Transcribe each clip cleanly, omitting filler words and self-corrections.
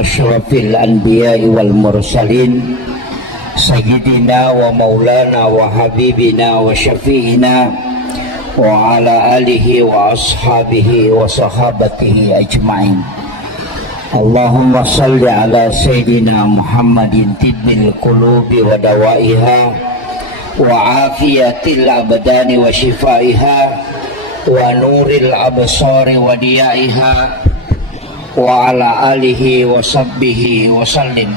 asyrafil anbiya'i wal mursalin sayyidina wa maulana wa habibina wa syafi'ina wa ala alihi wa ashabihi wa sahabatihi ajma'in. Allahumma salli ala sayyidina Muhammadin tibbil qulubi wa dawaiha wa afiyatil abdani wa shifaiha wa nuril absari wa diyaiha wa ala alihi wa sahbihi wa sallim.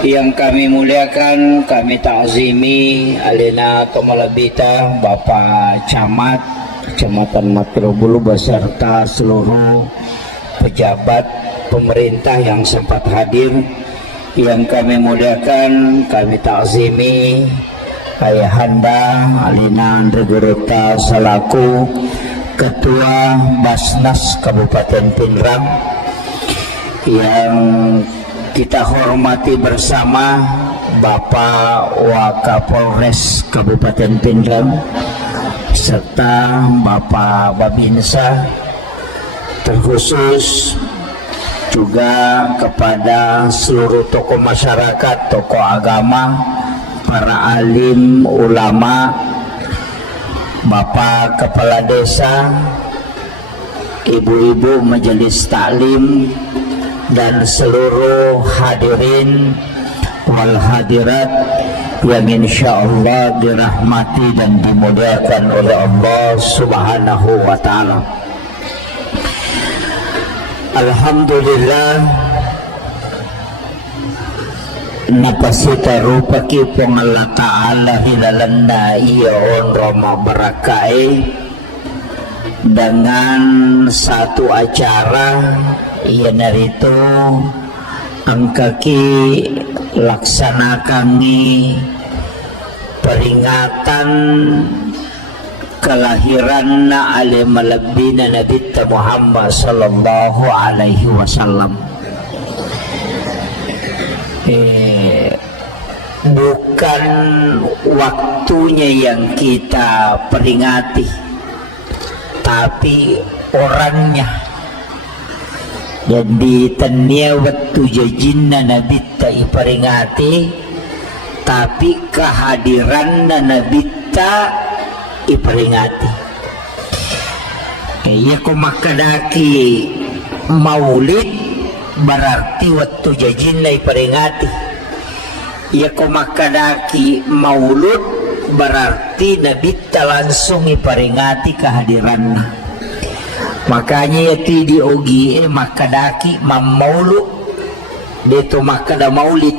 Yang kami muliakan, kami ta'zimi alina kemalabita Bapak Camat Kecamatan Matrobulu beserta seluruh pejabat pemerintah yang sempat hadir. Yang kami muliakan, kami ta'zimi Ayahanda Alina Andregorota selaku Ketua Basnas Kabupaten Pindrang, yang kita hormati bersama Bapak Wakapolres Kabupaten Pindrang serta Bapak Babinsa, terkhusus juga kepada seluruh tokoh masyarakat, tokoh agama, para alim, ulama, Bapak Kepala Desa, Ibu-ibu Majelis Taklim, dan seluruh hadirin wal hadirat yang insya Allah dirahmati dan dimuliakan oleh Allah Subhanahu wa Ta'ala. Alhamdulillah, napasita rupaki pong Allah Ta'ala hilalanna iyon Roma barakai dengan satu acara ia narito ang kaki laksanakan ni peringatan kelahiran na alimalabina Nabi Muhammad sallallahu alaihi wasallam. Bukan waktunya yang kita peringati, tapi orangnya. Jadi tania waktu jajinna Nabi ta iperingati, tapi kehadiran Nabi ta iperingati. Ya kumakadaki maulid berarti waktu jajinna iperingati. Ya kumakadaki maulud berarti Nabi ta langsung iperingati kehadirannya. Makanya yati di ogi makadaki mamaulu deto makada maulid.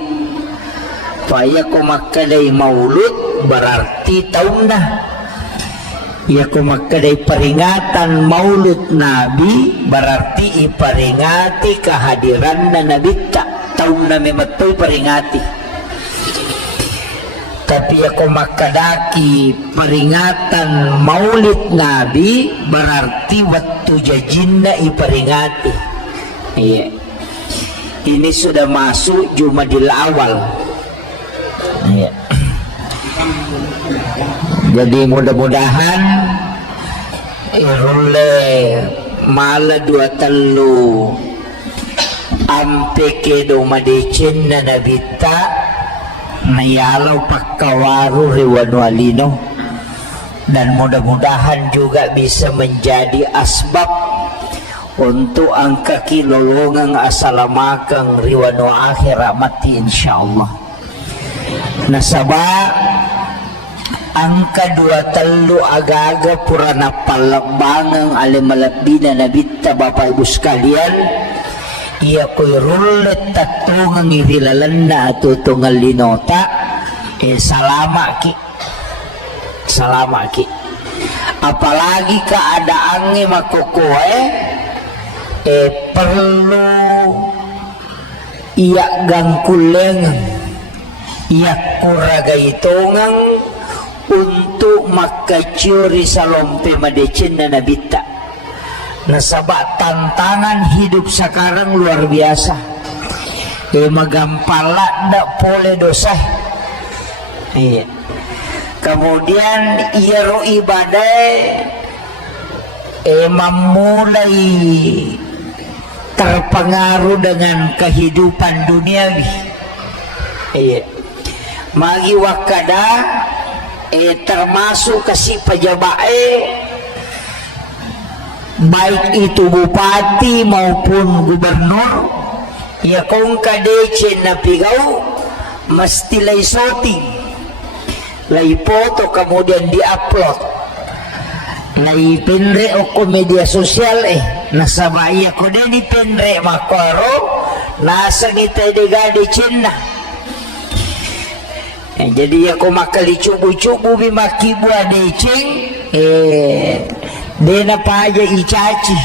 Faya ko makadai maulud berarti tahunna. Ya ko makadai peringatan maulud Nabi berarti iperingati kehadiran Nabi tak tahunna memang peringati. Tapi aku makadaki peringatan maulid Nabi berarti waktu jajinna iperingati. Iya. Ini sudah masuk Jumadil Awal. Iya. Jadi mudah-mudahan irule mala dua telu ampe kedo madecen na nabita nayalaw pagkawaru riwano alino, dan mudah-mudahan juga bisa menjadi asbab untuk angka kilolongang asalamakang riwano akhirat mati insyaallah. Nasaba angka dua telu aga-aga purana palabangang alimalabina nabita Bapak Ibu sekalian. Ia ko'y rulet tatungang irilalan na atutungal linota salama ki apalagi keadaannya makukuhe perlu iya gangkulengan iya kuragaitungang untuk makacuri sa lompe madecin na nabita. Nasaba tantangan hidup sekarang luar biasa. Magampala ndak boleh dosa. Kemudian iero ibadah memulai terpengaruh dengan kehidupan duniawi. Iya. Magi wakada termasuk kasih pejabat baik itu bupati maupun gubernur ya kung kadece na pigaw mesti lay shooting, lay foto, kemudian di-upload, lay pinre o media sosial nasabay ako din ipinre makoro nasa ngitay digadi China. Jadi ako makalicubu-cubu bimakibwa decing di na pa aja icaci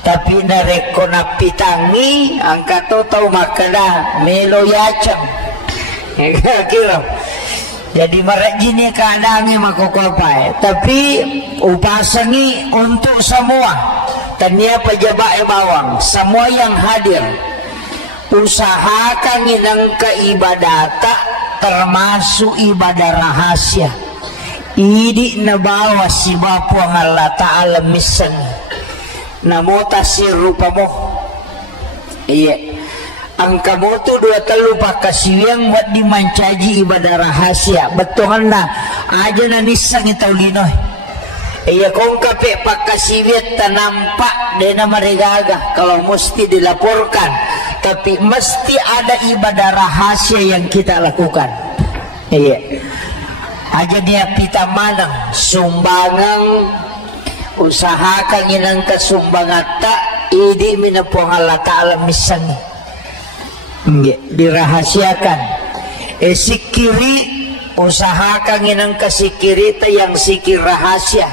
tapi nareko na pitangi ang katotaw makada melo yacang kira. Jadi marajini kadangi makokopay tapi upasangi untuk semua tanya pejabat bawang semua yang hadir usahakan inang keibadata termasuk ibadah rahasia idi nabawa si Bapu ang Allah Ta'ala misan namota si rupa mo iya ang kamoto dua telu pakasiyang buat dimancaji ibadah rahasia betongan na aja na nisang itaw linoy iya kung kape pakasiyat tanampak dena marigaga kalau mesti dilaporkan tapi mesti ada ibadah rahasia yang kita lakukan. Iya. Aja dia pita manang sumbangan usahakan inang kasumbangata idi minapong Allah Ta'ala misangi. Dirahasiakan. Sikiri usahakan inang kasikirita yang sikir rahasia.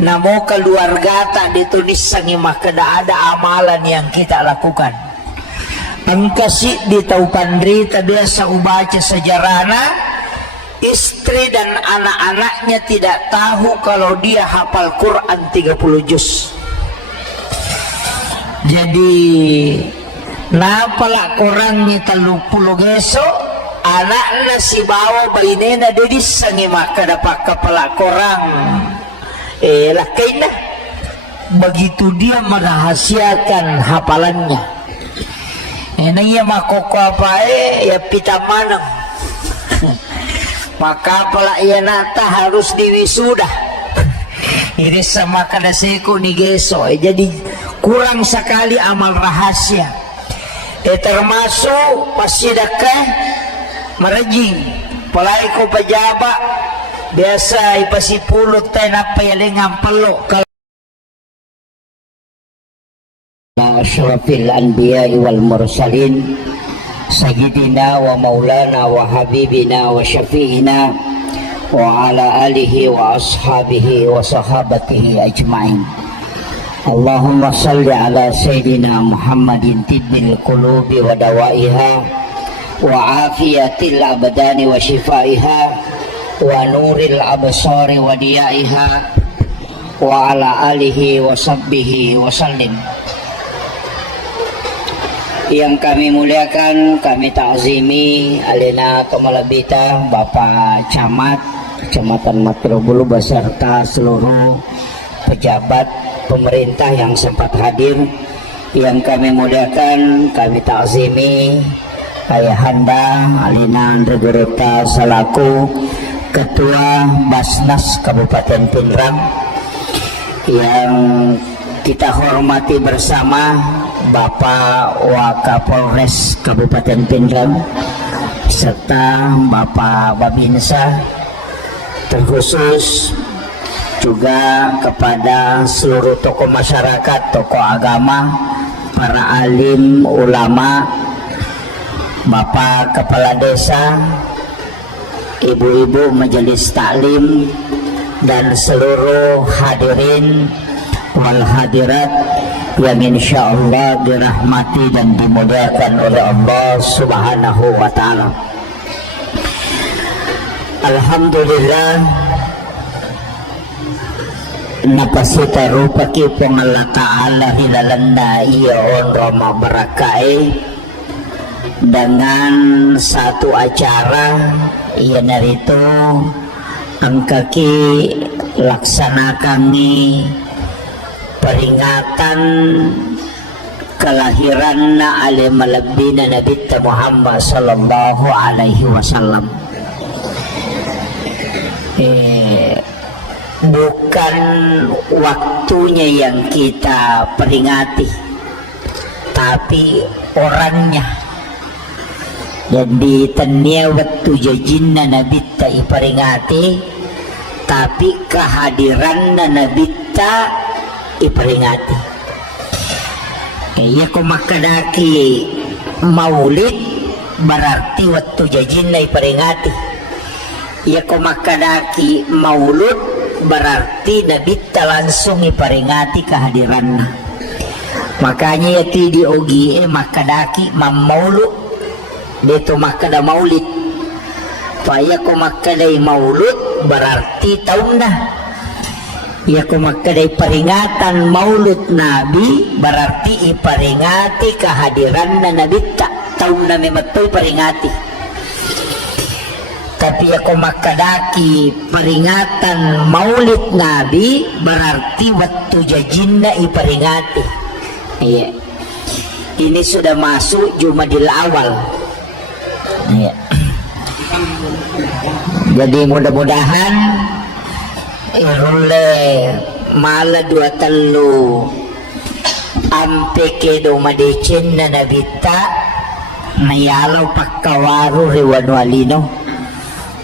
Namo keluarga ditulis sangi maka ada amalan yang kita lakukan. Ang kasi di taupandrita biasa ubaca sejarahna istri dan anak-anaknya tidak tahu kalau dia hafal Quran 30 juz. Jadi napala Quran ni 30 geso anak na si bawa bainena dedis sangi maka dapat kepala Quran lakay na begitu dia merahasiakan hafalannya. Ini makoko apa ya pita manang maka pala iya nata harus diwisuda ini sama kada seko ni geso jadi kurang sekali amal rahasia termasuk pasidakah merajing palai ko pejabat biasa ipasipulot tayo na payalingang palo Ashrafil Anbiya wal Mursalin Sayyidina wa Maulana wa Habibina wa Syafi'ina wa ala alihi wa ashabihi wa sahabatihi ajma'in. Allahumma salli ala Sayyidina Muhammadin tibbil qulubi wa dawaiha wa afiyatil abdani wa shifaiha wa nuril absari wa diyaiha wa ala alihi wa sahbihi wa sallim. Yang kami muliakan, kami ta'zimi alina kemalabita Bapak Camat Kecamatan Matrobulu beserta seluruh pejabat pemerintah yang sempat hadir. Yang kami muliakan, kami ta'zimi Ayahanda Alina Andregereta selaku Ketua Basnas Kabupaten Pindrang, yang kita hormati bersama Bapak Wakapolres Kabupaten Pindrang serta Bapak Babinsa, terkhusus juga kepada seluruh tokoh masyarakat, tokoh agama, para alim, ulama, Bapak Kepala Desa, ibu-ibu majelis taklim, dan seluruh hadirin wal hadirat yang insya Allah dirahmati dan dimuliakan oleh Allah Subhanahu wa Ta'ala. Alhamdulillah napasita rupaki pong Allah Ta'ala hilalanda iyon Roma barakai dengan satu acara ia narito ang kaki laksanakan ni peringatan kelahiranna ale malabina Nabi Muhammad sallallahu alaihi wasallam. Bukan waktunya yang kita peringati, tapi orangnya. Jadi tania waktu jajinna Nabi ta iperingati, tapi kehadiran Nabi ta iperingati. Ya kumakadaki maulid berarti waktu jajinna iperingati. Ya kumakadaki maulud berarti Nabi ta langsung iperingati kehadirannya. Makanya ya di ogi makadaki mamaulud dito makada maulid. Paya ko makadai maulud berarti tahun na. Ya ko makadai peringatan maulud Nabi berarti iperingati kehadiran na Nabi tahun na mematoy peringati. Tapi ya ko makadaki peringatan maulid Nabi berarti waktu jajinna iperingati. Iya. Ini sudah masuk Jumadil Awal. Ya. Jadi mudah-mudahan irule mala 23 ampe kedo madecen na nabita nayalaw pagkawaru riwano alino,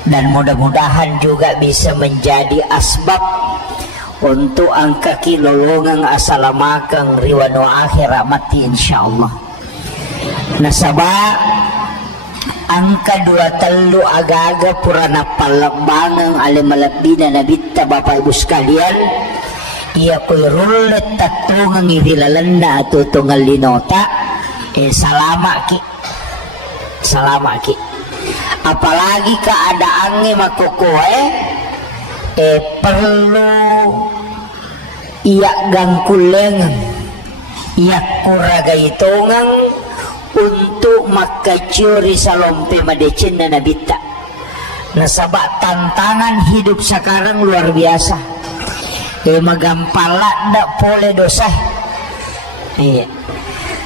dan mudah-mudahan juga bisa menjadi asbab untuk angka kilolongang asalamakang riwano akhirat mati insyaallah. Nasaba angka 23 aga-aga purana palabangang alimalabina nabita Bapak Ibu sekalian. Iya ko'y rulet tatungang irilalanda at tutungal linota. Salama ki. Apalagi keadaannya makukuhe perlu iyak gangkulengan, iyak kuragaitongang untuk makacuri salompe madecin na nabita. Nasaba tantangan hidup sekarang luar biasa. Magampala ndak boleh dosa.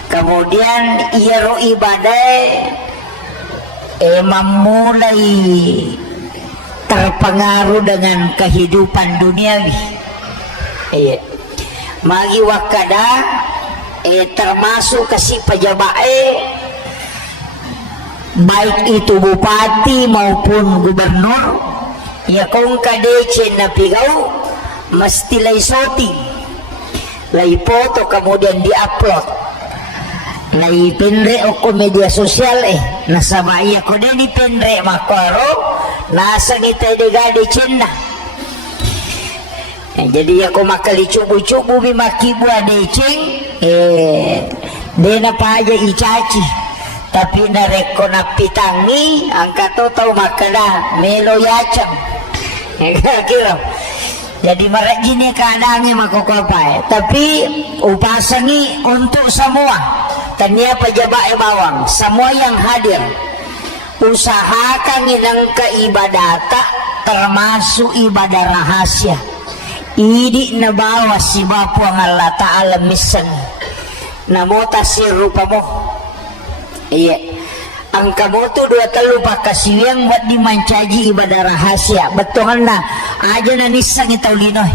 Kemudian iaro ibadah memulai terpengaruh dengan kehidupan duniawi. Magi wakada termasuk kasih pejabat baik itu bupati maupun gubernur, ya kung kadece na pigaw mesti lay shooting, lay foto, kemudian di-upload, lay pinre o ko media sosial nasabaya ko din ipinre makaro nasa ngitay digadi cina. Jadi ako makalicubu-cubu bimakibwa decing di na pa aja icaci, tapi nareko na pitangi ang katotaw makada melo yacang. Kira jadi marajini keadaannya makokopay, tapi upasangi untuk semua tania pejabat bawang semua yang hadir, usahakan inang keibadata termasuk ibadah rahasia. Idi na bawa si Bapo ang Allah Ta'ala misan namota si rupa mo. Iya, ang kamoto 23 pakasiwang buat dimancaji ibadah rahasia. Betul na aja na nisang itaw linoy.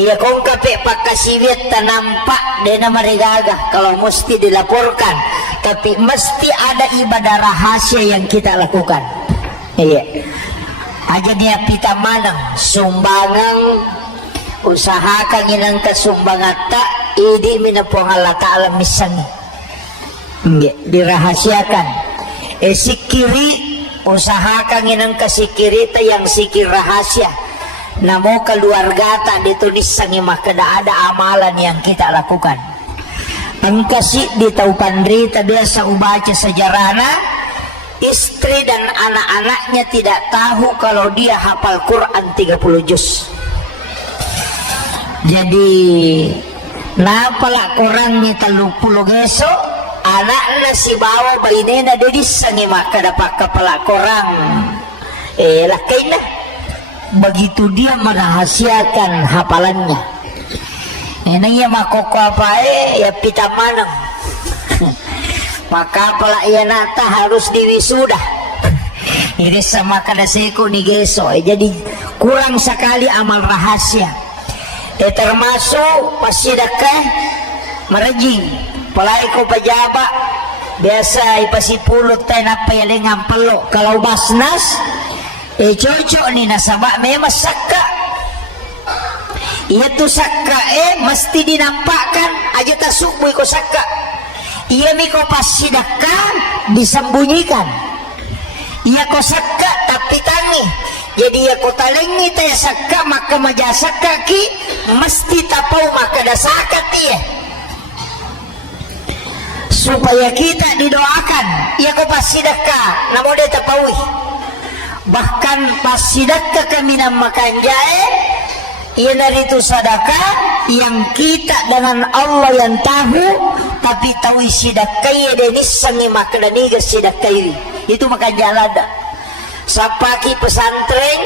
Iya, kung kape pakasiwit tanampak de na marigaga kalau mesti dilaporkan, tapi mesti ada ibadah rahasia yang kita lakukan. Iya, aja dia pita manang sumbangan, usahakan inang kasumbangata idi minapong Allah Ta'ala misangi dirahasiakan. Sikiri usahakan inang kasikirita yang sikir rahasia namo keluarga dito nisangi makada ada amalan yang kita lakukan. Ang kasi ditaw pandrita biasa ubaca sejarahna, istri dan anak-anaknya tidak tahu kalau dia hafal Quran 30 juz. Jadi napala kurang ni 30 geso anak na si bawa bayi na dedis sangi makadapak kepala kurang lakay na begitu dia merahasiakan hafalannya. Nang ya makoko apa ya pita manang Maka pala iya nata harus diwisuda. Ini sama kada seku ni geso. Jadi kurang sekali amal rahasia. Termasuk pasidakah merajing. Palai ko pajaba biasa ipasipulut tayo na payalingang palo. Kalau basnas cocok ni nasaba memang sakka. Iya tu sakka mesti dinampakkan aja tasukboy ko sakka. Iya mi ko pasidakah disembunyikan. Iya ko sakka tapi tangi. Jadi ya ko talingi tayo sakka maka majasakka ki mesti tapau maka dasakat iya. Supaya kita didoakan ia ko pasidakah namo de tapawi. Bahkan pasidakah kami namakan jae ia dari itu sedekah yang kita dengan Allah yang tahu tapi tahu sedekah ia denis sangi makdani ke sedekah itu makan jalada sapaki pesantren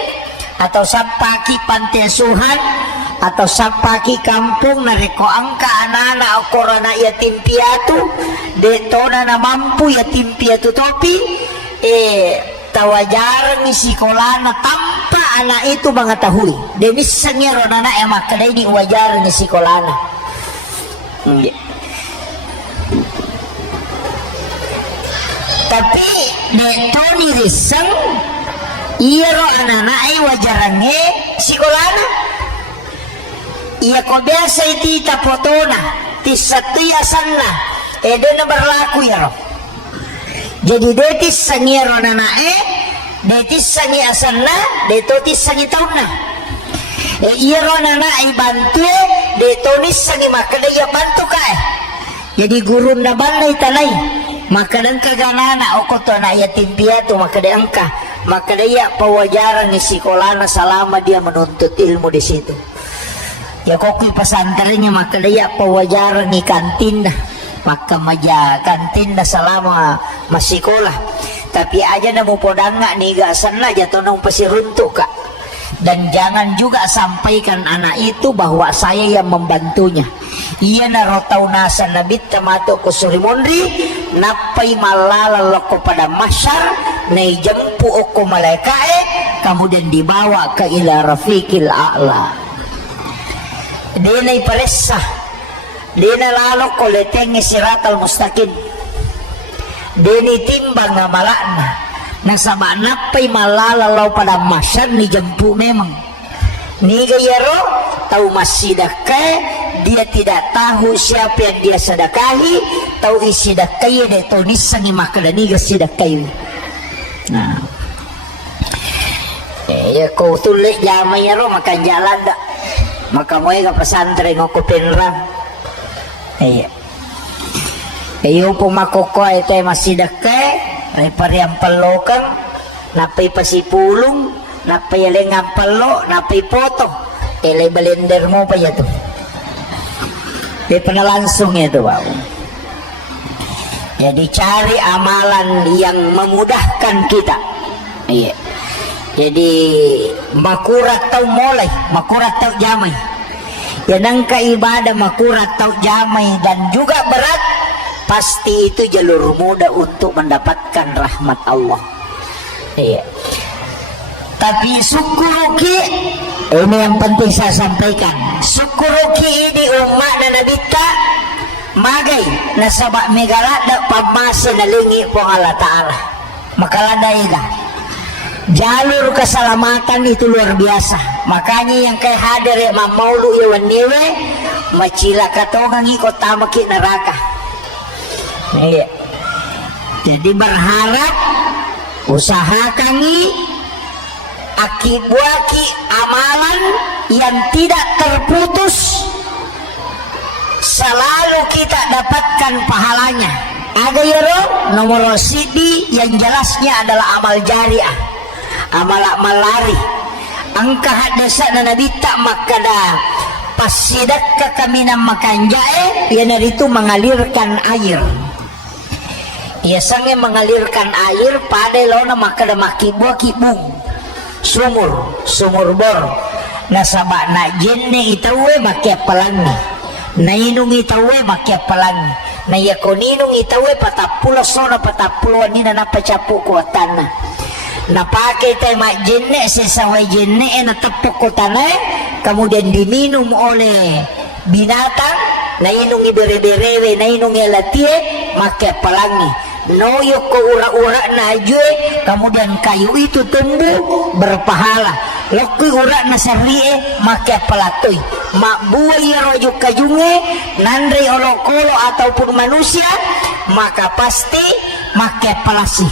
atau sapaki panti asuhan atau sapaki kampung nareko angka anak-anak korona yatim piatu detona na mampu yatim piatu topi tawajar ni sekolahna tanpa anak itu mengetahui denis sengiro anak yang makadai di wajar ni sekolahna. Tapi detoni riseng iro anak-anak wajarannya sekolahna. Iya ko biasa itita potona tisatu yasanna na berlaku ya roh. Jadi detis sangiro nanae detis sangi asanna detotis sangi tauna iro nanae bantu detonis sangi makadaya bantu kae. Jadi guru na balay talay makadang kaganana okoto na yatim piatu makadaya angka makadaya pawajaran ni sekolahna selama dia menuntut ilmu di situ. Ya kokoy pesantrennya maka dia pawajaran ni kantin dah maka maja kantin dah selama masih sekolah tapi aja na mo podanga ni gasan na jatuh nung pasiruntuk kak. Dan jangan juga sampaikan anak itu bahwa saya yang membantunya. Ia narotau nasa nabit tamato kusuri mondri napai malala loko pada masyar nai jempu oko malaikae kemudian dibawa ke ila rafiqil a'la. Dia iparesah dia lalok koleteng siratal mustaqim dia timbang na malakna nasaba napay malalaw pada masyad ni jempu memang ni gayaro tahu masidakah dia tidak tahu siapa yang dia sedekahi tahu isidakahi dia tahu nisan ni makadani gasidakahi. Nah ya kau tulis jamai ro makan jalan dak maka mo ka pesantren ko penrang iyo po makoko ito masidakay ay pariyang palokang napay pasipulong napay alingang palo napay poto ilay balender mo pa yato di panalansong ito wow. Jadi cari amalan yang memudahkan kita iya. Jadi makurat tau mulai, makurat tau jamai. Yan ang kaibadah makurat tau jamai dan juga berat. Pasti itu jalur mudah untuk mendapatkan rahmat Allah. Iya. Tapi syukuruki ini yang penting saya sampaikan. Syukuruki ini umat na nabita magay nasaba megalada pamasa nalingi po Allah Ta'ala. Makalanday ka. Jalur keselamatan itu luar biasa. Makanya yang kayak hadir ya mamaulu yawan niwe macila katongang ikut tamaki neraka. Iya. Jadi berharap usaha kami akibuaki amalan yang tidak terputus selalu kita dapatkan pahalanya. Ada yoro nomor CD yang jelasnya adalah amal jariah. Amal lari angka hadasa na nabita makada pasidak ka kami ng makanjae yan narito mengalirkan air Iasangnya mengalirkan air pada launa makada makibwa-kibung sumur bor nasaba na jenne itawe makia pelangi nainong itawe makya palang na yakoninong itawe patapula sona patapuluan nina napachapu ko tanah napake tayo majenne sesaway jenne natapok ko tanay kemudian diminum oleh binatang nainong ibere-berewe nainong ilatie makya palangi noyok ko ura-ura na ajwe kemudian kayu itu tumbuh berpahala lokui ura na sarie makya palatoy makbuay rojo kajunge nandre olokolo ataupun manusia maka pasti makya palasi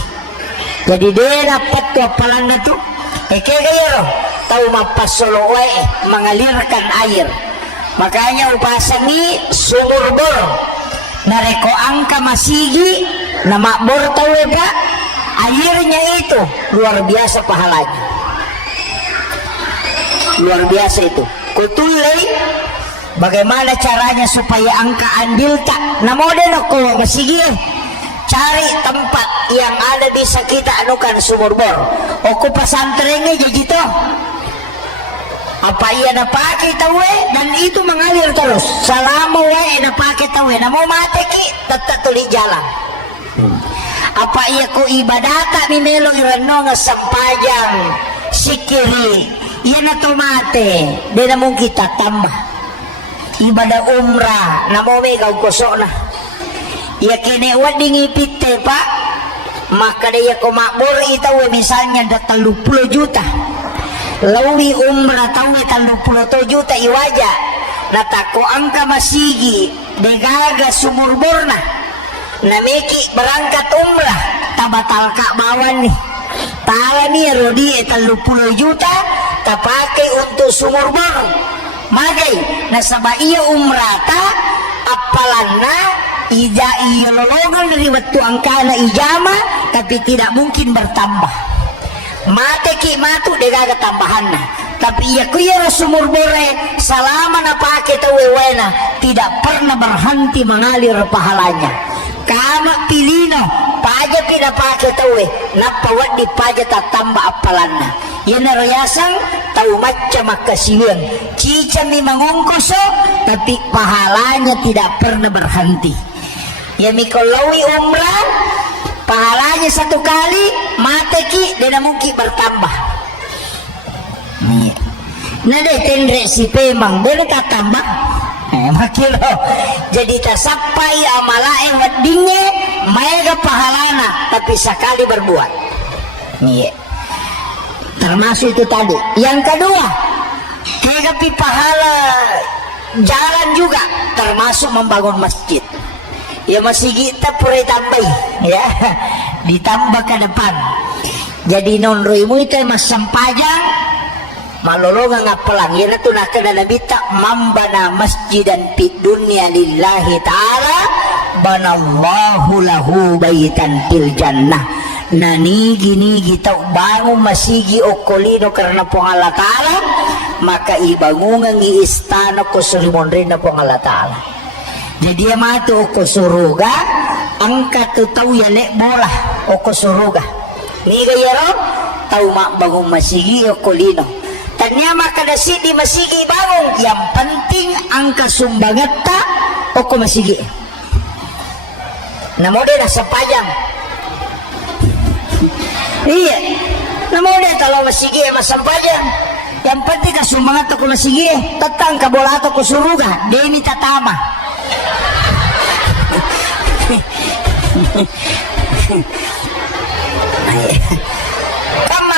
jadi dia dapat tuh palangga tuh kaya tahu mapasolo wae mengalirkan air makanya upasangi sumur bor nareko angka masigi na makbor tahu ya airnya itu luar biasa pahalanya luar biasa itu kutulay bagaimana caranya supaya angka andil tak namoden ako masigi cari tempat yang ada bisa kita anukan sumur bor oku pesantrennya jadi toh apa iya napake tawe dan itu mengalir terus selama wae napake tawe namo mate ki tetap tuli jalan apa iya ko ibadata ni melo irano nga sampajang sikiri iya na tomate di namong kita tambah ibadah umrah namo megaw kusok na iya kene wading ipite pak maka dia ko makbor itawe misalnya ada 30 juta lawi umrah tawe 30 juta iwaja natako angka masigi degaga sumur borna nameki berangkat umrah tabatal ka bawan nih tala nih rodi 30 juta tapake untuk sumur bor magai nasaba iya umrah ta apalanna ija iya lolongan dari waktu angkana ijama tapi tidak mungkin bertambah mate ki matu degaga tambahanna tapi iya kuya sumur bore selama napake tawe wena tidak pernah berhenti mengalir pahalanya kama pilino paja pinapake tawe napawad di paja tatamba apalanna yana royasang tahu macam makasiwan cica mi mangungkoso tapi pahalanya tidak pernah berhenti ya mikolawi umrah pahalanya satu kali mate ki dan mungkin bertambah nah deh tendre si pemang boleh tambah makilo jadi tasapai amalae wadingnya mega pahalana tapi sekali berbuat nih termasuk itu tadi yang kedua kegapi pahala jalan juga termasuk membangun masjid ya masih kita pura tambah ya ditambah ke depan jadi non roimu itu mas sampajang malolonga ngapelang yana tu nak kena nabi tak mambana masjidan fid dunya lillahi ta'ala banallahu lahu baitan fil jannah nani gini kita bangun masigi okolino karena po Allah ta'ala maka ibangungan i istana ko sulimon rin na po Allah ta'ala jadi mato ko suruga angkat tu tau yanek bola o ko suruga ni gayaro tau mak bangun masigi okolino tanyama kada sidi masigi bangun yang penting angka sumbangat tak oko masigi namode na sapayang iya namode kalau masigi masampayang yang penting ka sumbangat oko masigi tatang ka bola to ko suruga demi tatama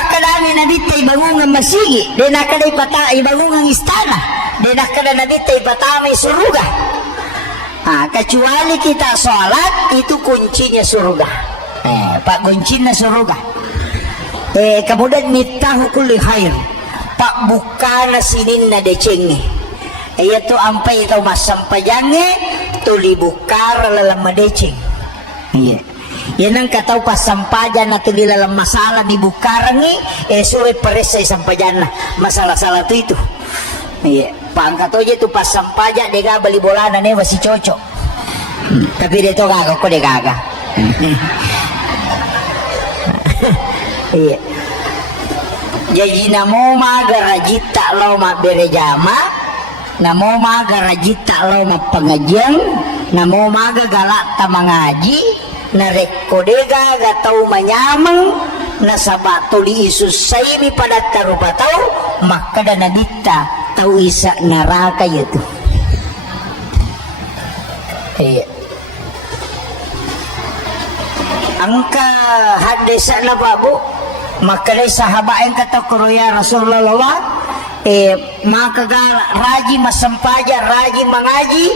kadani nabita ibangungan masigi din nakada ipata ibangungan istana din nakada nabita ipatama suruga kecuali kita sholat itu kuncinya surga pak kuncinya surga kemudian mitahu kulli khair pak bukana sinin na decengi yaitu ampai itu mas sampajangnya tuli bukar lalam madeceng iya yan ang kataw pa sampajan na tulilalang masalah ni bukarangi suwe paresay sampajan na masalah-salah itu iya pangkato aja itu pas sampajan dega bali bolana ne masih cocok tapi dito gaga ko degaga iya jadi namo magarajita lo ma berejama namo maga rajita lo mapengajian, namo maga galak ta mangaji, narekodega gatau manyamang, nasabato li isus saymi pada tarubatau, maka dana dita tau isa neraka yaitu. Angka hadis na babu, maka dari sahabat yang kata kuruya Rasulullah, maka rajin masampaja, rajin mengaji,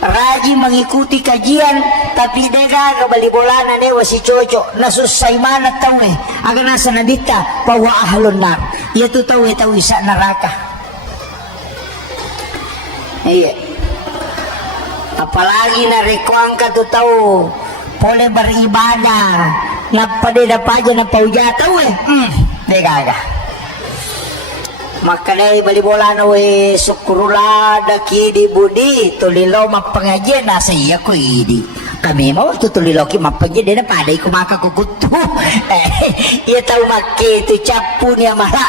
rajin mengikuti kajian, tapi dega kembali bolana ne wasi cocok nasusay mana tahu agar nasa nadita bahwa ahlun nar, yaitu tahu isa neraka. Iya. Apalagi na rekwang ka tu tahu boleh beribadah, napade dapat aja na pauja tahu dega. Maka dari bali bola na we sukurula daki di budi tulilo mapengajian nasa iya ko idi kami mau tu tulilo ki mapengajian na padai ko maka kukutu iya tahu make tu capu ni amala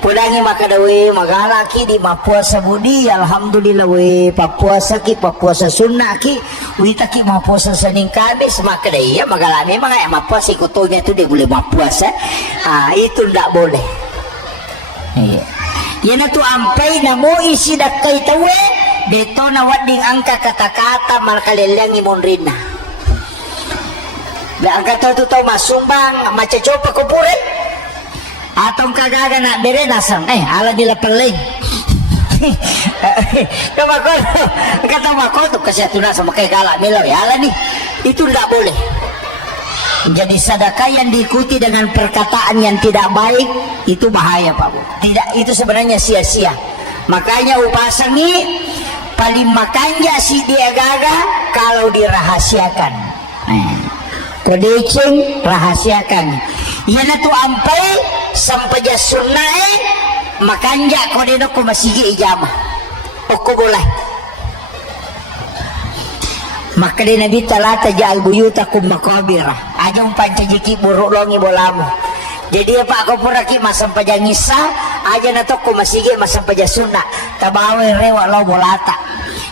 pulangi maka da we magala ki di mapuasa budi alhamdulillah we papuasa sunnah ki wita ki mapuasa saning kamis maka da iya magala memang ya mapuasa ikutunya tu dia boleh mapuasa itu ndak boleh. Yan na tu ampay na mo isidak kay tawe dito na wading angka kata-kata malakalilang imon rin na ang kata tu tau masumbang macacopa ko pure atong kagaga na bere nasang ala nila paling kata makoto kasi ito na sa makikala milaw ala ni itu ndak boleh. Jadi sedekah yang diikuti dengan perkataan yang tidak baik itu bahaya Pak Bu. Tidak, itu sebenarnya sia-sia. Makanya upasangi paling makanya si dia gaga kalau dirahasiakan. Kodecing rahasiakan. Yana tu ampai sampai sunnah makanya kodeno ko masigi ijamah. Pokok boleh. Maka di Nabi talata ja'al buyutakum makabirah ajang pancajiki buruk longi bolamu jadi apa aku puraki masam pajangisa aja nato ko masige masam pajasuna tabawe rewa lo bolata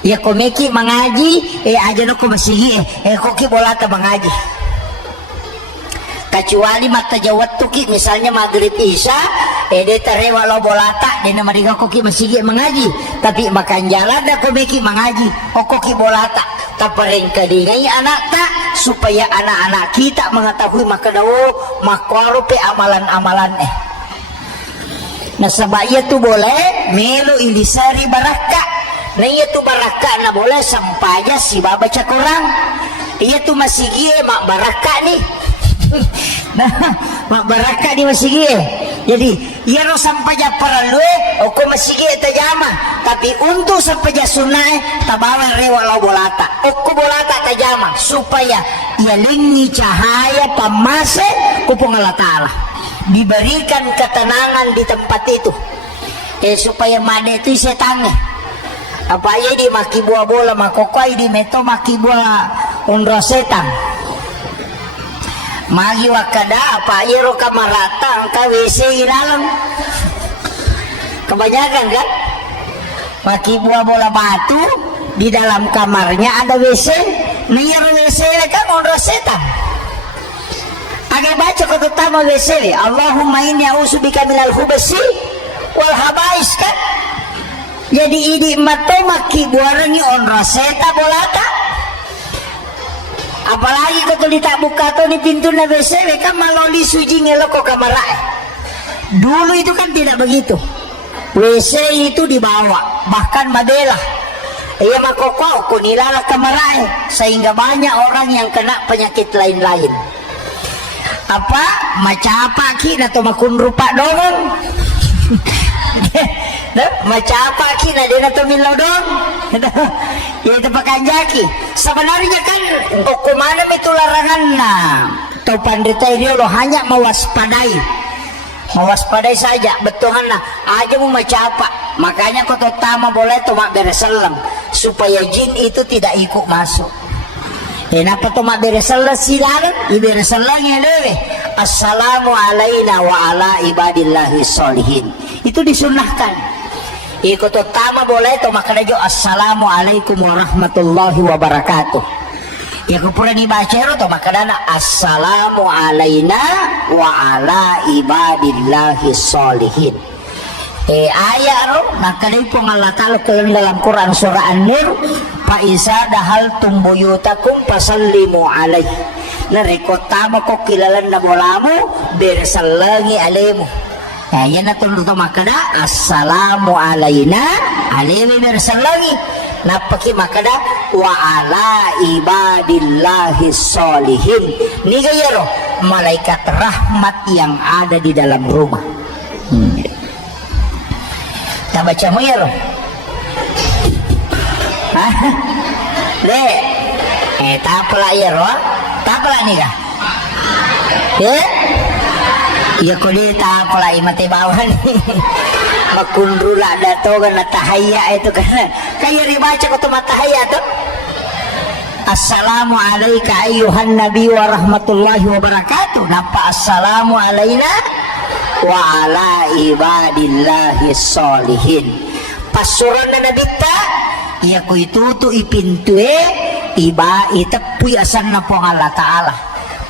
ya komeki mengaji aja no ko masige koki bolata mengaji kecuali mata jawat tuki misalnya maghrib isya de tarewa lo bolata de namariga koki masige mengaji tapi makan jalan da komeki mengaji koki bolata taparing kadingay anak tak supaya anak-anak kita mengetahui maka daw makwaro pe amalan-amalan nah sabaya tu boleh melo ilisari baraka na iya tu baraka na boleh sampaja si baba cakurang iya tu masigi mak baraka ni nah mak baraka ni masigi jadi iya no sampaja paralu o ko masigi tajama tapi untuk sampaja sunnah tabawa rewa lo bolata o ko bolata tajama supaya ia lingi cahaya pamase kupung Allah Ta'ala diberikan ketenangan di tempat itu supaya made itu setannya apa ya di maki buah bola makokai di meto maki buah undro setan magi wakada apa ya ro kamarata angka WC di dalam kebanyakan kan maki buah bola batu di dalam kamarnya ada WC nih WC kan undro setan agak baca kata utama WC Allahumma inni a'udzubika minal khubuthi wal habais kan jadi idi mato maki buarangi undro setan bolata apalagi kalau tak buka tuh di pintu na WC kan maloli suji ngelok ke kamar dulu itu kan tidak begitu WC itu dibawa bahkan madela iya makoko kunilala kamar sehingga banyak orang yang kena penyakit lain-lain apa macapa kina to makun rupa dong macapa kina dia to milau dong ya itu pakanjaki sebenarnya kan hukuman itu larangan atau pandita ini lo hanya mewaspadai saja betulan aja mau macapa makanya kau utama boleh tuh mak beresalam supaya jin itu tidak ikut masuk kenapa tuh mak beresalam silakan beresalamnya deh assalamu alaina wa ala ibadillahi sholihin itu disunahkan ikut utama boleh to makana jo assalamualaikum warahmatullahi wabarakatuh. Iku pura dibaca to makana assalamu alaina wa ala ibadillahi sholihin. Ayat ro nakali po Allah Ta'ala dalam Quran surah An-Nur fa isa dahaltum buyutakum fasallimu alaihi. Narikotama ko kilalan na bolamu bersalangi alaimu. Yan na tulad ito makada assalamu alaina alaihi bersalangi. Napaki makada wa ala ibadillahi sholihin. Ni gayaro malaikat rahmat yang ada di dalam rumah. Tak baca mo ya, Dek, tak pula ya, tak pula ni kah? Ya kuli tak pula imati bawan ni. Makundrula dato kan tahayya itu kan. Kaya dibaca ko tahayya tu. Assalamu alayka ayyuhan nabi wa rahmatullahi wa barakatuh. Napa assalamu alaina wa ala ibadillahi sholihin. Pasuran na nabita iya ko ituto ipintue iba itapuy asan na po Allah Ta'ala.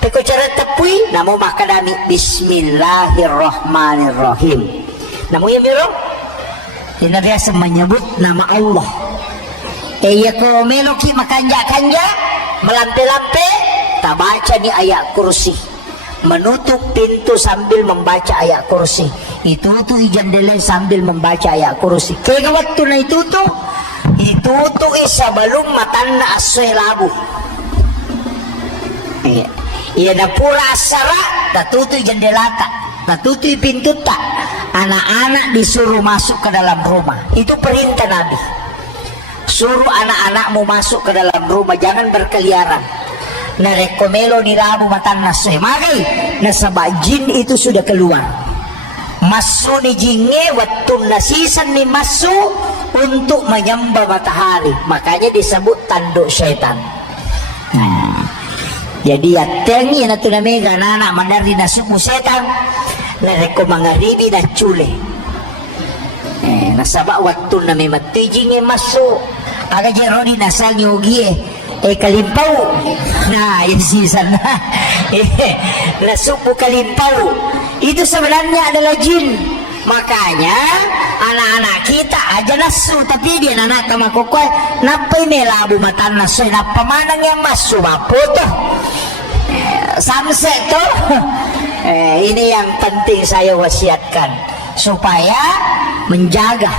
Pero cara tapuy namo makadami bismillahirrahmanirrahim. Namo ya miro inariasa menyebut nama Allah. Iya ko meloki makanja-kanja melampe-lampe tabaca ni ayat kursi. Menutup pintu sambil membaca ayat kursi. Itutu jendela sambil membaca ayat kursi. Kaya waktu na itutu sebelum matanna asoy labu. Iya na pura asara tatutu jendela tak, tatutu pintu tak. Anak-anak disuruh masuk ke dalam rumah. Itu perintah Nabi. Suruh anak-anakmu masuk ke dalam rumah, jangan berkeliaran. Narekomelo ni labu matan nasoy magai nasaba jin itu sudah keluar masu ni jinge waktu nasisan ni masu untuk menyembah matahari, makanya disebut tanduk syaitan. Jadi yatengi na tunamega nana mandari nasumu setan nareko mangaribi na chule nasaba waktu na may matijinge masu aga jeroni nasangi ugie kalimpau. Nah, yung season na nasupo kalimpau. Itu sebenarnya adalah jin. Makanya anak-anak kita aja nasu, tapi dia anak kamakukoy napay melabu matan nasu, napamanang yang masu bapo tuh sunset tuh. Ini yang penting saya wasiatkan supaya menjaga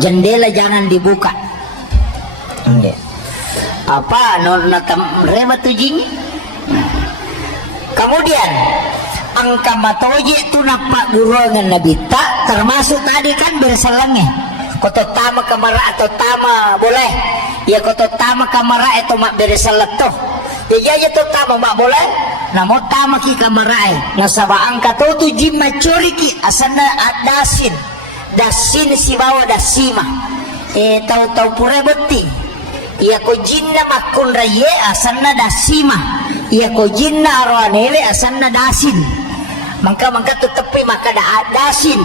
jendela jangan dibuka. Apa remat tujing. Kemudian angka matoji itu napak gurongan nabita termasuk tadi kan berselangnya koto tama kamara atau tama boleh ya koto tama kamara itu mak berselat tuh ya aja tuh tama mak boleh namun tama ki kamara nasaba angka tuh tujing macuri ki asana dasin si bawa dasima tahu pura beting. Iya ko jinna makun raye asanna dasima. Iya ko jinna arwanewe asanna dasin. Mangka tetepi maka da dasin.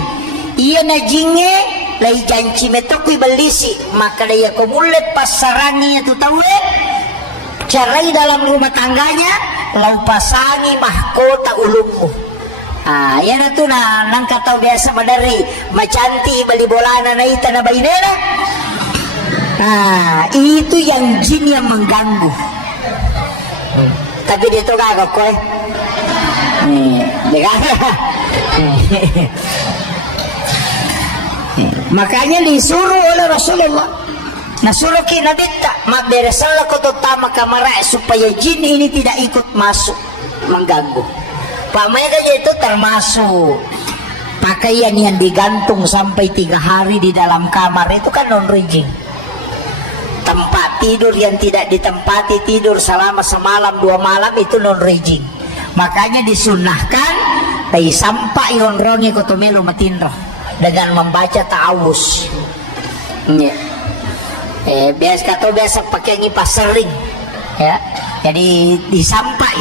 Iya na jinge lai janci metokui belisi. Maka iya ko mulet pasarangi itu tahu carai dalam rumah tangganya lau pasangi mahkota ulungmu. Yan na to na nang kataw biasa madari macanti bali bolana na ita na bainera. Itu yang jin yang mengganggu. Tapi dia tuh kagak koy. Makanya disuruh oleh Rasulullah. Nasuruh kita mak beresalah kau tama kamera supaya jin ini tidak ikut masuk mengganggu. Pameda itu termasuk pakaian yang digantung sampai 3 hari di dalam kamar itu kan non-rijing. Tempat tidur yang tidak ditempati tidur selama semalam 2 malam itu non-rijing. Makanya disunahkan tay sampai yonrongi kotomelo matindro dengan membaca ta'awuz. Biasa pakai ngipas sering ya. Jadi disampai.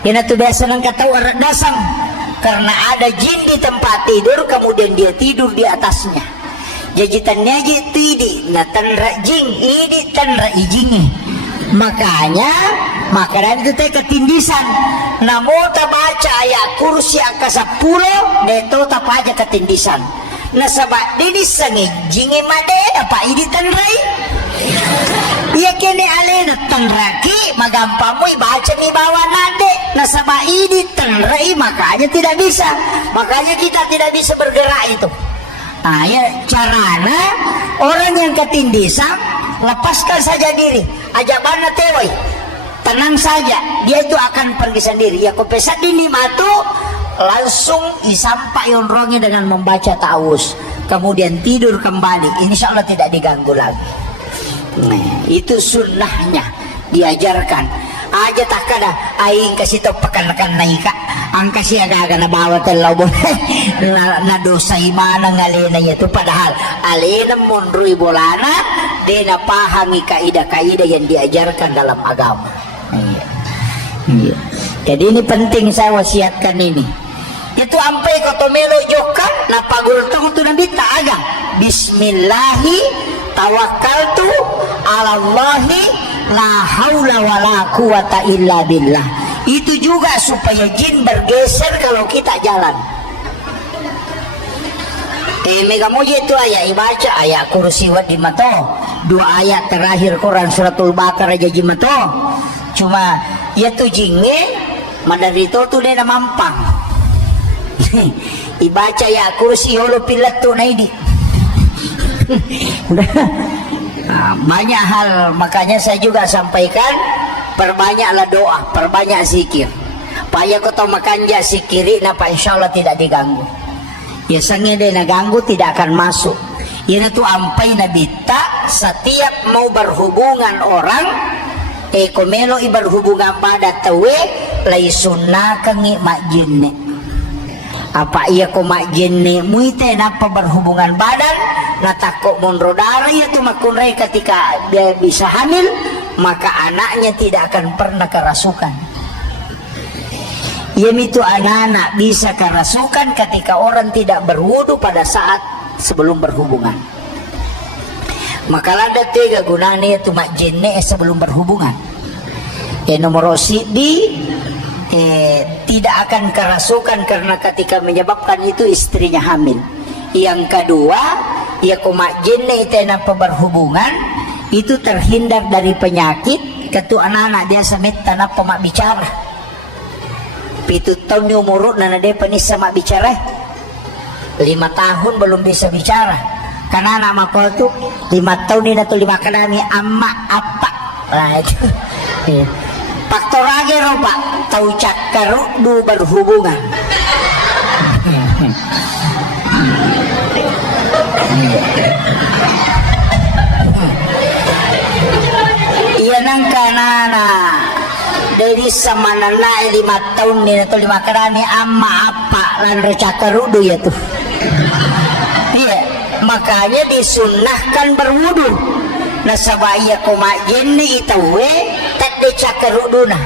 Ini tuh biasa nang kata orang dasang karena ada jin di tempat tidur kemudian dia tidur di atasnya. jajitannya gitu idi na tanra jing idi tanra ijingi. Makanya makanan itu teh ketindisan. Namun tak baca ayat kursi angka 10 neto tak aja ketindisan. Nasabak didi sangi jingi made apa idi tanrai. Iya kene alena tanraki magampamu baca mi bawa nade nasabak idi tanrai makanya tidak bisa. Makanya kita tidak bisa bergerak itu. Nah, ya carana orang yang ketindisan lepaskan saja diri, ajabana tewai, tenang saja, dia itu akan pergi sendiri. Ya kopesat ini matu langsung disampai onrongnya dengan membaca ta'awuz, kemudian tidur kembali, insya Allah tidak diganggu lagi. Nah, itu sunnahnya diajarkan. Aja tak kada aing kasih tau pekan-pekan naika angka siya agak na bawa telaw na dosa imana ngalena itu padahal alena munrui bolana de na pahami kaidah-kaidah yang diajarkan dalam agama. Iya. Jadi ini penting saya wasiatkan ini. Itu ampai kotomelo jokan na pagultong tu nabi taagang bismillahi tawakkaltu ala Allahi la haula wala quwata illa billah. Itu juga supaya jin bergeser kalau kita jalan. Mega moja itu ayat ibaca ayat kursi wa di mato. 2 ayat terakhir Quran suratul Baqarah jadi mato. Cuma ya tu jinge madarito tu na mampang. Ibaca ya kursi holo pilat tu na ini. Nah, banyak hal, makanya saya juga sampaikan perbanyaklah doa, perbanyak zikir. Paya kau tahu makan ja zikiri napa insyaallah tidak diganggu. Ya sange deh naganggu tidak akan masuk. Ini tuh ampai nabi tak setiap mau berhubungan orang komelo berhubungan pada tawe lai sunnah kangi mak jinne. Apa iya ko mak jinne muite napa berhubungan badan na takut monrodara ya tuh makunrai ketika dia bisa hamil maka anaknya tidak akan pernah kerasukan. Ya itu anak-anak bisa kerasukan ketika orang tidak berwudu pada saat sebelum berhubungan. Maka lada tiga gunanya itu mak jinne sebelum berhubungan. Nomor sidi tidak akan kerasukan karena ketika menyebabkan itu istrinya hamil. Yang kedua, ya kumak jinne itu napa berhubungan itu terhindar dari penyakit. Ketua anak-anak dia samit tanah pemak bicara. Pitu tahun umur nana dia penis sama bicara. 5 tahun belum bisa bicara. Karena nama kau tu 5 tahun ini atau 5 kanami amma apa. Nah itu. Faktor lagi pak tahu cakaru du berhubungan. Iya nangka nana dari samanana 5 tahun ini atau 5 karani amma apa lan cakaru du ya tuh. Iya makanya disunnahkan berwudu. Nasabaya kumak jenni itu tadi cakaruduna.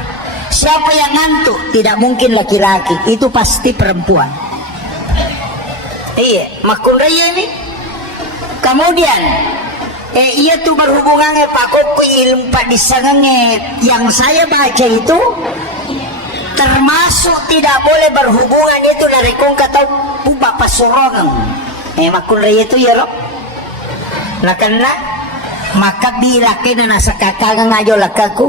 Siapa yang ngantuk? Tidak mungkin laki-laki, itu pasti perempuan. Iya, makun raya ini. Kemudian, iya tuh berhubungannya Pak Kopi ilmu Pak disangannya yang saya baca itu termasuk tidak boleh berhubungan itu dari kong atau bapak sorongan. Makun raya itu ya loh. Nah karena maka bilaki na nasa kakang ngajo lakaku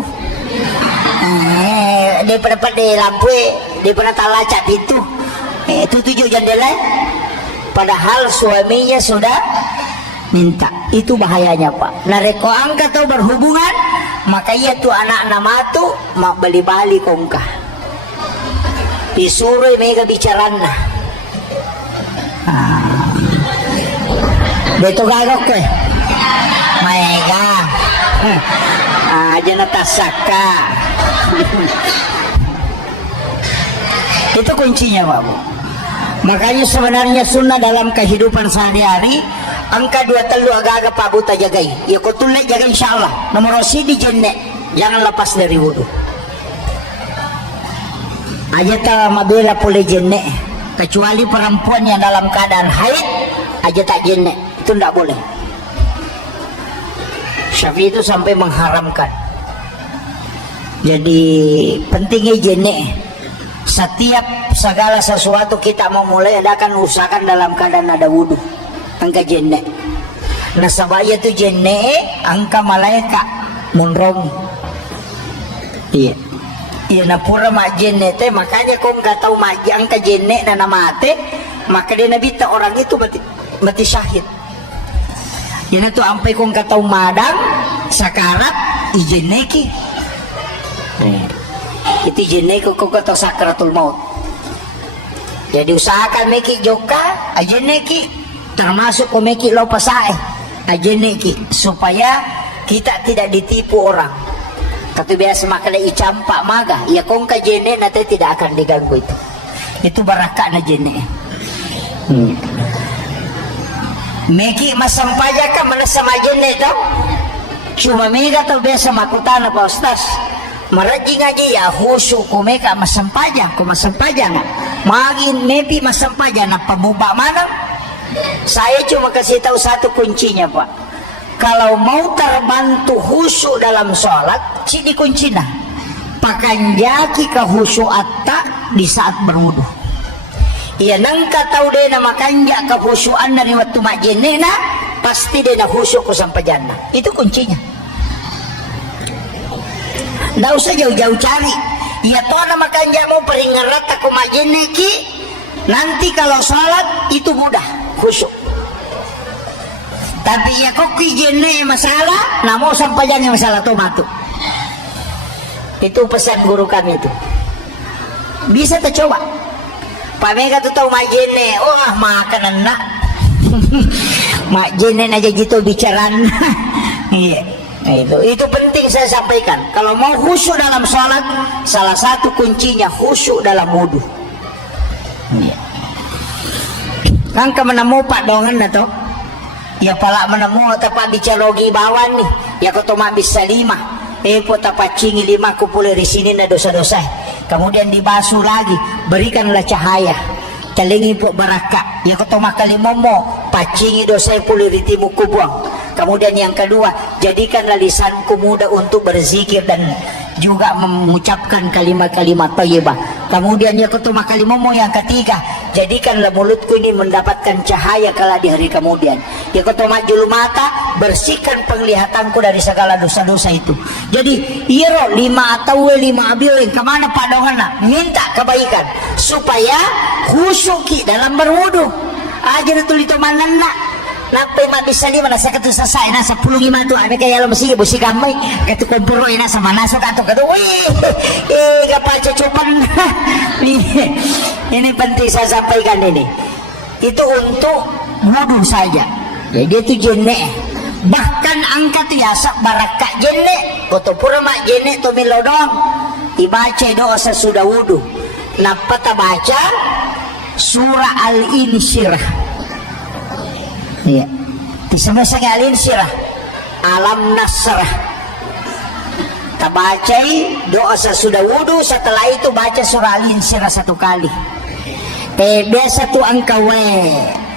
di pada lampu di pada talacat itu tujuh jendela padahal suaminya sudah minta. Itu bahayanya pak. Nareko angka atau berhubungan maka ia tuh anak nama tuh mak bali-bali kongka disuruh mega bicarana beto gagok ke Maega aja natasaka. Itu kuncinya Pak Bu. Makanya sebenarnya sunnah dalam kehidupan sehari-hari angka 2 telu agak-agak Pak Bu tajagai. Ya kau tulek jaga insyaallah. Nomor di jenne jangan lepas dari wudu. Aja tak mabela pule jenne kecuali perempuan yang dalam keadaan haid aja tak jenne. itu tidak boleh. Syafi'i itu sampai mengharamkan. Jadi pentingnya jenek. Setiap segala sesuatu kita mau mulai adakan usahakan dalam keadaan ada wudhu. Angka jenek. Nasabaya itu jenek angka malaikat menrong. Iya. Iya na pura mak jenek teh makanya kau nggak tahu mak angka jenek na nama teh maka dia nabi tak orang itu mati syahid. Jadi tu sampai kau nggak tahu madang sakarat ijeneki. Itu jenek kau nggak tahu sakaratul maut. Jadi usahakan meki joka ajeneki termasuk kau meki lo pasai ajeneki supaya kita tidak ditipu orang. Kata biasa makanya icampak maga ya kau nggak jenek nanti tidak akan diganggu itu barakah na jenek. Meki masampaja ka mana sama jenek tau cuma mega tau biasa makutana Pak Ustaz marajing aja ya khusyuk ko meka masampaja na magin mepi masampaja na pabuba mana. Saya cuma kasih tahu satu kuncinya Pak, kalau mau terbantu khusyuk dalam sholat cini kuncinya pakanjaki khusyuk atta di saat berwudu. Iya nangka tahu deh nama kanja kehusyuan dari waktu majenena pasti dia nak khusyuk sampai jannah. Itu kuncinya. Nggak usah jauh-jauh cari. Ya toh nama kanja mau peringat aku majeneki nanti kalau sholat itu mudah khusyuk. Tapi ya kok kijene masalah, namun sampai jannah masalah tomatu. Itu pesan guru kami itu. Bisa tercoba. Pak Mega tuh tahu mak jene, wah makanan nak, mak jene aja gitu bicaraan. Iya, itu penting saya sampaikan. Kalau mau khusyuk dalam sholat, salah satu kuncinya khusyuk dalam wudu. Iya. Kan menemu Pak dongan atau? Ya pala menemu tapak bicalogi bawan nih, ya kau mak bisa 5. Po tapak cingi 5 kupul di sini na dosa-dosa. Kemudian dibasuh lagi, berikanlah cahaya, telingi po barakah. Ya kau makali momo, pacingi dosa pulih ritimu kubuang. Kemudian yang kedua, jadikanlah lisanku mudah untuk berzikir dan juga mengucapkan kalimat-kalimat thayyibah. Kemudian ya kau makali momo yang ketiga, jadikanlah mulutku ini mendapatkan cahaya kala di hari kemudian. Ya kau majul mata, bersihkan penglihatanku dari segala dosa-dosa itu. Jadi iro 5 atau 5 abil kemana Pak Dongan minta kebaikan supaya khusyuki dalam berwudu. Ajar tulito mananda. Napai mak bisa 5 nasa katu sasai nasa 10 5 tu ada kaya lo mesti busi kamay katu kompuro ina sama nasok atau katu wih kapal cucupan. Ini penting saya sampaikan ini. Itu untuk wudu saja. Jadi itu jenek. Bahkan angkat biasa barakah jenek. Koto pura mak jenek tu milodong. Dibaca doa sesudah wudu. Napa ta baca surah Al-Insyirah. Iya. Disebut Al-Insyirah. Alam Nasrah. Ta bacai doa sesudah wudu, setelah itu baca surah Al-Insyirah 1 kali. Biasa tu angkawe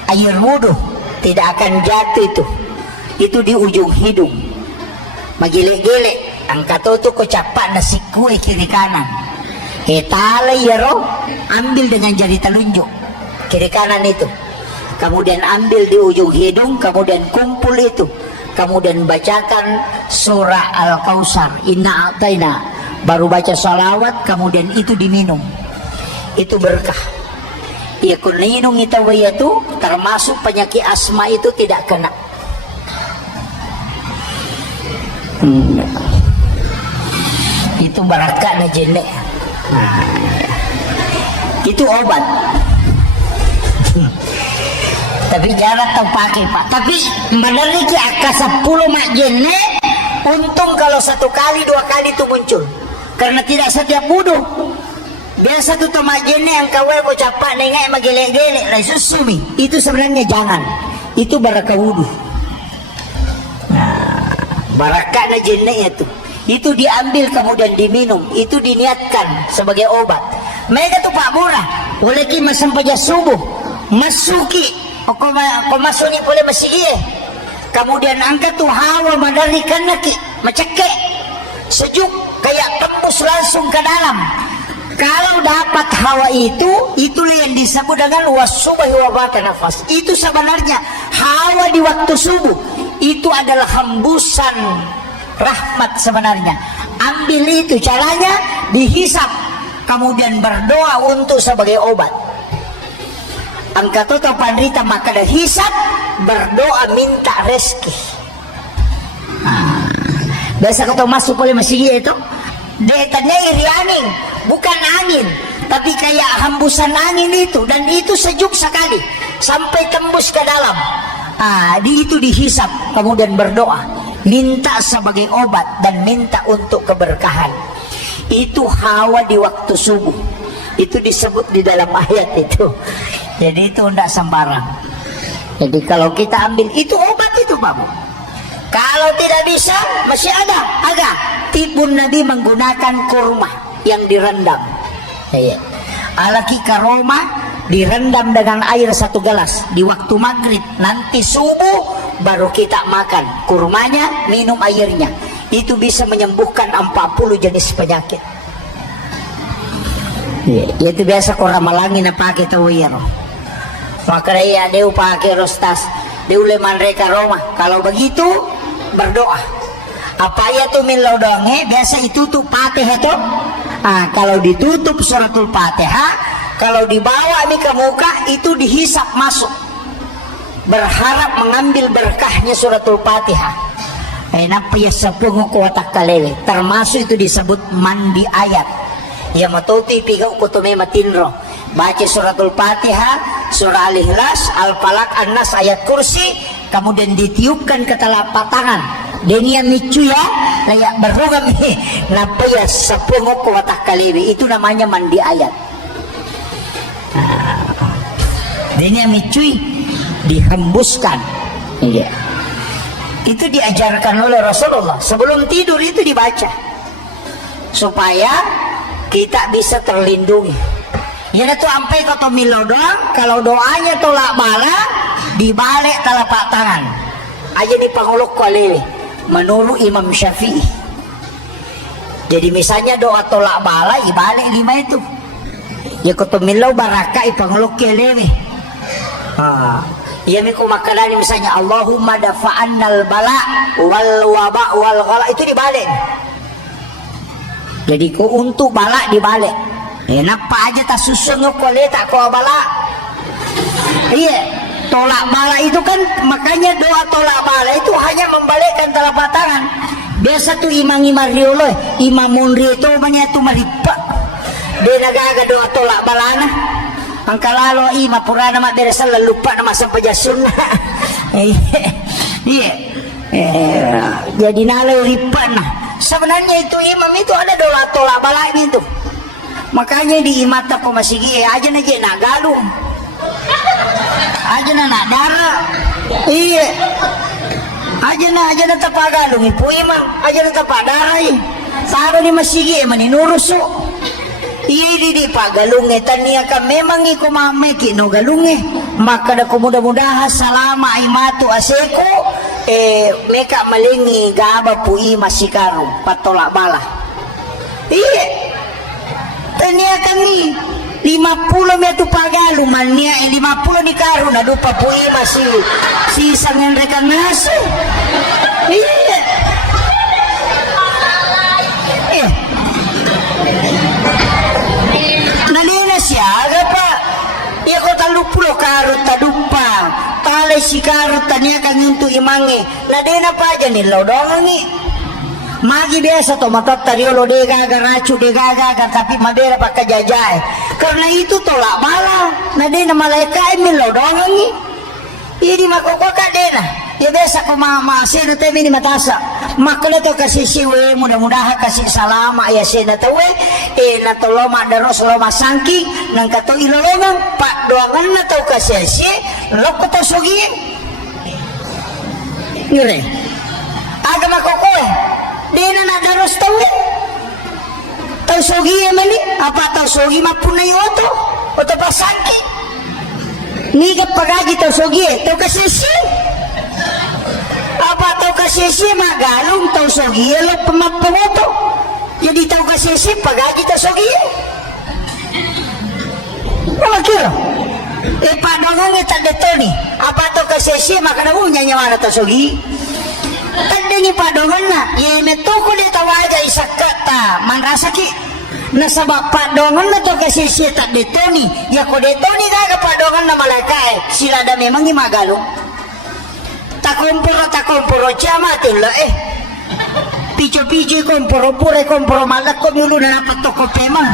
air wudu tidak akan jatuh itu. Itu di ujung hidung. Magile-gile angkat tu ko capak nasi kue kiri kanan. Tale yero ambil dengan jari telunjuk kiri kanan itu. Kemudian ambil di ujung hidung, kemudian kumpul itu, kemudian bacakan surah Al-Kautsar, inna a'taina, baru baca salawat, kemudian itu diminum. Itu berkah. Ya kuninung itu termasuk penyakit asma itu tidak kena. Itu barakah jenek. Itu obat. Tapi jarang terpakai Pak. Tapi meneliti angka 10 mak jenek, untung kalau 1 kali 2 kali itu muncul. Karena tidak setiap wudu. Biasa tuh mak jenek yang kau capak nengak magele-gele lah susumi. Itu sebenarnya jangan. Itu barakah wudu. Nah, barakah na jenek itu diambil kemudian diminum. Itu diniatkan sebagai obat. Mereka tuh Pak Murah, boleh ki sampai subuh masuki masuk ni boleh masih kemudian angkat tu hawa madarikan lagi macake sejuk kayak tembus langsung ke dalam. Kalau dapat hawa itulah yang disebut dengan wasubahi wabata nafas. Itu sebenarnya hawa di waktu subuh itu adalah hembusan rahmat sebenarnya. Ambil itu caranya dihisap, kemudian berdoa untuk sebagai obat. Angkat atau pandrita maka dah hisap, berdoa minta rezeki. Biasa kau masuk oleh masjid itu, detanya iri angin, bukan angin, tapi kayak hembusan angin itu, dan itu sejuk sekali sampai tembus ke dalam. Di itu dihisap, kemudian berdoa, minta sebagai obat dan minta untuk keberkahan. Itu hawa di waktu subuh. Itu disebut di dalam ayat itu. Jadi itu tidak sembarang. Jadi kalau kita ambil itu obat itu Pak. Kalau tidak bisa masih ada agak tibun Nabi menggunakan kurma yang direndam. Alaki karoma direndam dengan air 1 gelas di waktu maghrib, nanti subuh baru kita makan kurmanya, minum airnya. Itu bisa menyembuhkan 40 jenis penyakit. Itu biasa orang malangin na pakai tawir. Makanya dia pakai rostas, dia uleman mereka Roma. Kalau begitu berdoa. Apa ya tuh min lodonge biasa ditutup Fatihah tuh. Kalau ditutup suratul Fatihah, kalau dibawa ini ke muka itu dihisap masuk. Berharap mengambil berkahnya suratul Fatihah. Napa ya sepuluh kuatak kalewe. Termasuk itu disebut mandi ayat. Ya matuti pigau kutume matinro. Baca suratul Fatihah, surah Al-Ikhlas, Al-Falaq, An-Nas, ayat kursi, kemudian ditiupkan ke telapak tangan. Denia micu ya, layak berugam napa ya sepuluh kuatak kalewe. Itu namanya mandi ayat. Denia micu dihembuskan. Iya. Itu diajarkan oleh Rasulullah. Sebelum tidur itu dibaca supaya kita bisa terlindungi. Ya itu sampai kata milodong, kalau doanya tolak bala dibalik telapak tangan. Aja di panguluk kualiwi menurut Imam Syafi'i. Jadi misalnya doa tolak bala dibalik 5 itu. Ya kata milau barakah ipanguluk kualiwi. Ya miku makalani misalnya Allahumma dafa'annal bala wal waba wal ghala, itu dibalik. Jadi ku untuk bala dibalik. Napa aja tak susun kole tak kau bala. Iya, tolak bala itu kan makanya doa tolak bala itu hanya membalikkan telapak tangan. Biasa tuh imam riolo, imam munri itu banyak tuh maripa. Dia nagaga doa tolak bala na. Angka lalu ima purana mak beres lupa nama sampai jasun. Iya. Jadi nalo ripan. Sebenarnya itu imam itu ada doa tolak bala ini tuh. Makanya di imata ko masigi aja na nak galung. Aja na darah. Iya. Aja na tapagalung ipu imam. Aja na tapadara eh. Saro ni masigi maninuruso. Di pagalunge tania ka memang iko mameki no galunge maka da mudah-mudahan salama imatu aseko meka malingi gaba pui masikaru patolak bala. Iya tania kami 50 metu pagalu mania 50 ni karu na dupa pui masih sisa ngenrekan nasi. Iya siaga pa iya ko talupulo karut tadupa talay si karut tanya kang yuntu imangi nadena pa aja nilaw dongangi magi biasa to matot tariolo de gaga racu de gaga tapi madera pa kajajay karena itu tolak bala nadena malaikai nilaw dongangi ini makoko ka dena ya biasa ko mama sino tayo ni matasa makula to kasi siwe mudah-mudahan kasih salama ya sina tawe natoloma daros loma sangki nang kato ilolongan pak doangan na to kasi si loko to sugi ngire aga makoko dena na daros tawe to sugi mani apa to sugi mapunay oto pasangki Ngigat pagagi to sogi to kasisi. Apa to kasisi magalong to sogi lo pamapamoto. Jadi to kasisi pagagi to sogi. Apa kira? Padongan kita dito ni. Apa to kasisi makanagunya nyawa to sogi. Tanda ni padongan na. Ye metuko dito waja isakata manrasaki. Nasabak padongan na to kasi siya tak dito ni ya ko dito ni gaga padongan na malakay sila da memang gimagalo takumpuro chama tilla picho kumpuro pure kumpuro malak ko yulu na napatok ko pema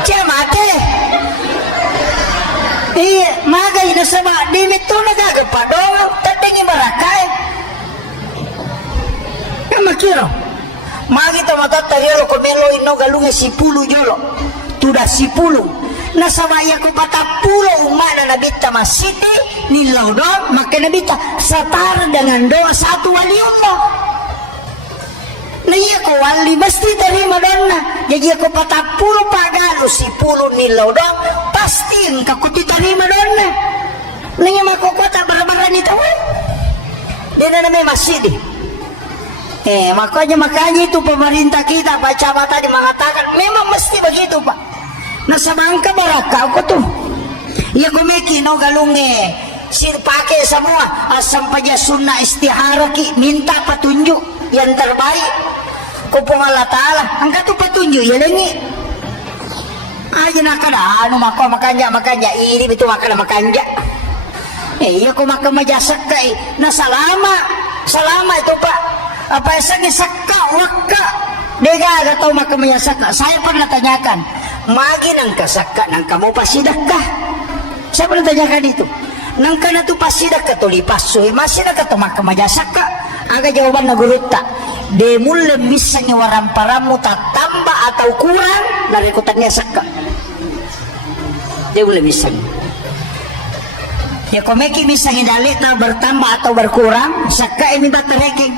chama te magay nasabak di mito na gaga padongan tadengi malakay kamakiro Magi tamatat tarielo komelo ino galunge sipulu jolo. Tuda sipulu. Nasabaya ko patapulo umana nabita masiti ni laudon maka nabita satar dengan doa satu walium mo. Na iya ko wali mesti terima donna. Jadi ako patapulo pagalo sipulu ni laudon pasti engkau terima donna. Na iya makokota barbaran ito. Dia na may masidi. Makanya itu pemerintah kita Pak Camat tadi mengatakan memang mesti begitu Pak. Nah samangka baraka ako tuh. Ya kumeki no galunge sir pakai semua asam paja sunnah istihara ki minta petunjuk yang terbaik. Kupung Allah Ta'ala angkat tuh petunjuk ya lengi. Aja nakada anu makanya ini betul makanya. Iya ko makamajasak kay na salama itu Pak. Apa esangnya sakka wakka dega atau makamaya sakka. Saya pernah tanyakan magi nang kasakka nang kamu pasidakah. Saya pernah tanyakan itu nang kana tu pasidakah tu lipasoy masih nak tu makamaya sakka. Aga jawaban na gurutta de mulle misalnya waram paramu tambah atau kurang dari kutannya sakka. De mulle misalnya ya komeki misalnya dalit na bertambah atau berkurang sakka ini batereking.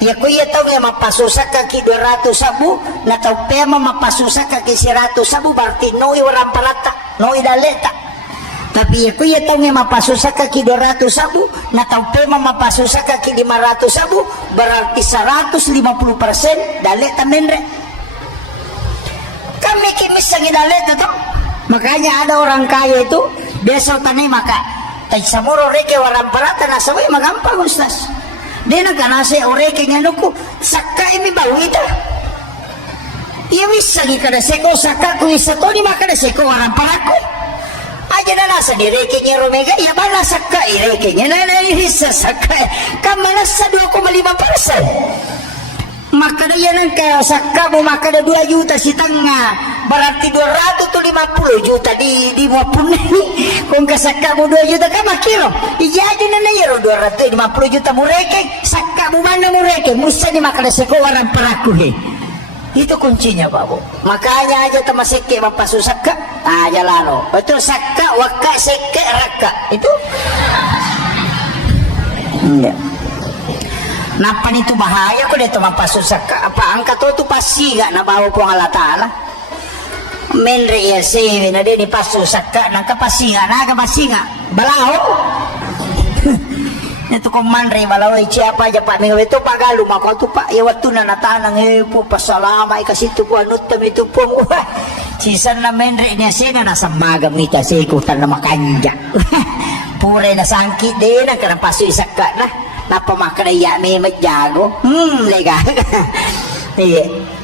Ya kuya tau nga mapasusak ka ki 200 sabu na tau pema mapasusak ka ki 100 sabu berarti noi orang parata noi daleta tapi ya kuya tau nga mapasusak ka ki 200 sabu na tau pema mapasusak ka ki 500 sabu berarti 150% daleta menre kami kimis ang daleta to makanya ada orang kaya itu besok tanay maka tay samuro reke orang parata na sabay magampang ustaz. Dia nak nasi oreke nyanuku sakka imi bawita. Iya bisa ni kada seko sakka ku isa to ni maka seko orang paraku. Aja na nasa direke nya romega ya bala sakka ireke nya na isa sakka kamana sa 2,5%. Maka dia nang ka sakka mo maka 2 juta si tengah. Berarti 250 juta di wapun kung kasakka mo 2 juta ka makiro iyadi na na yero 250 juta mureke sakka mo mana mureke musa ni makadaseko orang peraku itu kuncinya Pak Bu. Makanya aja temaseke mapasusak ka aja lalo betul sakka wakka seke raka itu enggak. Napa itu bahaya ko dito mapasusak ka apa angka to pasti gak na bawo po Allah Ta'ala menre ya sih na din ipasusak ka nang kapasinga balao itu komanre balao siapa aja Pak minggu itu pagalu mako tu Pak ya waktu na natanang po pasalama kasi tu po anut kami tu po sisan na menre niya sih na samagam ita sih ikutan na makanja pure na sangkit din ang karampaso isak ka na napamakaya may magjago lega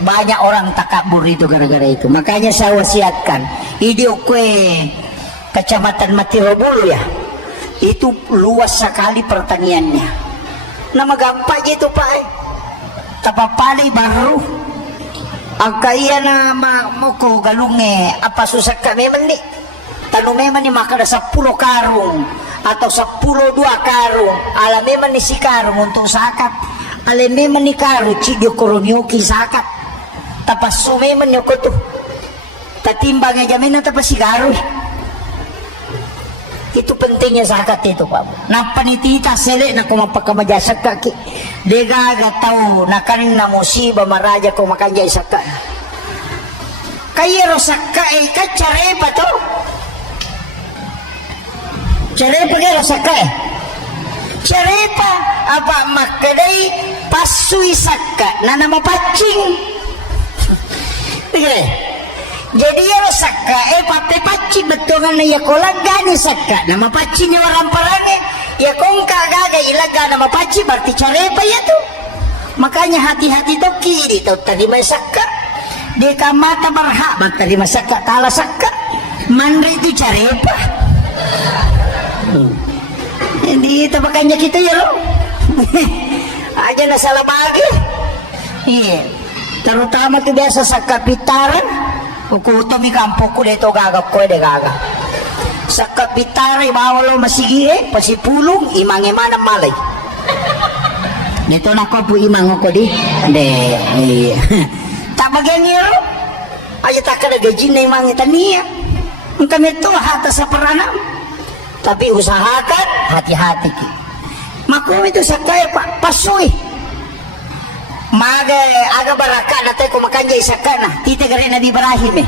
banyak orang takabur itu gara-gara itu makanya saya wasiatkan hidup kue kecamatan Matirobulu ya itu luas sekali pertaniannya nama gampang gitu Pak tapapali baru angka iya nama moko galunge apa susah kami menik tanu memang ni maka ada 10 karung atau 10 2 karung ala memang ni si karung untuk sakat ala memang ni karung cidio koronyoki sakat tapas sume menyoko tuh tatimbangnya jamin tapas si karung itu pentingnya zakat itu Pak. Na panitita sele na kumapakamajasak kaki degaga tau na kanin na musibah maraja ko makanja isaka kaya rosaka kacare pa to Carepa kaya sakka carepa apa makadai pasui sakka na nama pacing. Jadi ya sakka pape paci betongan ya kolagani sakka nama pacinya orang parane ya kongka gaga ilaga nama paci berarti carepa ya tuh. Makanya hati-hati tuh kiri tuh tadi masakka di kamata barha tadi masakka tala sakka mandri itu carepa. Jadi itu makanya kita ya lo aja na salah bagi. Iya. Terutama tuh biasa sakka pitaran. Uku utami kampungku dito gagap ko de gaga. Sakka pitari bawalo masigi pasipulong imange mana malay. Dito na ko po imang ko di. Ande. Tabagyan niyo. Aja tak ada gaji na imang itaniya. Ang kami to hata sa paranam. Tapi usahakan hati-hati ki. Maku itu sakay pasuy. Maga aga baraka na tayo kumakanya isakana. Tita gari Nabi Ibrahim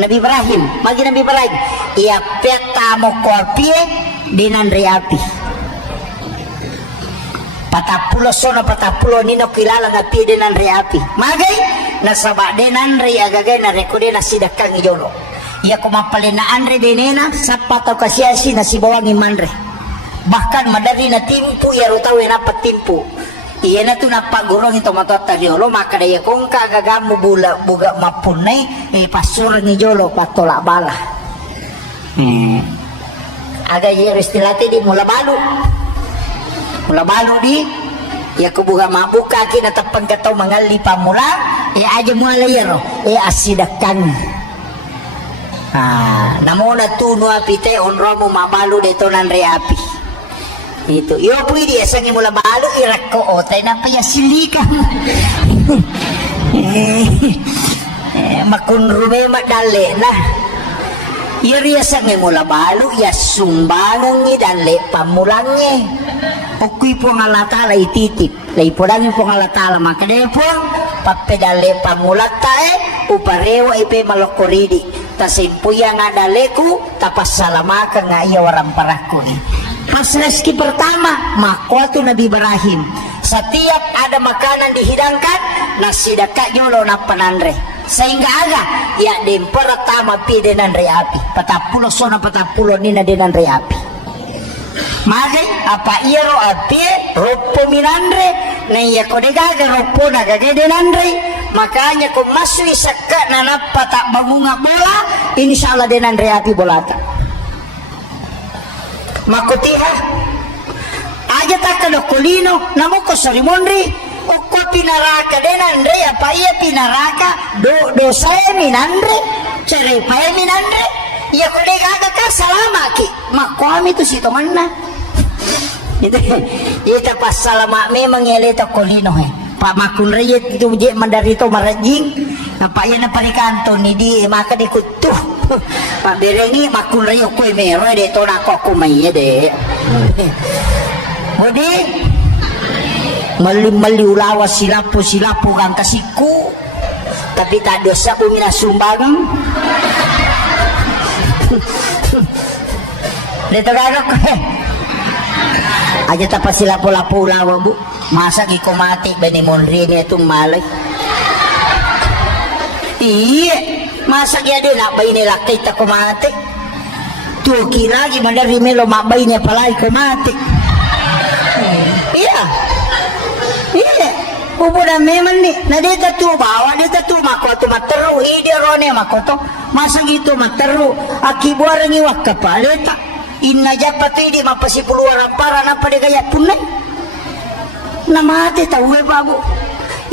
Nabi Ibrahim. Magi Nabi Ibrahim. Ia peta mo korpie dinan riapi. Patapulo sono patapulo nino kilala nga pi dinan riapi. Magay nasaba dinan ri agagay na rekode na sidakang iyolo. Ia kumapalinaan ri dinena sapat o kasyasi na si bawang imanre. Bahkan madari na timpu ia rutawin apat timpu. Iya na tu napagurong ito matota di olo maka daya kung kagagamu buga mapunay pasur ni jolo patola bala. Aga iya istilati di mula balu di ya kubuga mabuka kina tapang kataw mangali pamula ya aja mula yero asidakan. Namuna tuno apite onromo mabalu dito nan reapi. Itu yo pwede asang mula balo irak ko otay na pa ya silikan. Makunrume madale na iri asang mula balo ya sumbangan ni dale pamulangnya ukui po ngalatala ititip lay po lang po ngalatala makanya po papedale pamulatae uparewa ipe malokoridi tasimpuya nga daleku tapas salamaka nga iya warang paraku pas reski pertama makwatu Nabi Ibrahim setiap ada makanan dihidangkan nasi dekat yolo na panandre sehingga aga ya dem pertama pi denan re api patapulo sona patapulo nina denan re api magay apa iro api ropo minandre na iya kodegaga ropo na gage denandre makanya kung masui sakka na napata bangunga bola insyaallah denandre api bolata makutiha aja takalo kulino namuko sarimonri uko pinaraka denandre apa iya pinaraka do saya minandre cere pae minandre iya kodegaga ka salama ki makwami tu si tomanna itu pas salama memang yeleta kulino pak makun reyet itu je mandarito marajing apa iya na panikanto ni di maka dikutuh pak berengi makun reyo koy mero de to na ko kumay de Mudi mali ulawas silapu kang kasiku tapi tak dosa umina sumbangan dito gagak aja tapas silapu-lapu ulawa bu masa gikomati bani monri ni itong malay iya masa dia nak bay nila kita kumati tuki lagi mandari melo mabay niya palay kumati iya upo na memang ni na dito tu bawa dito tu makoto mataru hindi rone makoto masa gitu mataru akibuara ni wakapaleta inna japatu hindi mapasipuluan para napade kaya punay namate tawe babu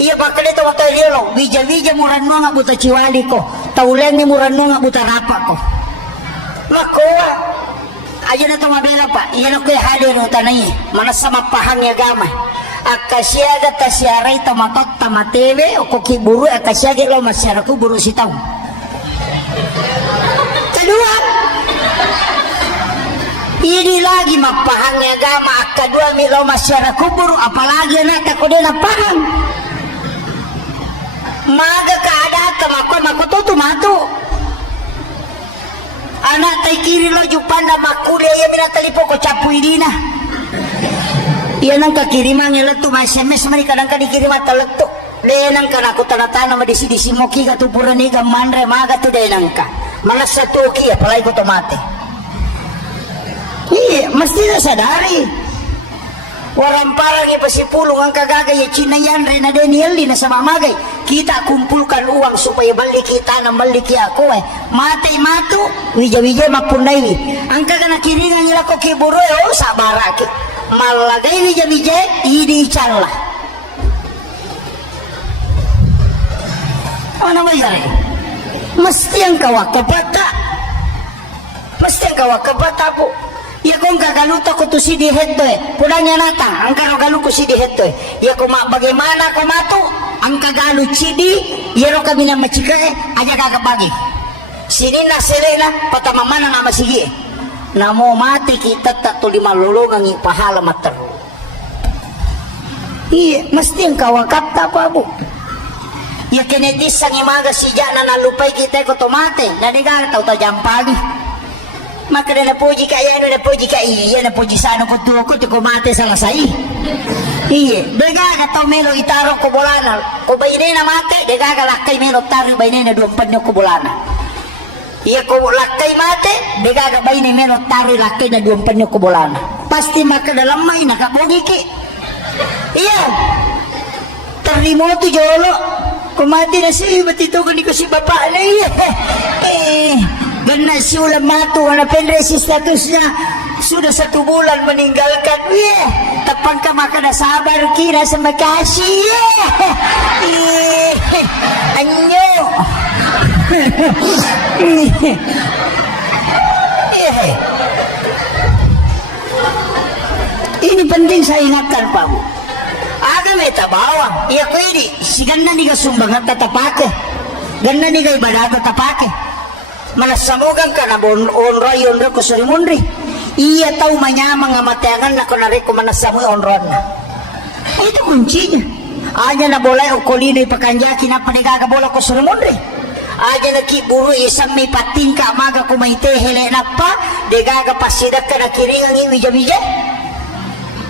iya bakal itu waktu lo bija muranno nga buta ciwali ko taulen ni muranno nga buta rapa ko makoa aja na tumabela pa iya na kuya hadir no tanay mana sama pahang ya gamay akasyaga tasyaray tamatot tamatebe o kukiburu akasyaga lo masyaraku buru sitaw kedua ini lagi mapahang ya gama akadua milo masyaraku buru apalagi na takode na pahang maga kaada mako tutu matu anak tay kiri lo jupanda makuli ya minatalipo ko capuy di na. Iyan ang kakiriman nila to may SMS man kadang dikirim at talagto. Denang ka na ko tanatana madisi-disi mo ki katupuran ni gamandre maga to denang ka. Malas sa tuki apalay ko tomate. Mesti na sadari. Walang parang ipasipulong ang kagagay chinayan rin na Daniel di na sa mamagay. Kita kumpulkan uang supaya balik kita na maliki ako Matay mato, wija-wija mapunay. Ang kaganakiringan nila ko kiburo sa baraki. Malagay wija-wija, hindi ichala. Ano ba yan? Mesti ang kawakabata. Mesti ang kawakabata po. Ya kung kagaluto ko to si diheto Pulanya nata, ang karagalu ko si diheto Ya kung bagaimana ko mato, ang kagalu sidi, yero kami na machika aja kagabagi. Sini na selena, patamamana na masigi. Namo mati kita tak tuli malulong ang ipahala mataro. Mesti ang kawakat pa po. Ya kinetis ang imaga siya na nalupay kita ko tomate, nanigar tau ta jampagi. Maka na puji ka yan, na puji ka iya, na puji sana ko tuwa ko, tiko mate sa lasay. Iya, dega ka tau melo itaro ko bolana, ko bayne na mate, dega ka lakay melo taro bayne na 20 ko bolana. Iya ko lakay mate, dega ka bayne melo taro lakay na 20 ko bolana. Pasti maka dalam may nakabogi ki. Iya, terimo tu jolo, kumati na si batito ko ni ko si bapak na iya. Gana si ulam mato na penresi statusnya sudah 1 bulan meninggalkan tapang ka maka na sabar kira sa makasih anyo ini penting saya ingatkan Pak Bu. Aga meta bawang iya ko ini si ganda ni ka sumbangan tatapake ganda ni ka ibadah tatapake malas samogang ka na onroy ko suri mundri iya tahu manyamang nga mateangan na ko na rin kumanasamoy onron na ito kuncinya aja na bolay o kolino ipakanjaki na panigagabola ko suri mundri aja na kiburu isang may pating ka maga kumaite hele na pa degaga pasidak ka na kiringang iwija-wija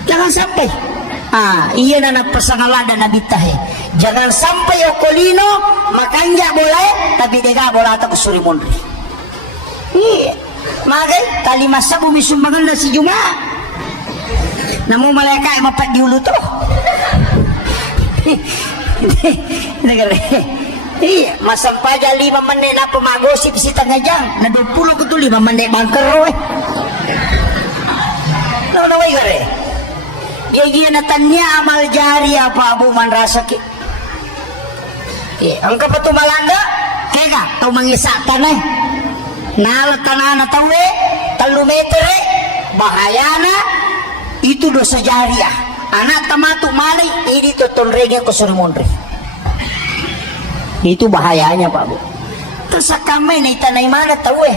jangan sampai iya na nagpasangalada na bitahe jangan sampai o kolino makanja bolay tapi dega bola ta ko suri mundri magay kalimasa bumisumbangan na si Juma namu malaka mapat diulu to iya masampaja 5 menit na pamagosip si tangajang na 20 ko to 5 menit bangker no way gare dia na tanya amal jari apa abu man rasaki ang kapatumalanga kaya tau mangisatan nalatanana tawe 3 meter bahayana itu dosa jariah anak tamatu malay ini totonrenya ko surumondre itu bahayanya Pak Bu terus kamay na itanay mana tawe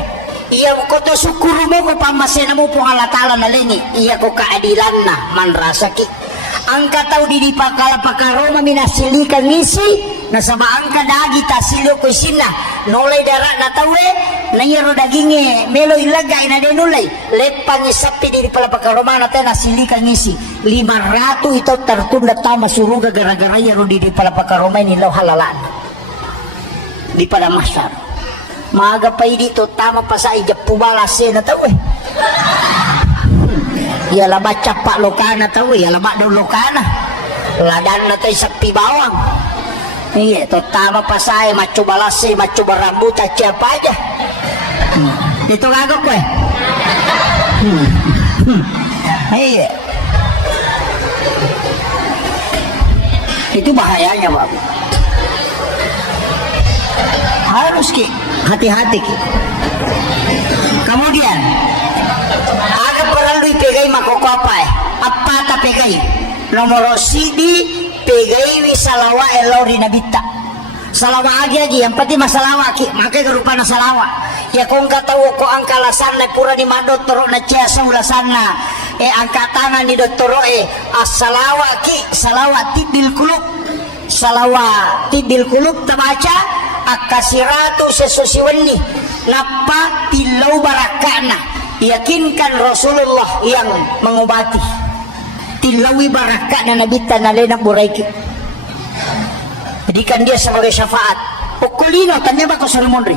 iya ko to sukuro mo ko pamasena mo po alatala na lengi iya ko kaadilan na manrasaki ang kataw di pakala-pakaroma minasilikan ngisi nasabaan ka dagi tasilo ko sina nolay dara na tawe nayaro daginge melo ilagay na denulay let pangisapi di palapakaroma natin nasilikan ngisi 500 ito tartunda tama suruga gara-gara yaro di palapakaroma nilaw halalan di pada masyar maaga pa dito tama pa sa ijap pubalase na tawe yala baca pak lokana tahu yala mak daun lokana ladan na tayo sapi bawang iya to tama pa saya maco balase maco barambut siapa aja itu kagok gue iya itu bahayanya Pak harus ki hati-hati ki kemudian perlu pegai makoko apa ta pegai nomor sidi pegai wisalawa elori nabita salawa lagi yang penting masalawa ki makai kerupa na salawa ya kung katawo ko ang kalasan na pura di madotoro na tiasa ulasana angka tangan ni dottoro as-salawa ki salawa tidil kulub salawa tidil kulub tabaca akasiratu sesusiwani napa tilau barakana, yakinkan Rasulullah yang mengobati tilawi barakana Nabi tanalena buraiki, jadikan dia sebagai syafaat. Ukulino tanya bako salimonri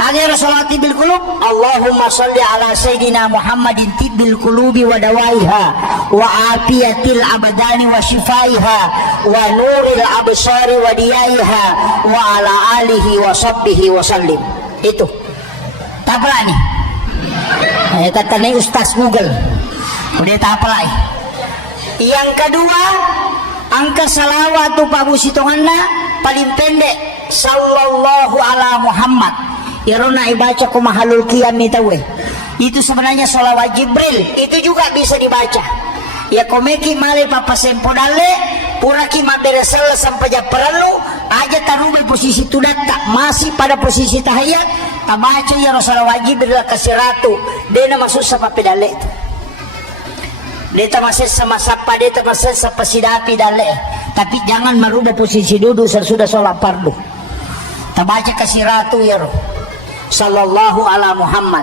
Agar salati bil qulub, Allahumma salli ala sayyidina Muhammadin tibbil qulubi wa dawaiha wa afiyatil abadani wa shifaiha wa nuril absari wa diyaiha wa ala alihi wa sahbihi wa sallim. Itu tapalani kata nih Ustaz Google udah tapalai. Yang kedua, angka salawat tu Pak Busitonganna paling pendek, sallallahu ala Muhammad. Irona ibaca kumahalul qiyam itawe. Itu sebenarnya sholawat Jibril, itu juga bisa dibaca. Ya komeki male papasempo dale, puraki maberesala sampai perlu aja tarubai posisi tudatta masih pada posisi tahiyat, tabaca ya sholawat Jibril kasih ratu. Dia masuk sama pedale. Dia masuk sama sapa, dia masuk sama sidapi dale. Tapi jangan merubah posisi duduk sesudah sholat fardu. Tabaca kasih ratu ya roh. Sallallahu ala Muhammad.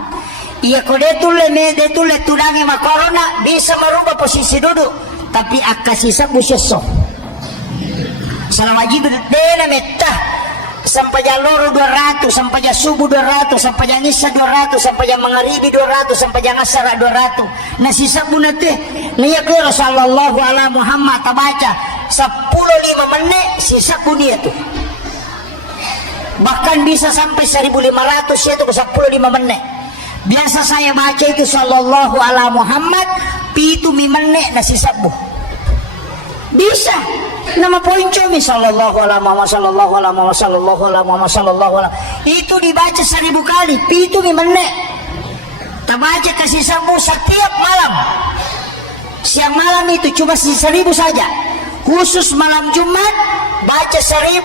Iya kode detule tudangi makorona bisa merubah posisi duduk, tapi akasisa busyeso. Salam wajib dena metah sampai jalur 200, sampai subuh 200, sampai isya 200, sampai maghribi 200, sampai asar 200. Nah sisa bunate niya kira sallallahu ala Muhammad tabaca 10-5 menit sisa bunia tuh. Bahkan bisa sampai 1500 yaitu ke 10-5 menit. Biasa saya baca itu sallallahu ala Muhammad pitu menit nasi sabu. Bisa. Nama poin cumi sallallahu ala Muhammad sallallahu ala Muhammad sallallahu ala Muhammad sallallahu ala. Itu dibaca 1000 kali pitu menit. Tabaca kasih sabu setiap malam. Siang malam itu cuma 1000 saja. Khusus malam Jumat baca 1000,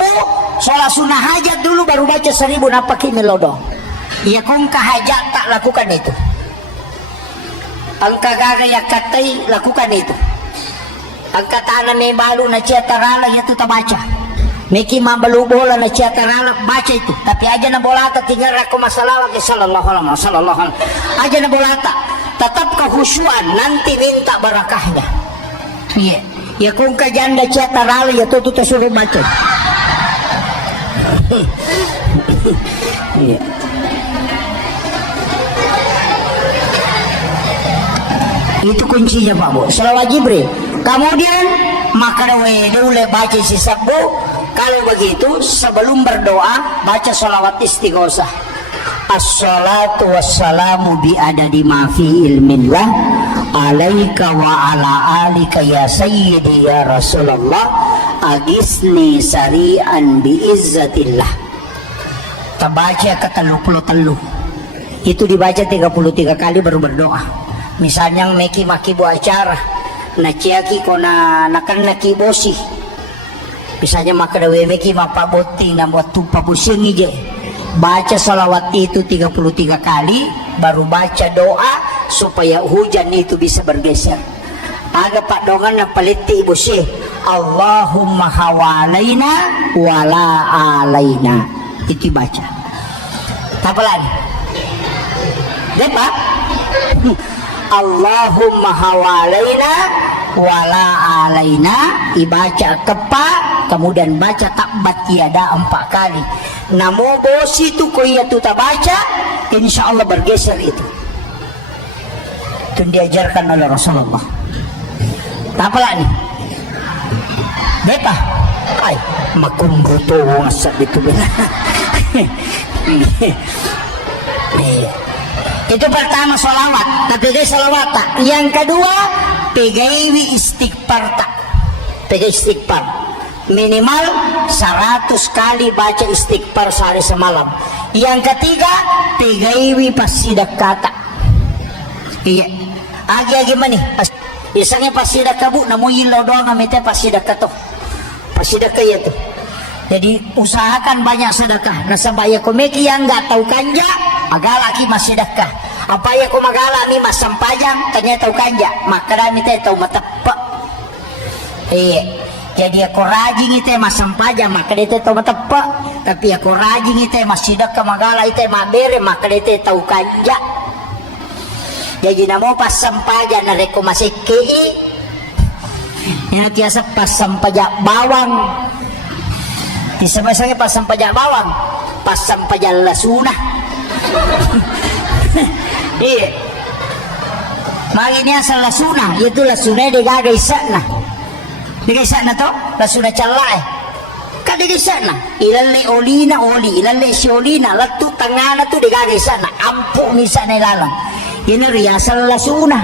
sholat sunnah hajat dulu baru baca 1000 napaki melodo. Ya kongka hajat tak lakukan itu. Angka gagaya katai lakukan itu. Angka tanah membalu na ciatarala itu tak baca. Meki mambalu bola na ciatarala baca itu. Tapi aja na bolata tinggal aku masalah lagi sallallahu alaihi wasallam. Aja na bolata tetap kehusuan nanti minta barakahnya. Iya. Ya kung kajanda ciatarala ya tuh suruh baca. Itu kuncinya Pak Bu. Sholawat Jibril. Kemudian maka dulu baca si sabu. Kalau begitu sebelum berdoa baca sholawat istighosah. As-salatu wassalamu bi adadi ma fi ilmillah alaika wa ala alika ya sayyidi ya Rasulullah agisni sari'an bi izzatillah. Tabaca ke-33. Itu dibaca 33 kali baru berdoa. Misalnya meki maki bu acara na ciaki kona nakan naki bosi. Misalnya maka dawe meki mapaboti na buat tupa busingi je. Baca salawat itu 33 kali baru baca doa supaya hujan itu bisa bergeser. Aga pak dongan na paliti ibu sih Allahumma hawalaina wala alaina. Itu baca tapalan deh pak. Allahumma hawalaina wala alaina dibaca kepa, kemudian baca takbat tiada 4 kali. Namo bosi itu koya tu tak baca, insya Allah bergeser itu. Itu diajarkan oleh Rasulullah. Tapalah nih, beta, ay makumbuto wasap itu benar. Itu pertama sholawat, tapi guys sholawat tak. Yang kedua pegaiwi istighfar tak. Pegai istighfar minimal 100 kali baca istighfar sehari semalam. Yang ketiga pegaiwi pasidak kata. Iya. Agi mana? Isangnya pasidak kabu namuin lo doang amete pasidak kato. Pasidak kaya tuh. Jadi usahakan banyak sedekah. Nasabaya komeki yang nggak tahu kanja, agala ki masih sedekah. Apa ya ko magala mi masampajang, tanya tahu kanja, maka dami tahu tahu matepa. Jadi aku rajin itu mas sampaja maka itu tahu tepak. Tapi aku rajin itu mas sidak ke magala itu mas bere maka itu tahu kanja. Jadi namo pas sampaja na reko masih kei. Yang tiasa pas sampaja bawang. Disebut pas sampaja bawang, pas sampaja lasuna. Iya. Magini asal lasuna, itu lasuna digagay sana. Digagay sana to, lasuna calay. Kadigay sana, ilalay olina oli, ilalay si olina, latu tangana to digagay sana, ampo misa na ilalang. Ini riasal lasuna.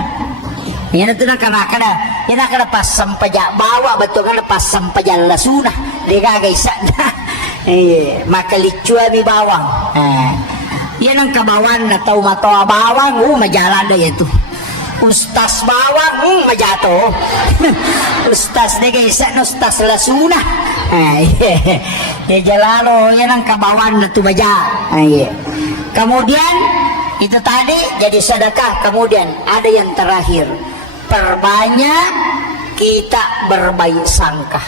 Yan ito na kanakana, yan na pas sampaja bawa, betul kan pas sampaja lasuna, digagay sana. Makalichua mi bawang. Yan ang kabawan na tau matawa bawang, majalan deh itu. Ustas bawang, majato. Ustas deh guys, ustas lasuna. Ya jalalo, yan ang kabawan na tumaja. Kemudian itu tadi jadi sedekah. Kemudian ada yang terakhir, perbanyak kita berbaik sangka.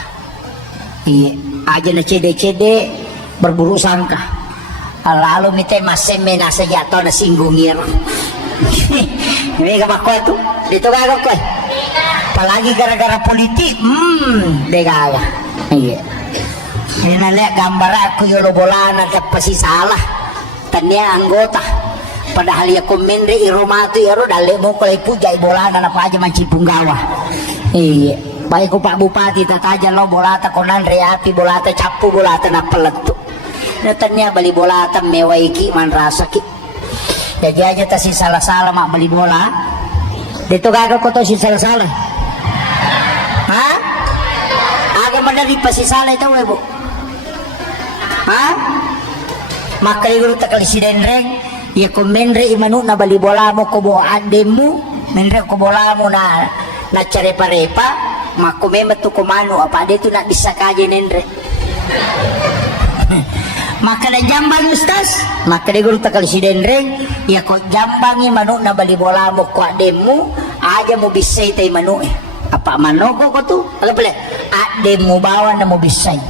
Aja na cede-cede berburu sangka. Lalu mite masih menasa jatuh na singgungir. Ini kapako itu, dito gago ko. Apalagi gara-gara politik, degaya. Iya. Ini nalihat gambar aku yolo bolana pasti salah. Tanya anggota. Padahal ya komende iromatu iro dale mo ko puja bolana na pa aja mancipunggawa. Iya. Baik ko Pak Bupati tataja lo bolata konan reapi bolata capu bolata na peletu. Natanya bali bolata mewaiki man rasa ki. Jadi aja ta si salah-salah mak beli bola. Dito gagal ko to si salah-salah. Hah? Aga manari pa si salah ito bu. Hah? Makali ta kali si denreng ya ko menre imanu na bali bola mo ko bo ademu menre ko bola mo na carepa-repa mako memet tu komano apa dia tu nak bisa kaji nendre. Maka na jambang ustaz maka dia guru takal si denreng ya ko jambangi manu na bali bola mo ko ademu aja mo bisay tay manu apa manoko ko tu ala pala ademu bawa na mo bisay.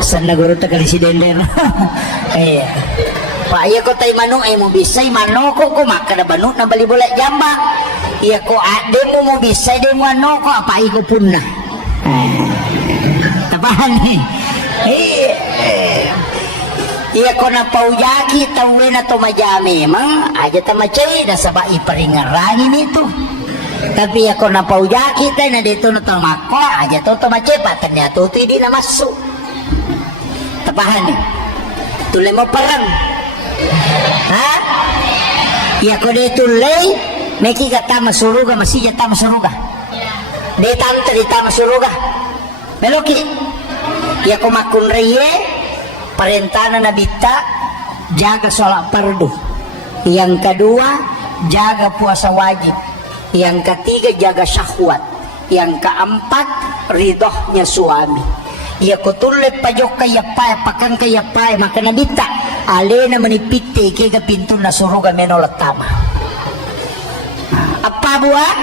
Sana guru takal si denreng. Pak iya ko tay manu mo bisay manoko ko maka na banu na bali bola jambang iya ko ademu mo bisay de mo manoko apa iko punna. Tapahan ni. Iya ko na paujaki tawe na to majami mang aja ta macay na sabai paringarangin itu. Tapi ako na paujaki tay na dito na to mako aja to macay patanya to di na masuk. Tapahan ni. Tule mo parang. Ha? Iya ko dito lay meki kata masuruga masih jata masuruga. Detan cerita masuruga. Meloki. Ya kumakun reye perintah nabita jaga sholat fardu. Yang kedua jaga puasa wajib. Yang ketiga jaga syahwat. Yang keempat ridhonya suami. Ya kutulle pajok kaya pay pakan kaya pay maka nabita alena menipite kaya pintu na suruga menolak tama. Apa buat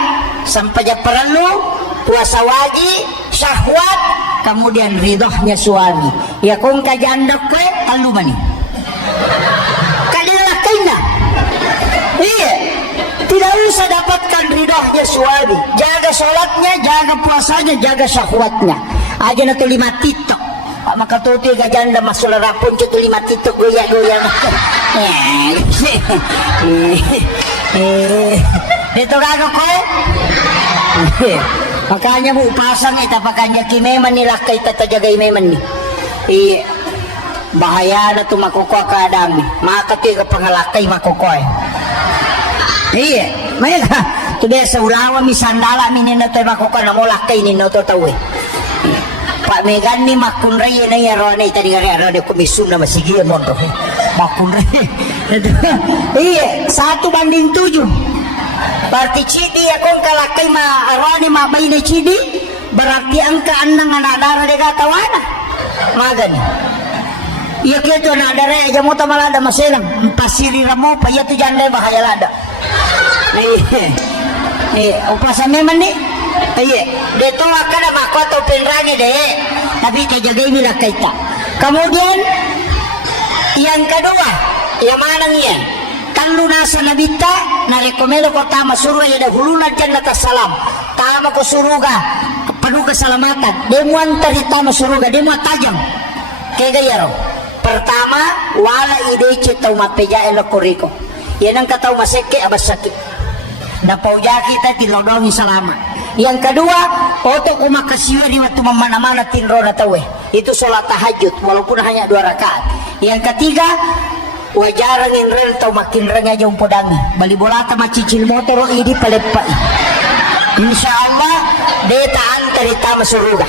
sampai perlu puasa wajib syahwat kemudian ridhonya suami ya kung kajanda kwe alu mani kalian lakainya iya tidak usah dapatkan ridhonya suami jaga sholatnya jaga puasanya jaga syahwatnya aja na to 5 titok maka tuti kajanda masuk larapun itu 5 titok goyang-goyang dito gago kwe makanya bu pasang ita pakanya kimeman nila kay tatajagay meman ni bahaya na tumakukwa ka adami makati ka pangalakay makukwa may ka tude sa ulawa mi sandala mi nina tayo makukwa na mo lakay nino to tawe pak megan ni makunray na yarone tadi ngari komisyon na masigi mondo makunray 1:7 berarti cidi akong kalakay arwani mabay na cidi berarti ang kaanang anadara de katawana magan iya kito na dara aja mo tamalada maselang pasiri ramo pa iya tu janda bahaya lada upasa memang ni Iya, dito ka na makoto pinrangi deh. Tapi kajaga ini lah kita. Kemudian yang kedua, yang mana yan? Kan lunasan na bita, narekomendo ko tama suruh ya dahulunan jannat salam. Tama ko suruga, penuh keselamatan. Demo antar tama suruga, demo tajam. Kaya gaya pertama, wala ide cita umapeja elokoriko. Yan ang kataw maseke abas sakit. Napauja kita tilodongi selama. Yang kedua, oto kumakasiwa di waktu mana-mana tinro na tawe. Itu sholat tahajud walaupun hanya 2 rakaat. Yang ketiga, wajarang inrel tau makin rengga jauh podangi. Bali bolata macicil motor ini palepai. Insya Allah deta antari tama suruga.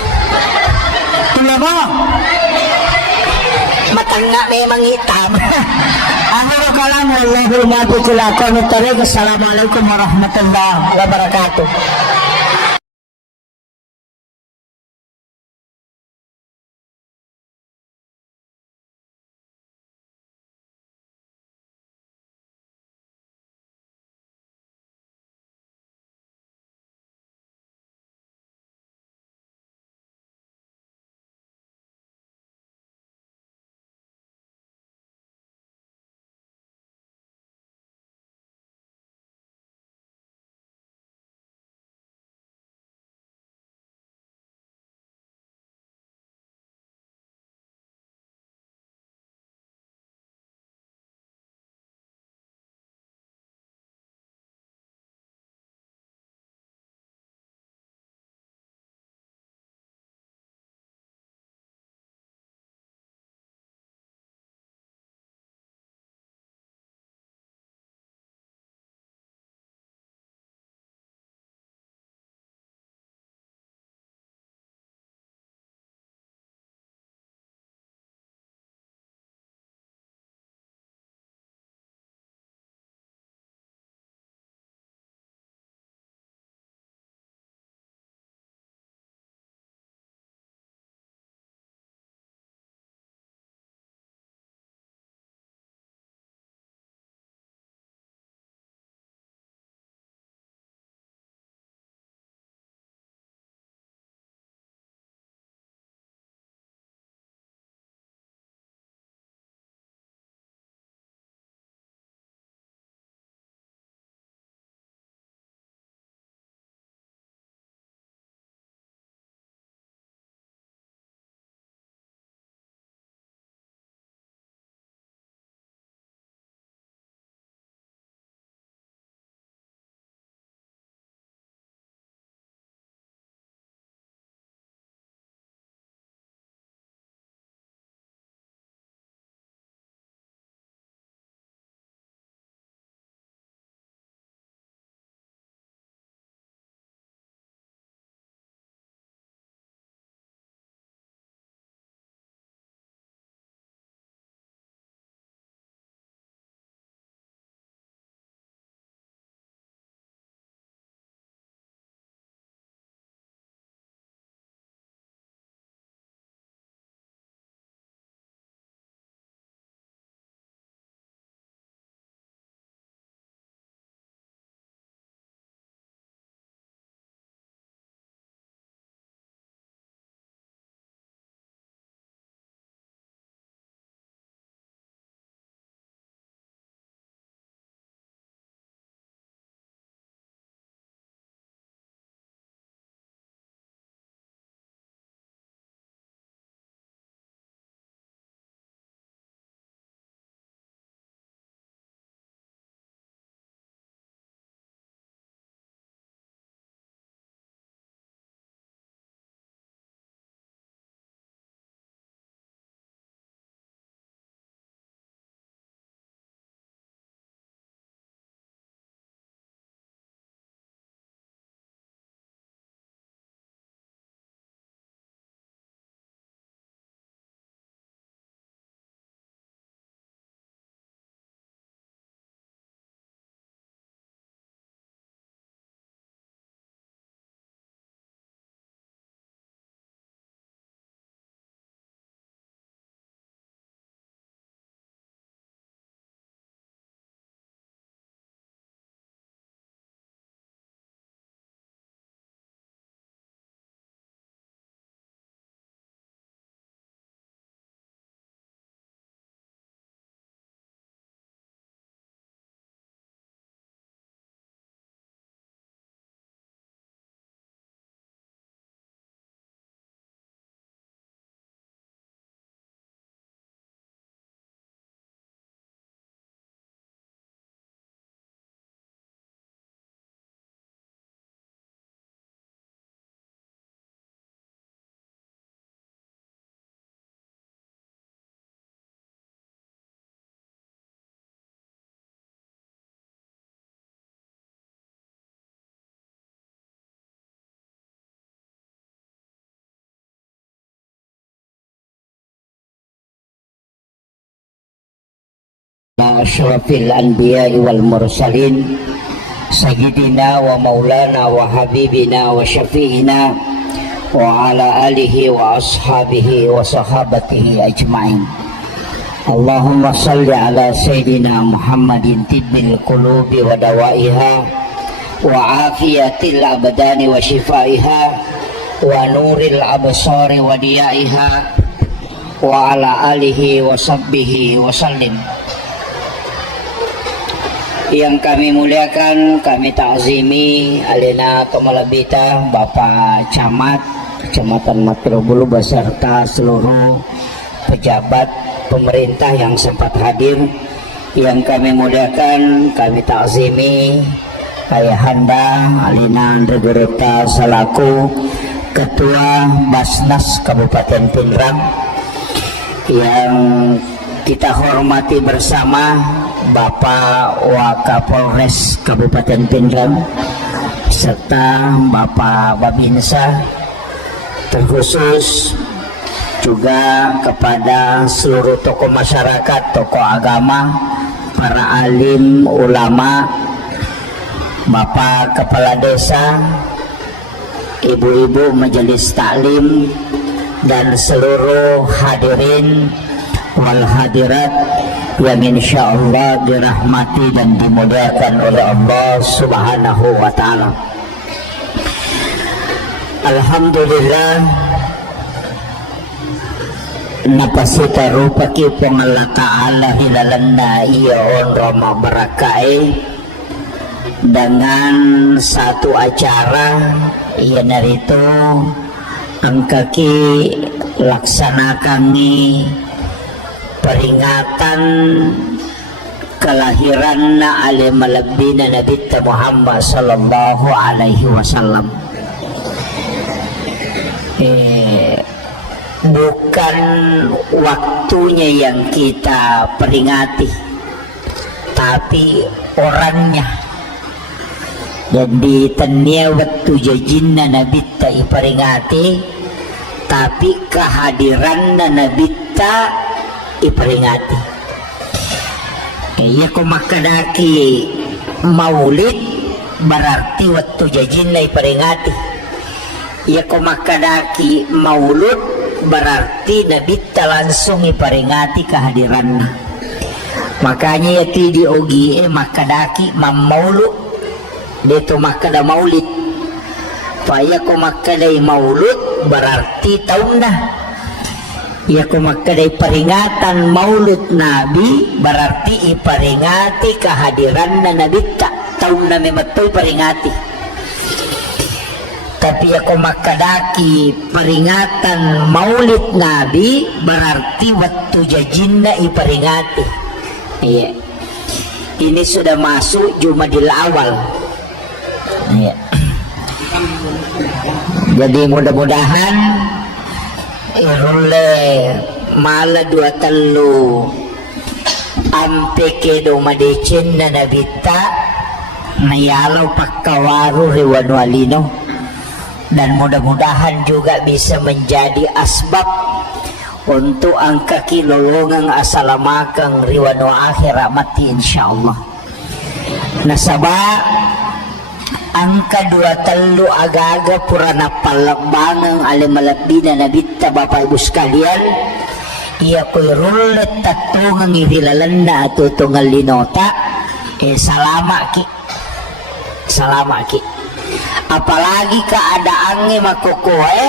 Tula mo? Matanga memang hitam. Akhirul kalam wallahul muwaffiq ila aqwamit thariq. Assalamualaikum warahmatullahi wabarakatuh. ala asyrafil anbiya'i wal mursalin sayyidina wa maulana wa habibina wa syafi'ina wa ala alihi wa ashabihi wa sahabatihi ajma'in. Allahumma salli ala sayyidina Muhammadin tibbil qulubi wa dawaiha wa afiyatil abdani wa shifaiha wa nuril absari wa diyaiha wa ala alihi wa sahbihi wa sallim. Yang kami muliakan, kami ta'zimi alina kemalabita Bapak Camat Kecamatan Matiro Bulu beserta seluruh pejabat pemerintah yang sempat hadir. Yang kami muliakan, kami ta'zimi Ayahanda Alina Andregereta selaku Ketua Basnas Kabupaten Pindrang, yang kita hormati bersama Bapak Wakapolres Kabupaten Pindrang serta Bapak Babinsa, terkhusus juga kepada seluruh tokoh masyarakat, tokoh agama, para alim, ulama, Bapak Kepala Desa, ibu-ibu majelis taklim, dan seluruh hadirin wal hadirat yang insya Allah dirahmati dan dimuliakan oleh Allah Subhanahu wa ta'ala. Alhamdulillah napasita rupaki pong Allah ta'ala hilalanda iya on Roma barakai dengan satu acara iya narito ang kaki laksanakan ni peringatan kelahiran na alimalabdi na Nabi Muhammad sallallahu alaihi wasallam. Bukan waktunya yang kita peringati, tapi orangnya. Jadi tanya waktu jajinna Nabi ta iperingati, tapi kehadiran Nabi ta iperingati. Iya ko makadaki maulid berarti waktu jajinna iperingati. Iya ko makadaki maulud berarti Nabi ta langsung iperingati kehadirannya. Makanya ya ti di ogi makadaki mamaulud dito makada maulid. Paya ko makadai maulud berarti tahun na. Ya ko makadai peringatan maulud Nabi berarti iperingati kehadiran na Nabi ta tahun na memetoy peringati. Tapi ya ko makadaki peringatan maulid Nabi berarti waktu jajinna iperingati. Iya. Ini sudah masuk Jumadil Awal. Iya. Jadi mudah-mudahan irule mala dua telu ampe kedo madecen na nabita nayalaw pagkawaru riwanu alino, dan mudah-mudahan juga bisa menjadi asbab untuk angka kilolongang asalamakang riwanu akhirat mati insyaallah. Nasaba angka dua telu aga-aga purana palabangang alimalabina nabita Bapak Ibu sekalian, iya ko'y rulet tatungang irilalanda at tutungal linota salama ki apalagi keadaannya makukuhe